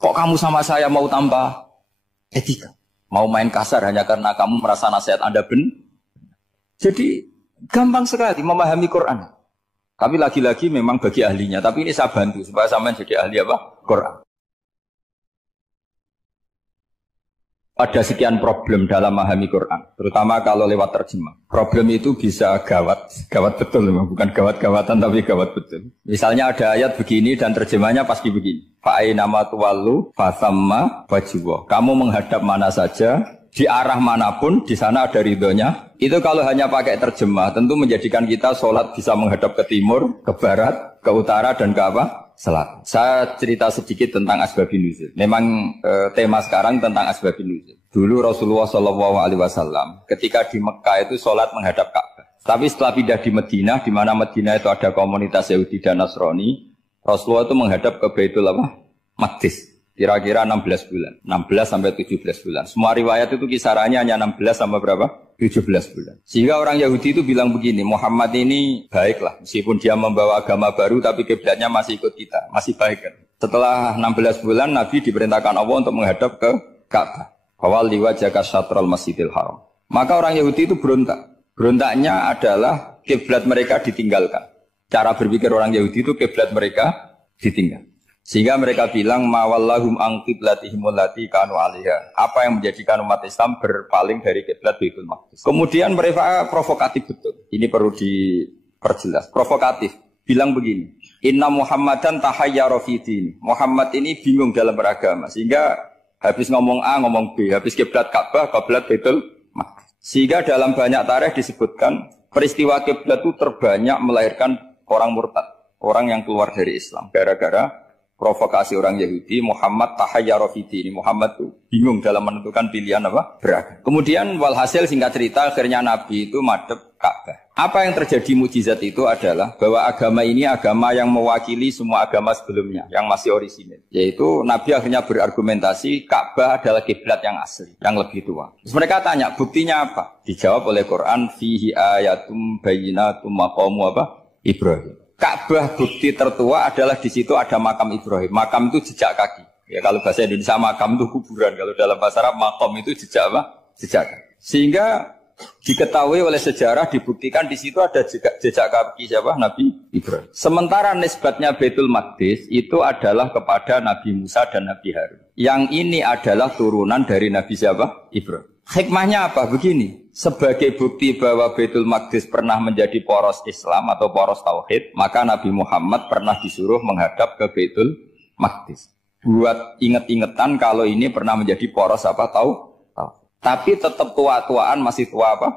Kok kamu sama saya mau tambah etika? Mau main kasar hanya karena kamu merasa nasihat Anda benar? Jadi gampang sekali memahami Quran. Tapi lagi-lagi memang bagi ahlinya. Tapi ini saya bantu supaya sampean jadi ahli apa? Quran. Ada sekian problem dalam memahami Quran, terutama kalau lewat terjemah. Problem itu bisa gawat betul, bukan gawat-gawatan tapi gawat betul. Misalnya ada ayat begini dan terjemahnya pasti begini. Fa'ainama tuwallu fathamma wajhullah. Kamu menghadap mana saja, di arah manapun, di sana ada ridhonya. Itu kalau hanya pakai terjemah, tentu menjadikan kita sholat bisa menghadap ke timur, ke barat, ke utara, dan ke apa? Selatan. Saya cerita sedikit tentang asbabun nuzul. Memang tema sekarang tentang asbabun nuzul. Dulu Rasulullah SAW ketika di Mekah itu sholat menghadap Ka'bah. Tapi setelah pindah di Madinah, di mana Madinah itu ada komunitas Yahudi dan Nasrani, Rasulullah itu menghadap ke Baitul Maqdis. Kira-kira 16 bulan, 16 sampai 17 bulan. Semua riwayat itu kisarannya hanya 16 sampai berapa? 17 bulan. Sehingga orang Yahudi itu bilang begini, Muhammad ini baiklah, meskipun dia membawa agama baru, tapi kiblatnya masih ikut kita, masih baik kan. Setelah 16 bulan, Nabi diperintahkan Allah untuk menghadap ke Ka'bah. Fawal liwajhaka syatral masjidil haram. Maka orang Yahudi itu berontak. Berontaknya adalah kiblat mereka ditinggalkan. Cara berpikir orang Yahudi itu kiblat mereka ditinggal. Sehingga mereka bilang mawallahum an qiblatihim allati kanu 'alaiha. Apa yang menjadikan umat Islam berpaling dari kiblat Baitul Maqdis. Kemudian mereka provokatif betul. Ini perlu diperjelas. Provokatif. Bilang begini, "Inna Muhammadan tahayyara fi din." Muhammad ini bingung dalam beragama sehingga habis ngomong A ngomong B, habis kiblat Ka'bah, kiblat Baitul Maqdis. Sehingga dalam banyak tarikh disebutkan peristiwa kiblat itu terbanyak melahirkan orang murtad, orang yang keluar dari Islam gara-gara provokasi orang Yahudi. Muhammad tahayyara fi dini. Muhammad itu bingung dalam menentukan pilihan apa? Beragama. Kemudian walhasil singkat cerita akhirnya Nabi itu madhep Ka'bah. Apa yang terjadi mukjizat itu adalah bahwa agama ini agama yang mewakili semua agama sebelumnya yang masih orisinil. Yaitu Nabi akhirnya berargumentasi Ka'bah adalah kiblat yang asli, yang lebih tua. Terus mereka tanya, buktinya apa? Dijawab oleh Quran, fihi ayatum bayyinatum maqamu apa? Ibrahim. Ka'bah bukti tertua adalah di situ ada makam Ibrahim. Makam itu jejak kaki. Ya kalau bahasa Indonesia makam itu kuburan. Kalau dalam bahasa Arab makam itu jejak apa? Jejak kaki. Sehingga diketahui oleh sejarah dibuktikan di situ ada jejak kaki siapa? Nabi Ibrahim. Sementara nisbatnya Baitul Maqdis itu adalah kepada Nabi Musa dan Nabi Harun. Yang ini adalah turunan dari Nabi siapa? Ibrahim. Hikmahnya apa? Begini, sebagai bukti bahwa Baitul Maqdis pernah menjadi poros Islam atau poros Tauhid, maka Nabi Muhammad pernah disuruh menghadap ke Baitul Maqdis. Buat inget-ingetan kalau ini pernah menjadi poros apa? Tahu? Tapi tetap tua-tuaan masih tua apa?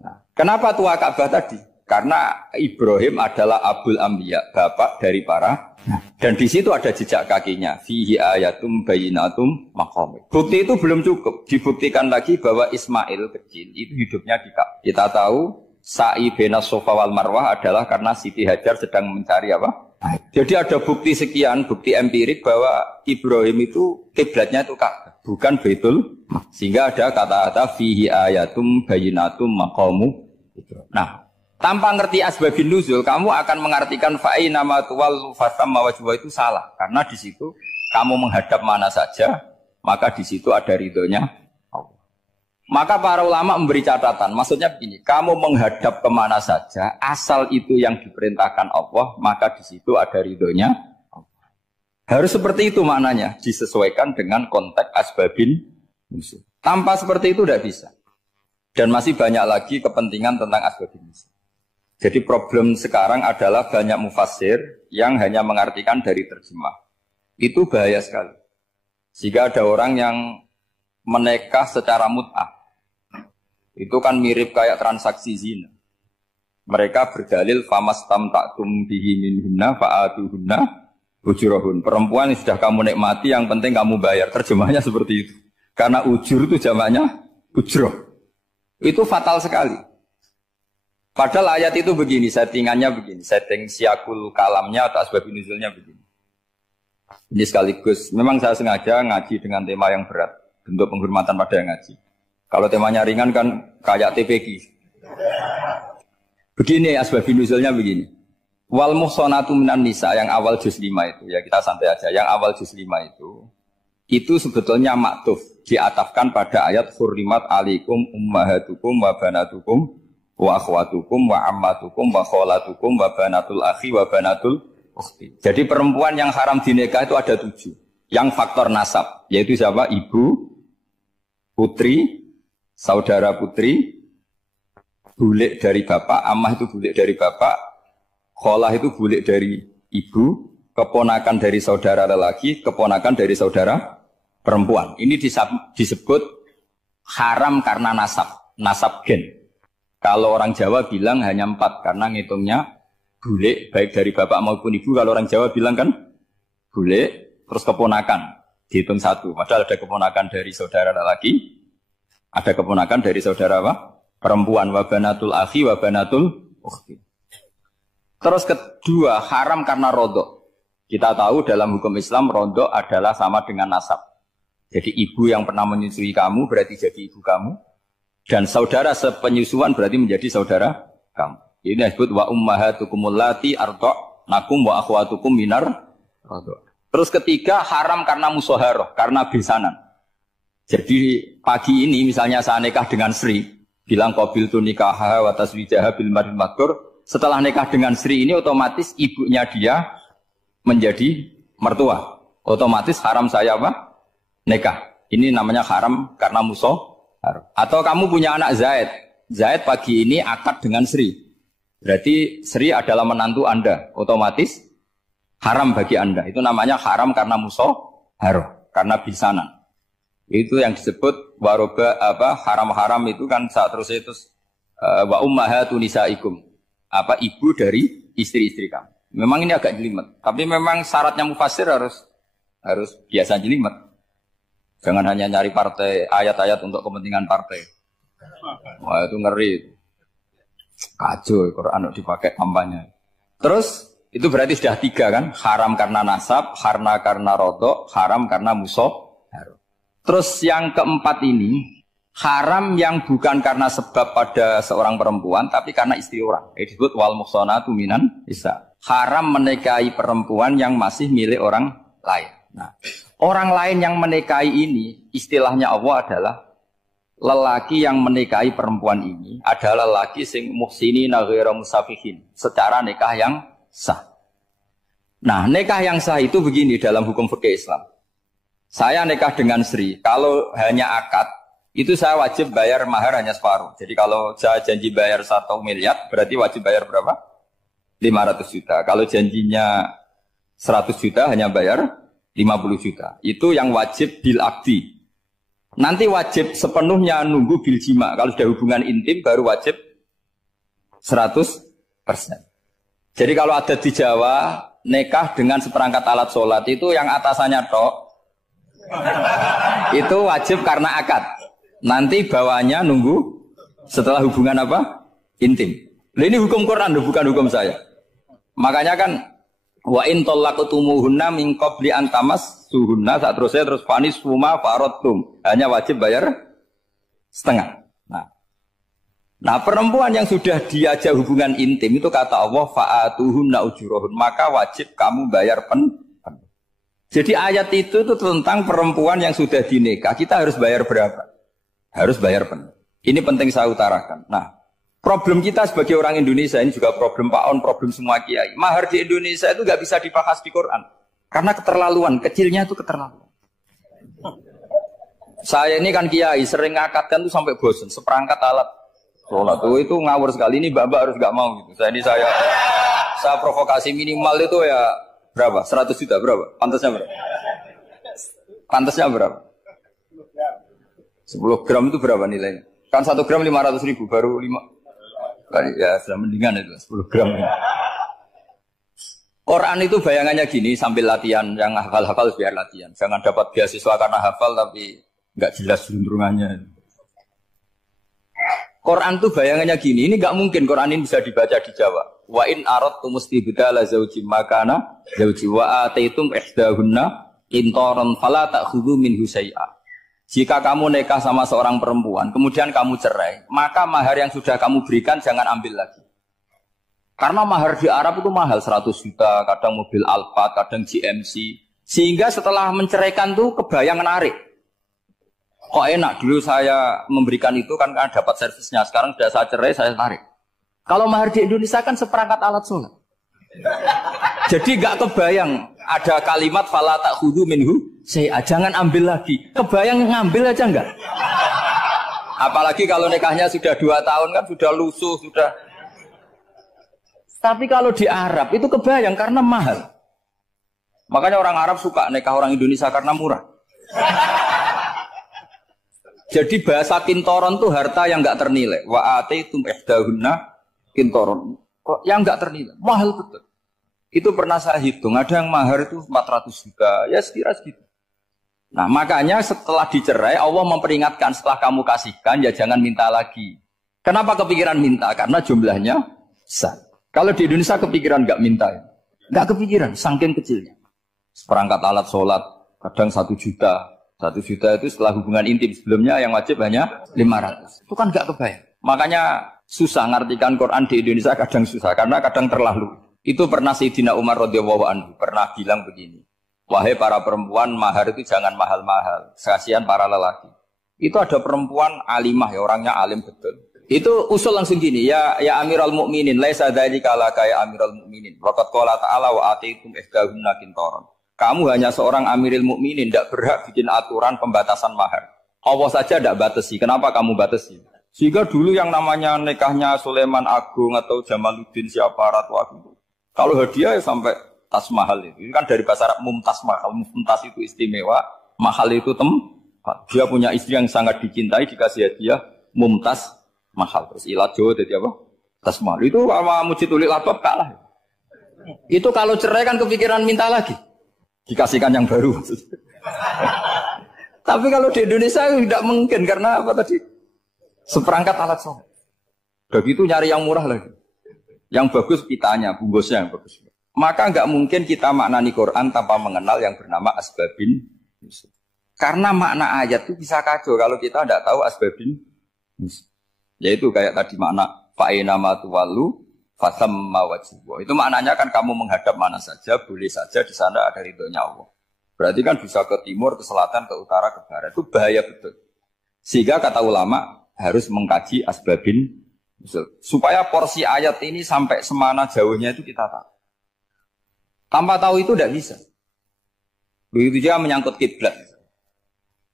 Nah, kenapa tua Ka'bah tadi? Karena Ibrahim adalah Abul Anbiya, bapak dari para. Dan di situ ada jejak kakinya. Fihi ayatum bayyinatum maqam. Bukti itu belum cukup. Dibuktikan lagi bahwa Ismail kecil itu hidupnya di Ka'bah. Kita tahu sa'i bainas Shafa wal Marwah adalah karena Siti Hajar sedang mencari apa? Jadi ada bukti sekian, bukti empirik bahwa Ibrahim itu kiblatnya itu Ka'bah, bukan Baitul. Sehingga ada kata-kata fihi ayatum bayyinatum maqamu. Nah, tanpa ngerti asbabun nuzul, kamu akan mengartikan fa'ina ma tuwallu fasamma wajhu itu salah. Karena di situ kamu menghadap mana saja, maka di situ ada ridhonya Allah. Maka para ulama memberi catatan, maksudnya begini, kamu menghadap kemana saja, asal itu yang diperintahkan Allah, maka di situ ada ridhonya Allah. Harus seperti itu maknanya, disesuaikan dengan konteks asbabun nuzul. Tanpa seperti itu tidak bisa. Dan masih banyak lagi kepentingan tentang asbabun nuzul. Jadi problem sekarang adalah banyak mufassir yang hanya mengartikan dari terjemah. Itu bahaya sekali. Jika ada orang yang menikah secara mut'ah, itu kan mirip kayak transaksi zina. Mereka berdalil famastamta'tum bihi minhunna fa'atuhunna ujurahun. Perempuan yang sudah kamu nikmati, yang penting kamu bayar. Terjemahnya seperti itu. Karena ujur itu jamaknya ujroh. Itu fatal sekali. Padahal ayat itu begini, settingannya begini, setting siakul kalamnya atau asbabun nuzulnya begini. Ini sekaligus, memang saya sengaja ngaji dengan tema yang berat, bentuk penghormatan pada yang ngaji. Kalau temanya ringan kan kayak TPQ. Begini asbabun nuzulnya begini. Wal muhsanatu minan nisa yang awal juz 5 itu, ya kita santai aja, yang awal juz 5 itu sebetulnya maktuf, diatafkan pada ayat hurrimat alaikum ummahatukum wa banatukum wa akhwatukum wa ammatukum wa kholatukum wa banatul akhi wa banatul ukhti. Jadi perempuan yang haram dinikah itu ada 7. Yang faktor nasab, yaitu siapa? Ibu, putri, saudara putri, bulik dari bapak, ammah itu bulik dari bapak, kholah itu bulik dari ibu, keponakan dari saudara lelaki, keponakan dari saudara perempuan. Ini disebut haram karena nasab gen. Kalau orang Jawa bilang hanya 4 karena ngitungnya bule baik dari bapak maupun ibu. Kalau orang Jawa bilang kan bule terus keponakan dihitung 1. Padahal ada keponakan dari saudara lelaki, ada keponakan dari saudara apa? Perempuan. Wa banatul akhi wa banatul ukhti. Terus kedua haram karena rodok. Kita tahu dalam hukum Islam rodok adalah sama dengan nasab. Jadi ibu yang pernah menyusui kamu berarti jadi ibu kamu. Dan saudara sepenyusuan berarti menjadi saudara kamu. Ini disebut wa ummahatukumul lati arda'nakum wa akhwatukum minar radha'. Terus ketiga haram karena musaharah, karena besanan. Jadi pagi ini misalnya saya nikah dengan Sri, bilang qabiltu nikaha wa taswijaha bil mar'il madkur. Setelah nikah dengan Sri ini otomatis ibunya dia menjadi mertua. Otomatis haram saya apa? Nikah. Ini namanya haram karena musaharah. Atau kamu punya anak Zaid. Zaid pagi ini akad dengan Sri. Berarti Sri adalah menantu Anda. Otomatis haram bagi Anda. Itu namanya haram karena musaharah, karena bisanan. Itu yang disebut waroba apa haram-haram itu kan saat terus itu wa ummahatu nisaikum. Apa ibu dari istri-istri kamu. Memang ini agak jelimet. Tapi memang syaratnya mufassir harus biasa jelimet. Jangan hanya nyari partai, ayat-ayat untuk kepentingan partai. Wah itu ngeri. Kacau, Quran dipakai kampanye. Terus, itu berarti sudah 3 kan? Haram karena nasab, karena rodok, haram karena musaharah. Terus yang keempat ini, haram yang bukan karena sebab pada seorang perempuan, tapi karena istri orang. Ini disebut wal muhsanatu minan nisa. Haram menikahi perempuan yang masih milik orang lain. Nah, orang lain yang menikahi ini, istilahnya Allah adalah lelaki yang menikahi perempuan ini adalah lelaki sing muhsinina ghairu musafihin, secara nikah yang sah. Nah, nikah yang sah itu begini dalam hukum fikih Islam. Saya nikah dengan Sri, kalau hanya akad, itu saya wajib bayar mahar hanya separuh. Jadi kalau saya janji bayar 1 miliar, berarti wajib bayar berapa? 500 juta. Kalau janjinya 100 juta hanya bayar 50 juta. Itu yang wajib bil akdi. Nanti wajib sepenuhnya nunggu bil jima. Kalau sudah hubungan intim baru wajib 100%. Jadi kalau ada di Jawa nikah dengan seperangkat alat sholat itu yang atasannya tok itu wajib karena akad. Nanti bawahnya nunggu setelah hubungan apa? Intim. Nah, ini hukum Quran bukan hukum saya. Makanya kan Wa in talaqtumuhunna min qabli an tamassuhunna saat terus fanis suma faradtum. Hanya wajib bayar setengah. Nah, perempuan yang sudah diajak hubungan intim itu kata Allah fa'atuhunna ujurahun, maka wajib kamu bayar penuh. Jadi ayat itu tentang perempuan yang sudah dinikah, kita harus bayar berapa? Harus bayar penuh. Ini penting saya utarakan. Nah, problem kita sebagai orang Indonesia, ini juga problem Pak On, problem semua kiai. Mahar di Indonesia itu nggak bisa dibahas di Quran. Karena keterlaluan, kecilnya itu keterlaluan. Saya ini kan kiai, sering ngakatkan tuh sampai bosan, seperangkat alat sholat itu ngawur sekali. Ini mbak-mbak harus nggak mau gitu. Saya provokasi minimal itu ya berapa? 100 juta berapa? Pantasnya berapa? Pantasnya berapa? 10 gram itu berapa nilainya? Kan 1 gram 500.000 baru 5. Ya sudah mendingan itu 10 gram. Quran itu bayangannya gini sambil latihan, yang hafal-hafal biar latihan. Jangan dapat beasiswa karena hafal tapi nggak jelas juntrungannya. Quran tuh bayangannya gini, ini nggak mungkin Quran ini bisa dibaca di Jawa. Wa in aradtum mustibdala zaujim makana zauji wa ataitum ihdahunna qintaran fala ta'khudhu minhu syai'a. Jika kamu nikah sama seorang perempuan, kemudian kamu cerai, maka mahar yang sudah kamu berikan jangan ambil lagi. Karena mahar di Arab itu mahal, 100 juta, kadang mobil Alphard, kadang GMC. Sehingga setelah menceraikan tuh kebayang menarik. Kok enak, dulu saya memberikan itu kan karena dapat servisnya, sekarang sudah saya cerai, saya tarik. Kalau mahar di Indonesia kan seperangkat alat sholat. Jadi gak kebayang ada kalimat fala ta'khudhu minhu syai'a, jangan ambil lagi. Kebayang ngambil aja enggak? Apalagi kalau nikahnya sudah 2 tahun kan sudah lusuh, sudah. Tapi kalau di Arab itu kebayang karena mahal. Makanya orang Arab suka nikah orang Indonesia karena murah. Jadi bahasa kintoron itu harta yang enggak ternilai. Wa ataitum ihdahunna kintoron. Kok yang enggak ternilai? Mahal betul. Itu pernah saya hitung, ada yang mahar itu 400 juta. Ya sekira segitu. Nah, makanya setelah dicerai Allah memperingatkan setelah kamu kasihkan ya jangan minta lagi. Kenapa kepikiran minta? Karena jumlahnya besar. Kalau di Indonesia kepikiran enggak minta ya. Enggak kepikiran, saking kecilnya. Seperangkat alat sholat kadang 1 juta. 1 juta itu setelah hubungan intim, sebelumnya yang wajib hanya 500. Itu kan gak kebayang. Makanya susah ngartikan Quran di Indonesia, kadang susah karena kadang terlalu. Itu pernah Sayyidina Umar radhiyallahu anhu pernah bilang begini. Wahai para perempuan, mahar itu jangan mahal-mahal. Kasihan para lelaki. Itu ada perempuan alimah ya, orangnya alim betul. Itu usul langsung gini, ya Amiral Mukminin, laisa dzalika laka ya Amiral Mukminin. Waqad qala ta'ala wa atiitum ihdahunna qintaran. Kamu hanya seorang Amirul Mukminin, tidak berhak bikin aturan pembatasan mahar. Allah saja tidak batasi. Kenapa kamu batasi? Sehingga dulu yang namanya nikahnya Sulaiman Agung atau Jamaluddin siapa Ratu Agung, kalau hadiah ya sampai tas mahal itu. Ini kan dari bahasa Arab mumtaz mahal. Mumtaz itu istimewa, mahal itu tempat. Dia punya istri yang sangat dicintai, dikasih hadiah mumtaz mahal. Terus ilajo jadi apa? Tas mahal. Itu sama Mujid Ulil Albab kalah. Itu kalau cerai kan kepikiran minta lagi. Dikasihkan yang baru. Tapi kalau di Indonesia tidak mungkin karena apa tadi? Seperangkat alat sholat. Begitu nyari yang murah lagi. Yang bagus kitanya, bungkusnya yang bagus. Maka nggak mungkin kita maknani Quran tanpa mengenal yang bernama asbabin. Karena makna ayat itu bisa kacau kalau kita tidak tahu asbabin. Yaitu kayak tadi makna fa'ina matuwalu fasamma wajibwa. Itu maknanya kan kamu menghadap mana saja, boleh saja di sana ada ridhonya Allah. Berarti kan bisa ke timur, ke selatan, ke utara, ke barat. Itu bahaya betul. Sehingga kata ulama harus mengkaji asbabin supaya porsi ayat ini sampai semana jauhnya itu kita tahu. Tanpa tahu itu tidak bisa. Begitu juga menyangkut kiblat.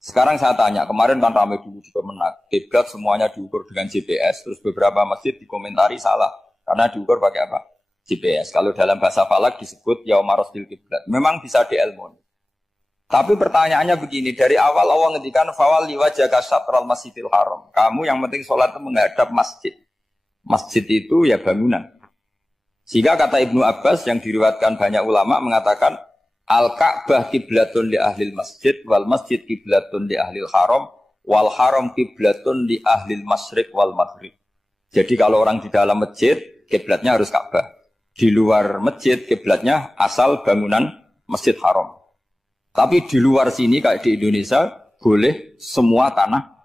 Sekarang saya tanya, kemarin kan ramai dulu juga kiblat semuanya diukur dengan GPS, terus beberapa masjid dikomentari salah. Karena diukur pakai apa? GPS. Kalau dalam bahasa falak disebut yaumarosdil kiblat. Memang bisa diilmoni. Tapi pertanyaannya begini, dari awal Allah ngendikan fawal liwajhaka syatral masjidil haram. Kamu yang penting sholat itu menghadap masjid. Masjid itu ya bangunan. Sehingga kata Ibnu Abbas yang diriwayatkan banyak ulama mengatakan al-Ka'bah kiblatun li ahlil masjid wal masjid kiblatun li ahlil haram wal haram kiblatun li ahlil masyriq wal maghrib. Jadi kalau orang di dalam masjid kiblatnya harus Ka'bah. Di luar masjid kiblatnya asal bangunan Masjid Haram. Tapi di luar sini kayak di Indonesia boleh semua tanah